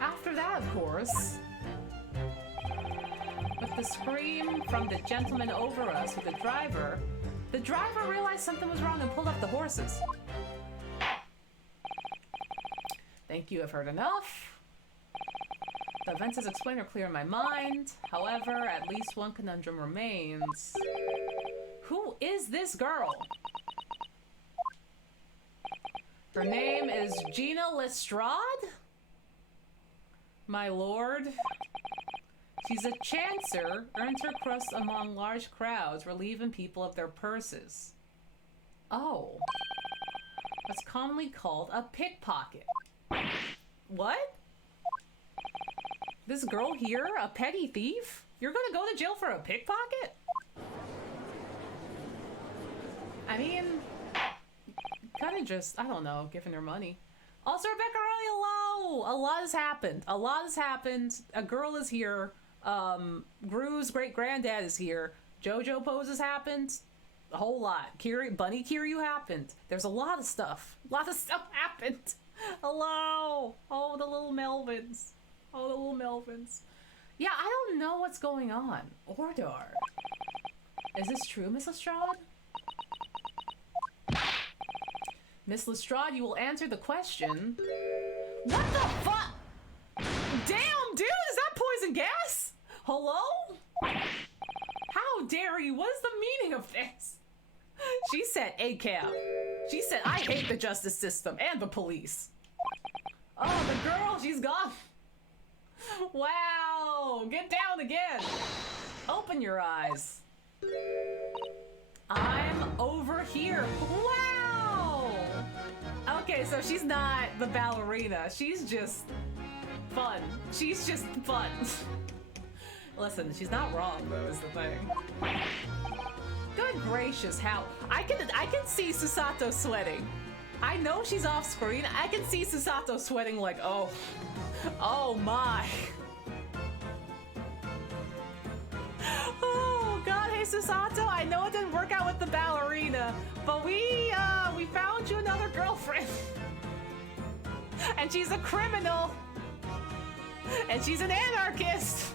After that, of course, with the scream from the gentleman over us with the driver, The driver realized something was wrong and pulled up the horses. Thank you, I've heard enough. The events as explained are clear in my mind. However, at least one conundrum remains. Who is this girl? Her name is Gina Lestrade? My lord. She's a chancer, earns her crust among large crowds, relieving people of their purses. Oh. That's commonly called a pickpocket. What? This girl here, a petty thief? You're gonna go to jail for a pickpocket? I mean, kinda just, I don't know, giving her money. Also, Rebecca Early, hello! A lot has happened. A lot has happened. A girl is here. Gru's great-granddad is here. JoJo Pose has happened. A whole lot. Bunny Kiryu happened. There's a lot of stuff. A lot of stuff happened. Hello! Oh, the little Melvins. Oh, the little Melvins. Yeah, I don't know what's going on. Ordar. Is this true, Miss Lestrade? Miss Lestrade, you will answer the question. What the fuck? Damn, dude, is that poison gas? Hello? How dare you? What is the meaning of this? She said ACAB. She said, I hate the justice system and the police. Oh, the girl, she's gone. Wow, get down again. Open your eyes. I'm over here. Wow. Okay, so she's not the ballerina. She's just fun. She's just fun. Listen, she's not wrong though, is the thing. Good gracious, how I can see Susato sweating. I know she's off screen. I can see Susato sweating like, oh my. Oh god, hey Susato, I know it didn't work out with the ballerina, but we found you another girlfriend. And she's a criminal. And she's an anarchist.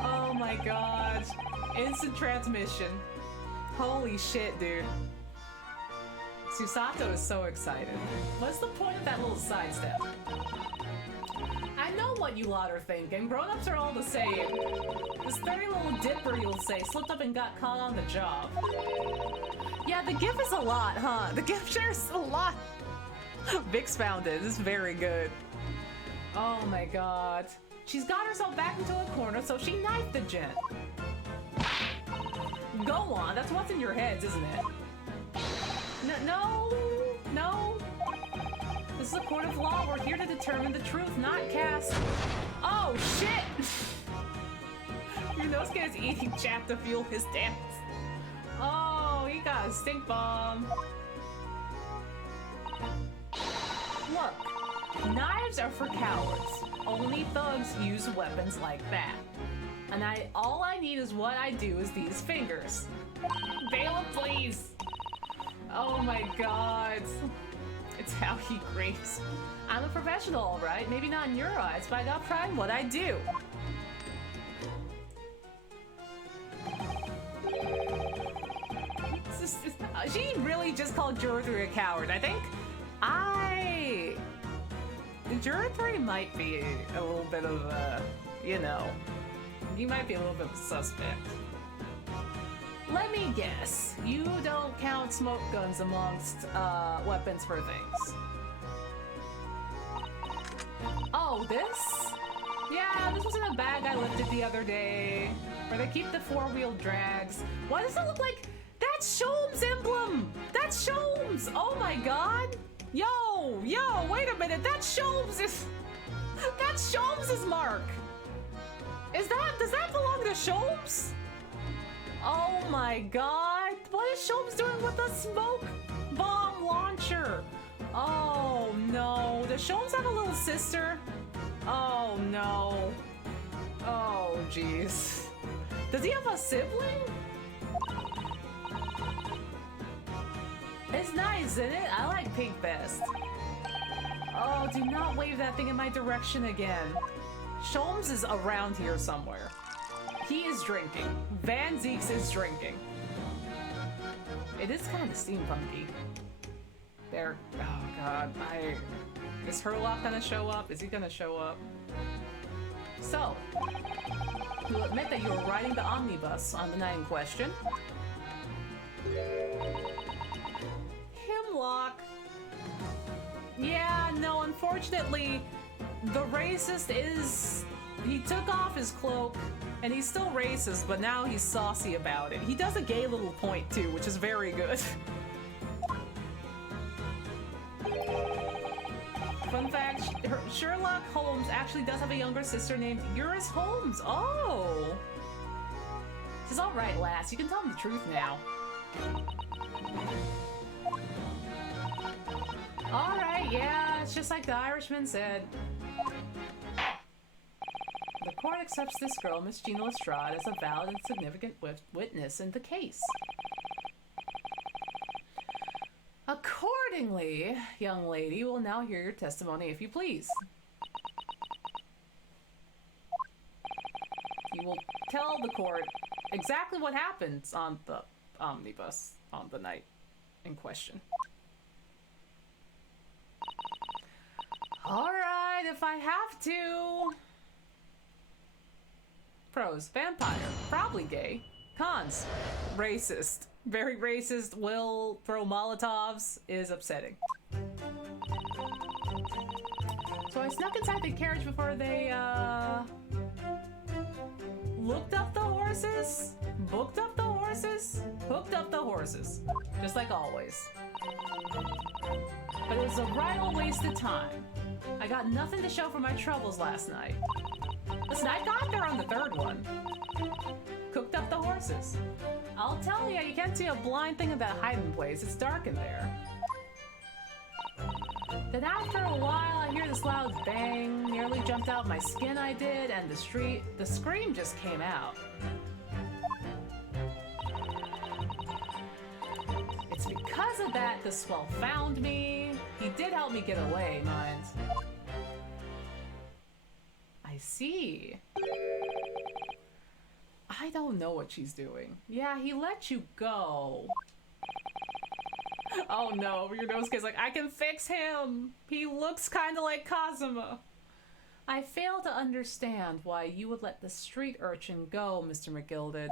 Oh my god. Instant transmission. Holy shit, dude. Susato is so excited. What's the point of that little sidestep? I know what you lot are thinking. Grown-ups are all the same. This very little dipper, you'll say, slipped up and got caught on the job. Yeah, the GIF is a lot, huh? The GIF shares a lot. Vix found it. It's very good. Oh my god. She's got herself back into a corner, so she knifed the gent. Go on. That's what's in your heads, isn't it? No. This is a court of law. We're here to determine the truth, not cast. Oh, shit! Yunosuke is eating chat to fuel his dance. Oh, he got a stink bomb. Look, knives are for cowards. Only thugs use weapons like that. And all I need is what I do is these fingers. Bailiff, please! Oh my god. It's how he grieves. I'm a professional, alright. Maybe not in your eyes, but I got pride in what I do. She really just called Juror 3 a coward. I think Juror 3 might be a little bit of a, you know, he might be a little bit of a suspect. Let me guess. You don't count smoke guns amongst weapons for things. Oh, this? Yeah, this was in a bag I lifted the other day, where they keep the four-wheel drags. Why does it look like... That's Sholmes' emblem! That's Sholmes! Oh my god! Yo, wait a minute, that's Sholmes'... That's Sholmes' mark! Does that belong to Sholmes? Oh my god! What is Sholmes doing with a smoke bomb launcher? Oh no. Does Sholmes have a little sister? Oh no. Oh jeez. Does he have a sibling? It's nice, isn't it? I like pink best. Oh, do not wave that thing in my direction again. Sholmes is around here somewhere. He is drinking. Van Zeeks is drinking. It is kind of steampunky. There. Oh god. Is Herlock gonna show up? Is he gonna show up? So, you admit that you were riding the omnibus on the night in question. Hemlock. Yeah, no, unfortunately, the racist is... He took off his cloak, and he's still racist, but now he's saucy about it. He does a gay little point, too, which is very good. Fun fact, Sherlock Holmes actually does have a younger sister named Eurus Holmes. Oh! She's alright, lass. You can tell him the truth now. Alright, yeah, it's just like the Irishman said. The court accepts this girl, Miss Gina Lestrade, as a valid and significant witness in the case. Accordingly, young lady, we'll now hear your testimony, if you please. You will tell the court exactly what happens on the omnibus on the night in question. Alright, if I have to. Pros, vampire, probably gay. Cons, racist. Very racist, will throw Molotovs, is upsetting. So I snuck inside the carriage before they, looked up the horses, booked up the horses, hooked up the horses. Just like always. But it was a right old waste of time. I got nothing to show for my troubles last night. Listen, I got there on the third one. Cooked up the horses. I'll tell you, you can't see a blind thing in that hiding place. It's dark in there. Then after a while, I hear this loud bang. Nearly jumped out my skin, I did, and the scream just came out. It's because of that the swell found me. He did help me get away, mind. I see. I don't know what she's doing. Yeah, he let you go. Oh no, Ryunosuke's like, I can fix him! He looks kinda like Kazuma. I fail to understand why you would let the street urchin go, Mr. McGilded.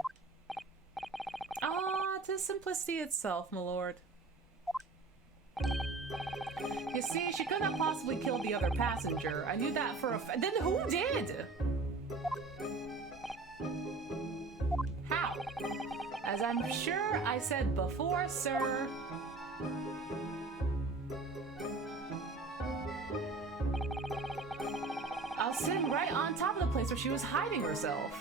Ah, 'tis simplicity itself, my lord. You see, she couldn't have possibly killed the other passenger. I knew that for a fact. Then who did? How? As I'm sure I said before, sir. I was sitting right on top of the place where she was hiding herself.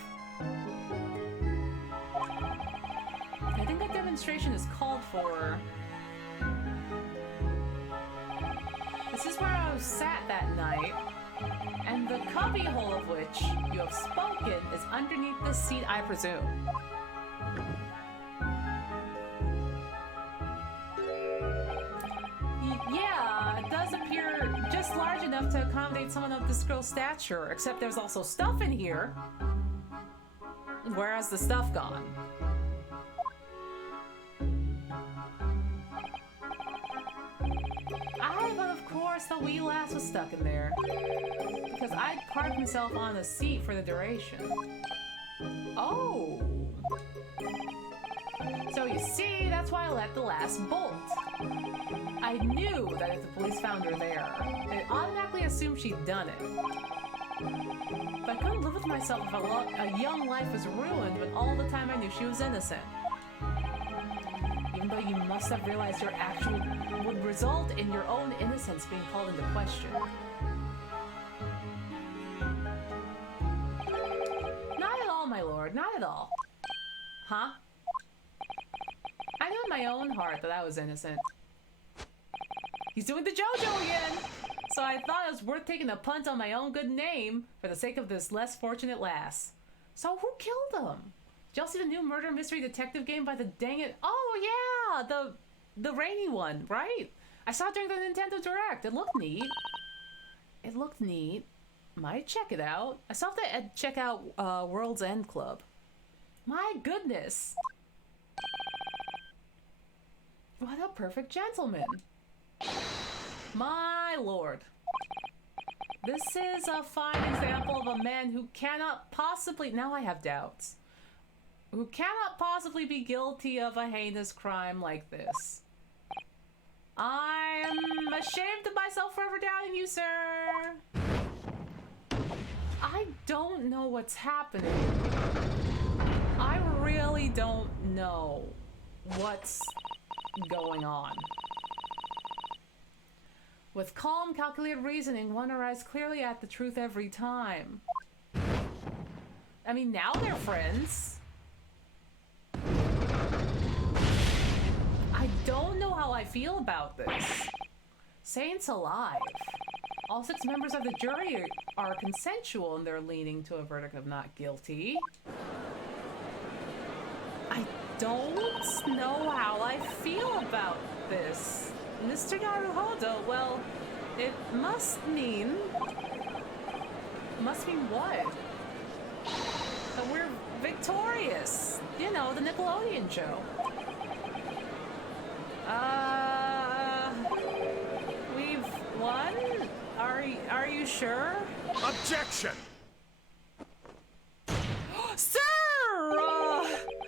I think a demonstration is called for. This is where I was sat that night, and the cubbyhole of which you have spoken is underneath the seat, I presume. Yeah, it does appear just large enough to accommodate someone of this girl's stature, except there's also stuff in here. Where's the stuff gone? But of course the wee lass was stuck in there, because I'd parked myself on a seat for the duration. Oh! So you see, that's why I let the lass bolt. I knew that if the police found her there, they'd automatically assume she'd done it. But I couldn't live with myself if a young life was ruined when all the time I knew she was innocent. Even though you must have realized your action would result in your own innocence being called into question. Not at all, my lord, not at all. Huh? I knew in my own heart that I was innocent. He's doing the JoJo again! So I thought it was worth taking a punt on my own good name for the sake of this less fortunate lass. So who killed him? Did y'all see the new murder mystery detective game by the dang it? Oh yeah, the rainy one, right? I saw it during the Nintendo Direct. It looked neat. It looked neat. Might check it out. I still have to check out World's End Club. My goodness. What a perfect gentleman. My lord. This is a fine example of a man who cannot possibly, now I have doubts, who cannot possibly be guilty of a heinous crime like this. I'm ashamed of myself for ever doubting you, sir. I don't know what's happening. I really don't know what's going on. With calm, calculated reasoning, one arrives clearly at the truth every time. I mean, now they're friends. I don't know how I feel about this. Saints alive. All 6 members of the jury are consensual in their leaning to a verdict of not guilty. I don't know how I feel about this. Mr. Naruhodo, well, it must mean... Must mean what? That we're victorious. You know, the Nickelodeon show. We've won? Are you sure? Objection! Sir!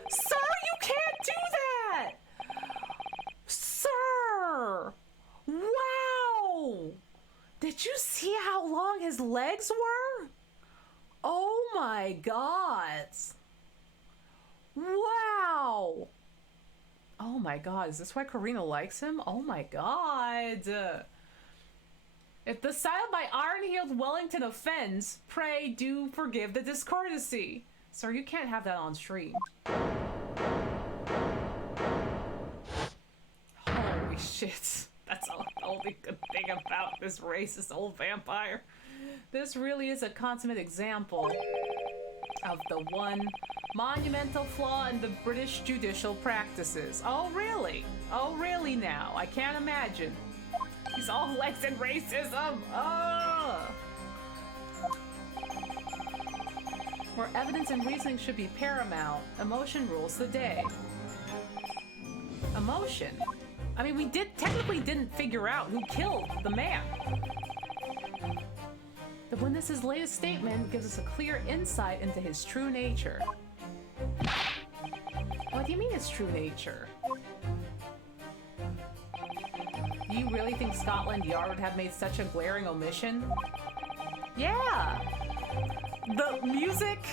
Sir, you can't do that! Sir! Wow! Did you see how long his legs were? Oh my god! Wow! Oh my god, is this why Karina likes him? Oh my god! If the silent by iron-heeled Wellington offends, pray do forgive the discourtesy. Sir, you can't have that on stream. Holy shit. That's the only good thing about this racist old vampire. This really is a consummate example of the one monumental flaw in the British judicial practices. Oh, really? Oh, really now? I can't imagine. He's all legs and racism. Oh! Where evidence and reasoning should be paramount, emotion rules the day. Emotion? I mean, we technically didn't figure out who killed the man. The witness's latest statement gives us a clear insight into his true nature. What do you mean his true nature? You really think Scotland Yard would have made such a glaring omission? Yeah! The music,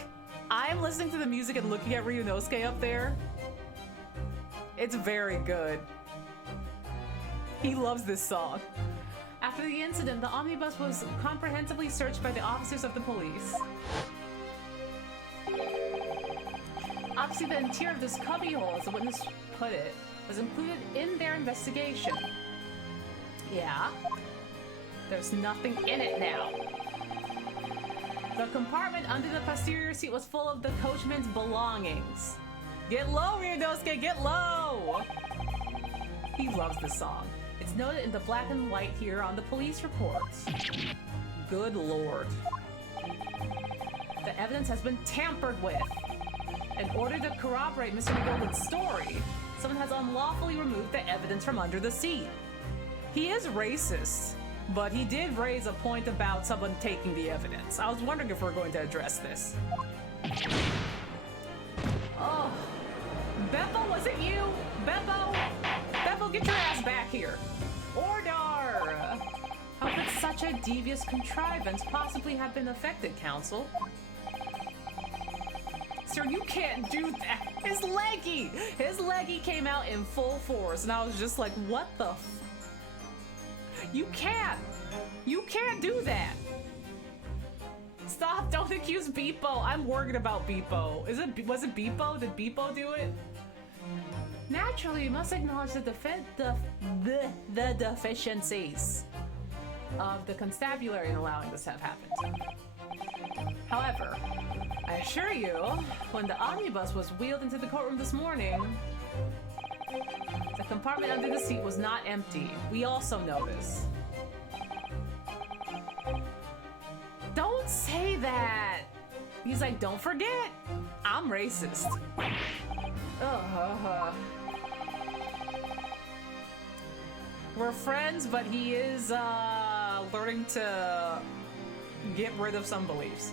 I'm listening to the music and looking at Ryunosuke up there. It's very good. He loves this song. After the incident, the omnibus was comprehensively searched by the officers of the police. Obviously, the interior of this cubbyhole, as the witness put it, was included in their investigation. Yeah. There's nothing in it now. The compartment under the posterior seat was full of the coachman's belongings. Get low, Ryunosuke, get low! He loves this song. It's noted in the black and white here on the police reports. Good lord. The evidence has been tampered with. In order to corroborate Mr. McGolden's story, someone has unlawfully removed the evidence from under the seat. He is racist, but he did raise a point about someone taking the evidence. I was wondering if we're going to address this. Oh. Beppo, was it you? Beppo? Beppo, get your ass back here. Order! How could such a devious contrivance possibly have been effected, counsel? Sir, you can't do that. His leggy came out in full force, and I was just like, what the f? You can't do that. Stop, don't accuse Beepo. I'm worried about Beepo. Was it Beepo? Did Beepo do it? Naturally, you must acknowledge the deficiencies of the constabulary in allowing this to have happened. However, I assure you, when the omnibus was wheeled into the courtroom this morning, the compartment under the seat was not empty. We also know this. Don't say that! He's like, don't forget, I'm racist. We're friends, but he is learning to get rid of some beliefs.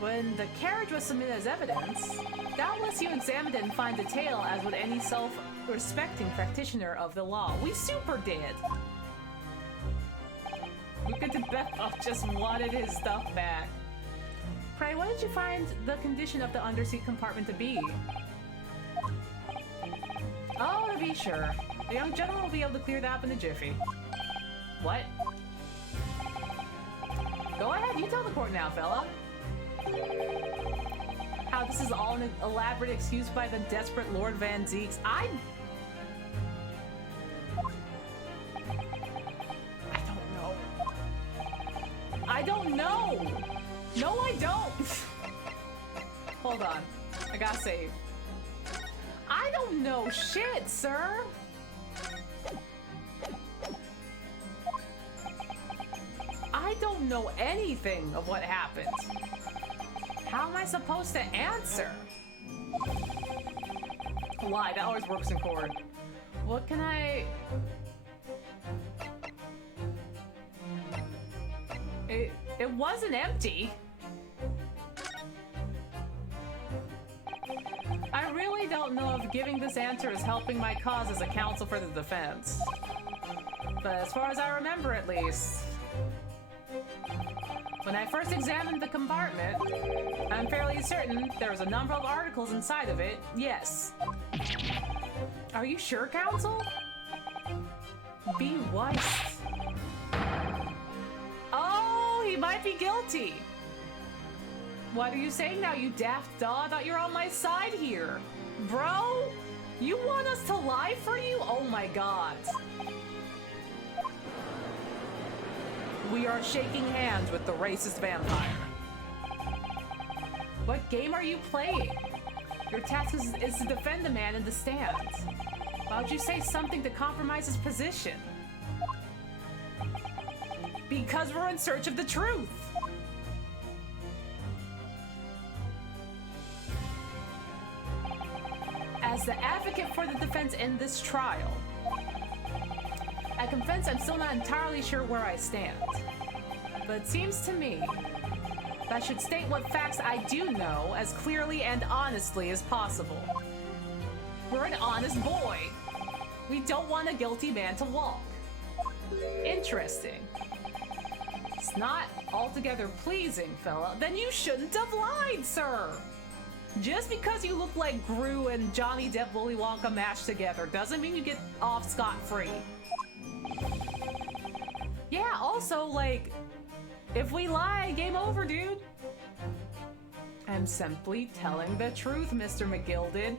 When the carriage was submitted as evidence, doubtless you examined it and find the tale as would any self-respecting practitioner of the law. We super did. Look at the Beppo just wanted his stuff back. Pray, what did you find the condition of the underseat compartment to be? Oh, to be sure. The young gentleman will be able to clear that up in a jiffy. What? Go ahead, you tell the court now, fella. How this is all an elaborate excuse by the desperate Lord Van Zeeks. I don't know. No, I don't. Hold on. I gotta save. I don't know shit, sir. I don't know anything of what happened. How am I supposed to answer? Lie, that always works in court. What can I... It wasn't empty. I really don't know if giving this answer is helping my cause as a counsel for the defense. But as far as I remember, at least, when I first examined the compartment, I'm fairly certain there was a number of articles inside of it. Yes. Are you sure, counsel? Be Weist. Oh, he might be guilty. What are you saying now, you daft dog? I thought you were on my side here. Bro, you want us to lie for you? Oh my god. We are shaking hands with the racist vampire. What game are you playing? Your task is to defend the man in the stands. Why would you say something to compromise his position? Because we're in search of the truth. As the advocate for the defense in this trial, I confess I'm still not entirely sure where I stand. But it seems to me that I should state what facts I do know as clearly and honestly as possible. We're an honest boy. We don't want a guilty man to walk. Interesting. It's not altogether pleasing, fella. Then you shouldn't have lied, sir. Just because you look like Gru and Johnny Depp Willy Wonka mashed together doesn't mean you get off scot-free. Yeah, also, like, if we lie, game over, dude. I'm simply telling the truth, Mr. McGilded.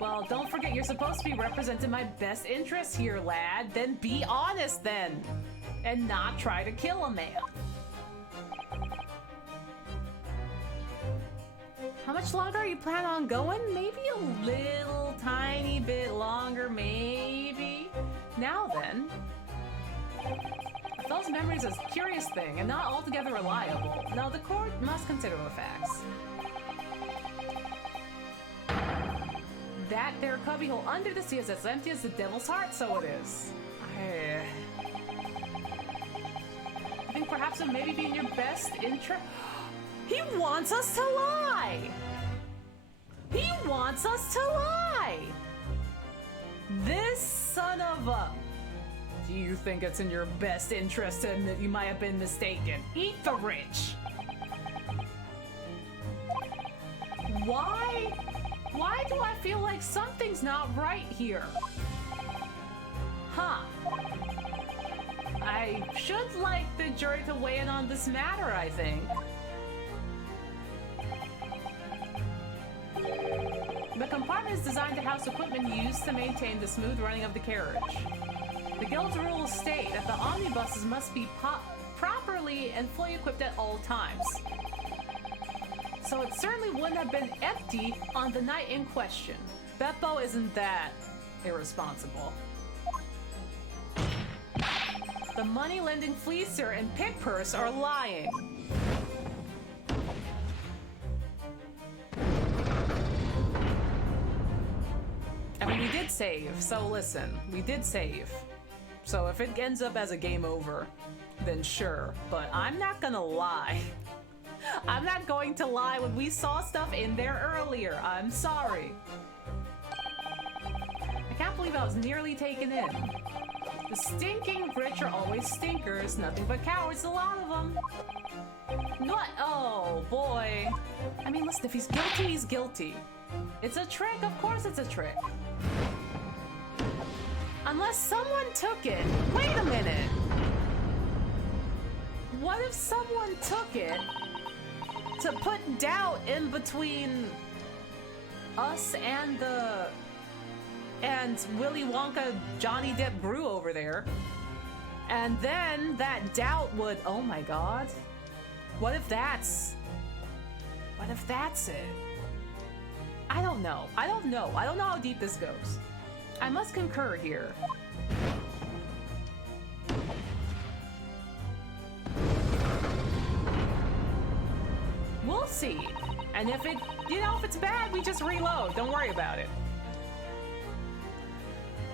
Well, don't forget you're supposed to be representing my best interests here, lad. Then be honest, then. And not try to kill a man. How much longer are you planning on going? Maybe a little tiny bit longer, maybe. Now then. Those memories is a curious thing and not altogether reliable. Now the court must consider the facts. That there cubbyhole under the sea is as empty as the devil's heart, so it is. I think perhaps it may be in your best interest. He wants us to lie! He wants us to lie! This son of a... Do you think it's in your best interest and that you might have been mistaken? Eat the rich! Why do I feel like something's not right here? Huh. I should like the jury to weigh in on this matter, I think. The compartment is designed to house equipment used to maintain the smooth running of the carriage. The Guild's rules state that the omnibuses must be properly and fully equipped at all times. So it certainly wouldn't have been empty on the night in question. Beppo isn't that irresponsible. The money-lending fleecer and pick purse are lying. I mean, we did did save, so listen, we did save. So if it ends up as a game over, then sure, but I'm not gonna lie. I'm not going to lie when we saw stuff in there earlier. I'm sorry. I can't believe I was nearly taken in. The stinking rich are always stinkers, nothing but cowards, a lot of them. What? Oh, boy. I mean, listen, if he's guilty, he's guilty. It's a trick, of course it's a trick. Unless someone took it. Wait a minute. What if someone took it to put doubt in between us and Willy Wonka Johnny Depp Brew over there? And then that doubt would, oh my god. What if that's it? I don't know. I don't know how deep this goes. I must concur here. We'll see. And if if it's bad, we just reload. Don't worry about it.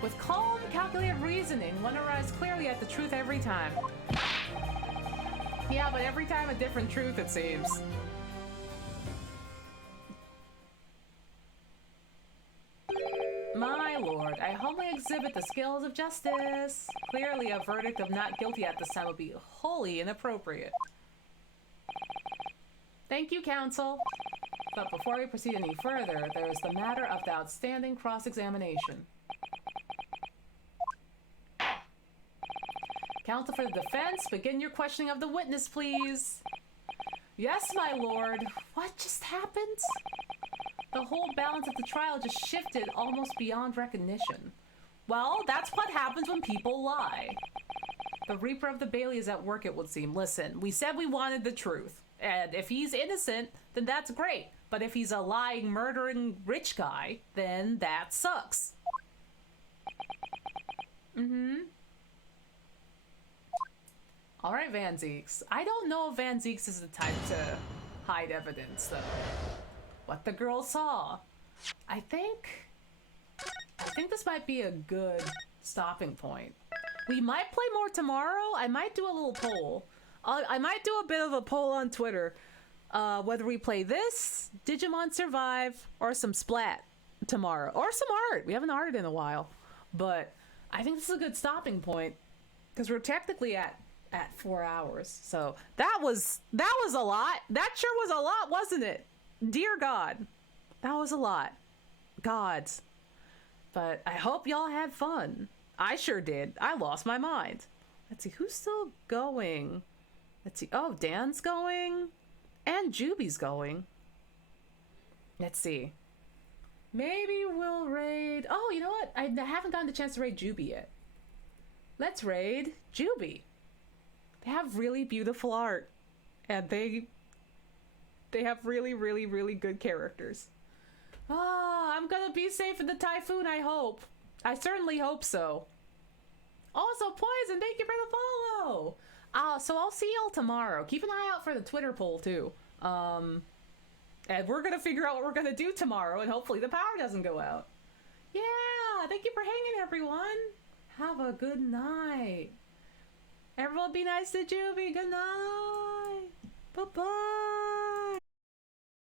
With calm, calculated reasoning, one arrives clearly at the truth every time. Yeah, but every time a different truth, it seems. My lord, I humbly exhibit the scales of justice. Clearly, a verdict of not guilty at this time would be wholly inappropriate. Thank you, counsel. But before we proceed any further, there is the matter of the outstanding cross-examination. Counsel for the defense, begin your questioning of the witness, please. Yes, my lord. What just happened? The whole balance of the trial just shifted almost beyond recognition. Well, that's what happens when people lie. The Reaper of the Bailey is at work, it would seem. Listen, we said we wanted the truth. And if he's innocent, then that's great. But if he's a lying, murdering rich guy, then that sucks. Alright, Van Zeeks. I don't know if Van Zeeks is the type to hide evidence, though. What the girl saw. I think this might be a good stopping point. We might play more tomorrow. I might do a little poll. I might do a bit of a poll on Twitter. Whether we play this, Digimon Survive, or some Splat tomorrow. Or some art. We haven't arted in a while. But I think this is a good stopping point. Because we're technically at 4 hours. So that was a lot. That sure was a lot, wasn't it? Dear God. That was a lot. Gods. But I hope y'all had fun. I sure did. I lost my mind. Let's see, who's still going? Let's see. Oh, Dan's going. And Juby's going. Let's see. Maybe we'll raid... Oh, you know what? I haven't gotten the chance to raid Juby yet. Let's raid Juby. They have really beautiful art. And they have really, really, really good characters. Ah, I'm gonna be safe in the typhoon, I hope. I certainly hope so. Also, Poison, thank you for the follow! So I'll see y'all tomorrow. Keep an eye out for the Twitter poll, too. And we're gonna figure out what we're gonna do tomorrow, and hopefully the power doesn't go out. Yeah, thank you for hanging, everyone. Have a good night. Everyone be nice to Juby. Good night. Bye-bye.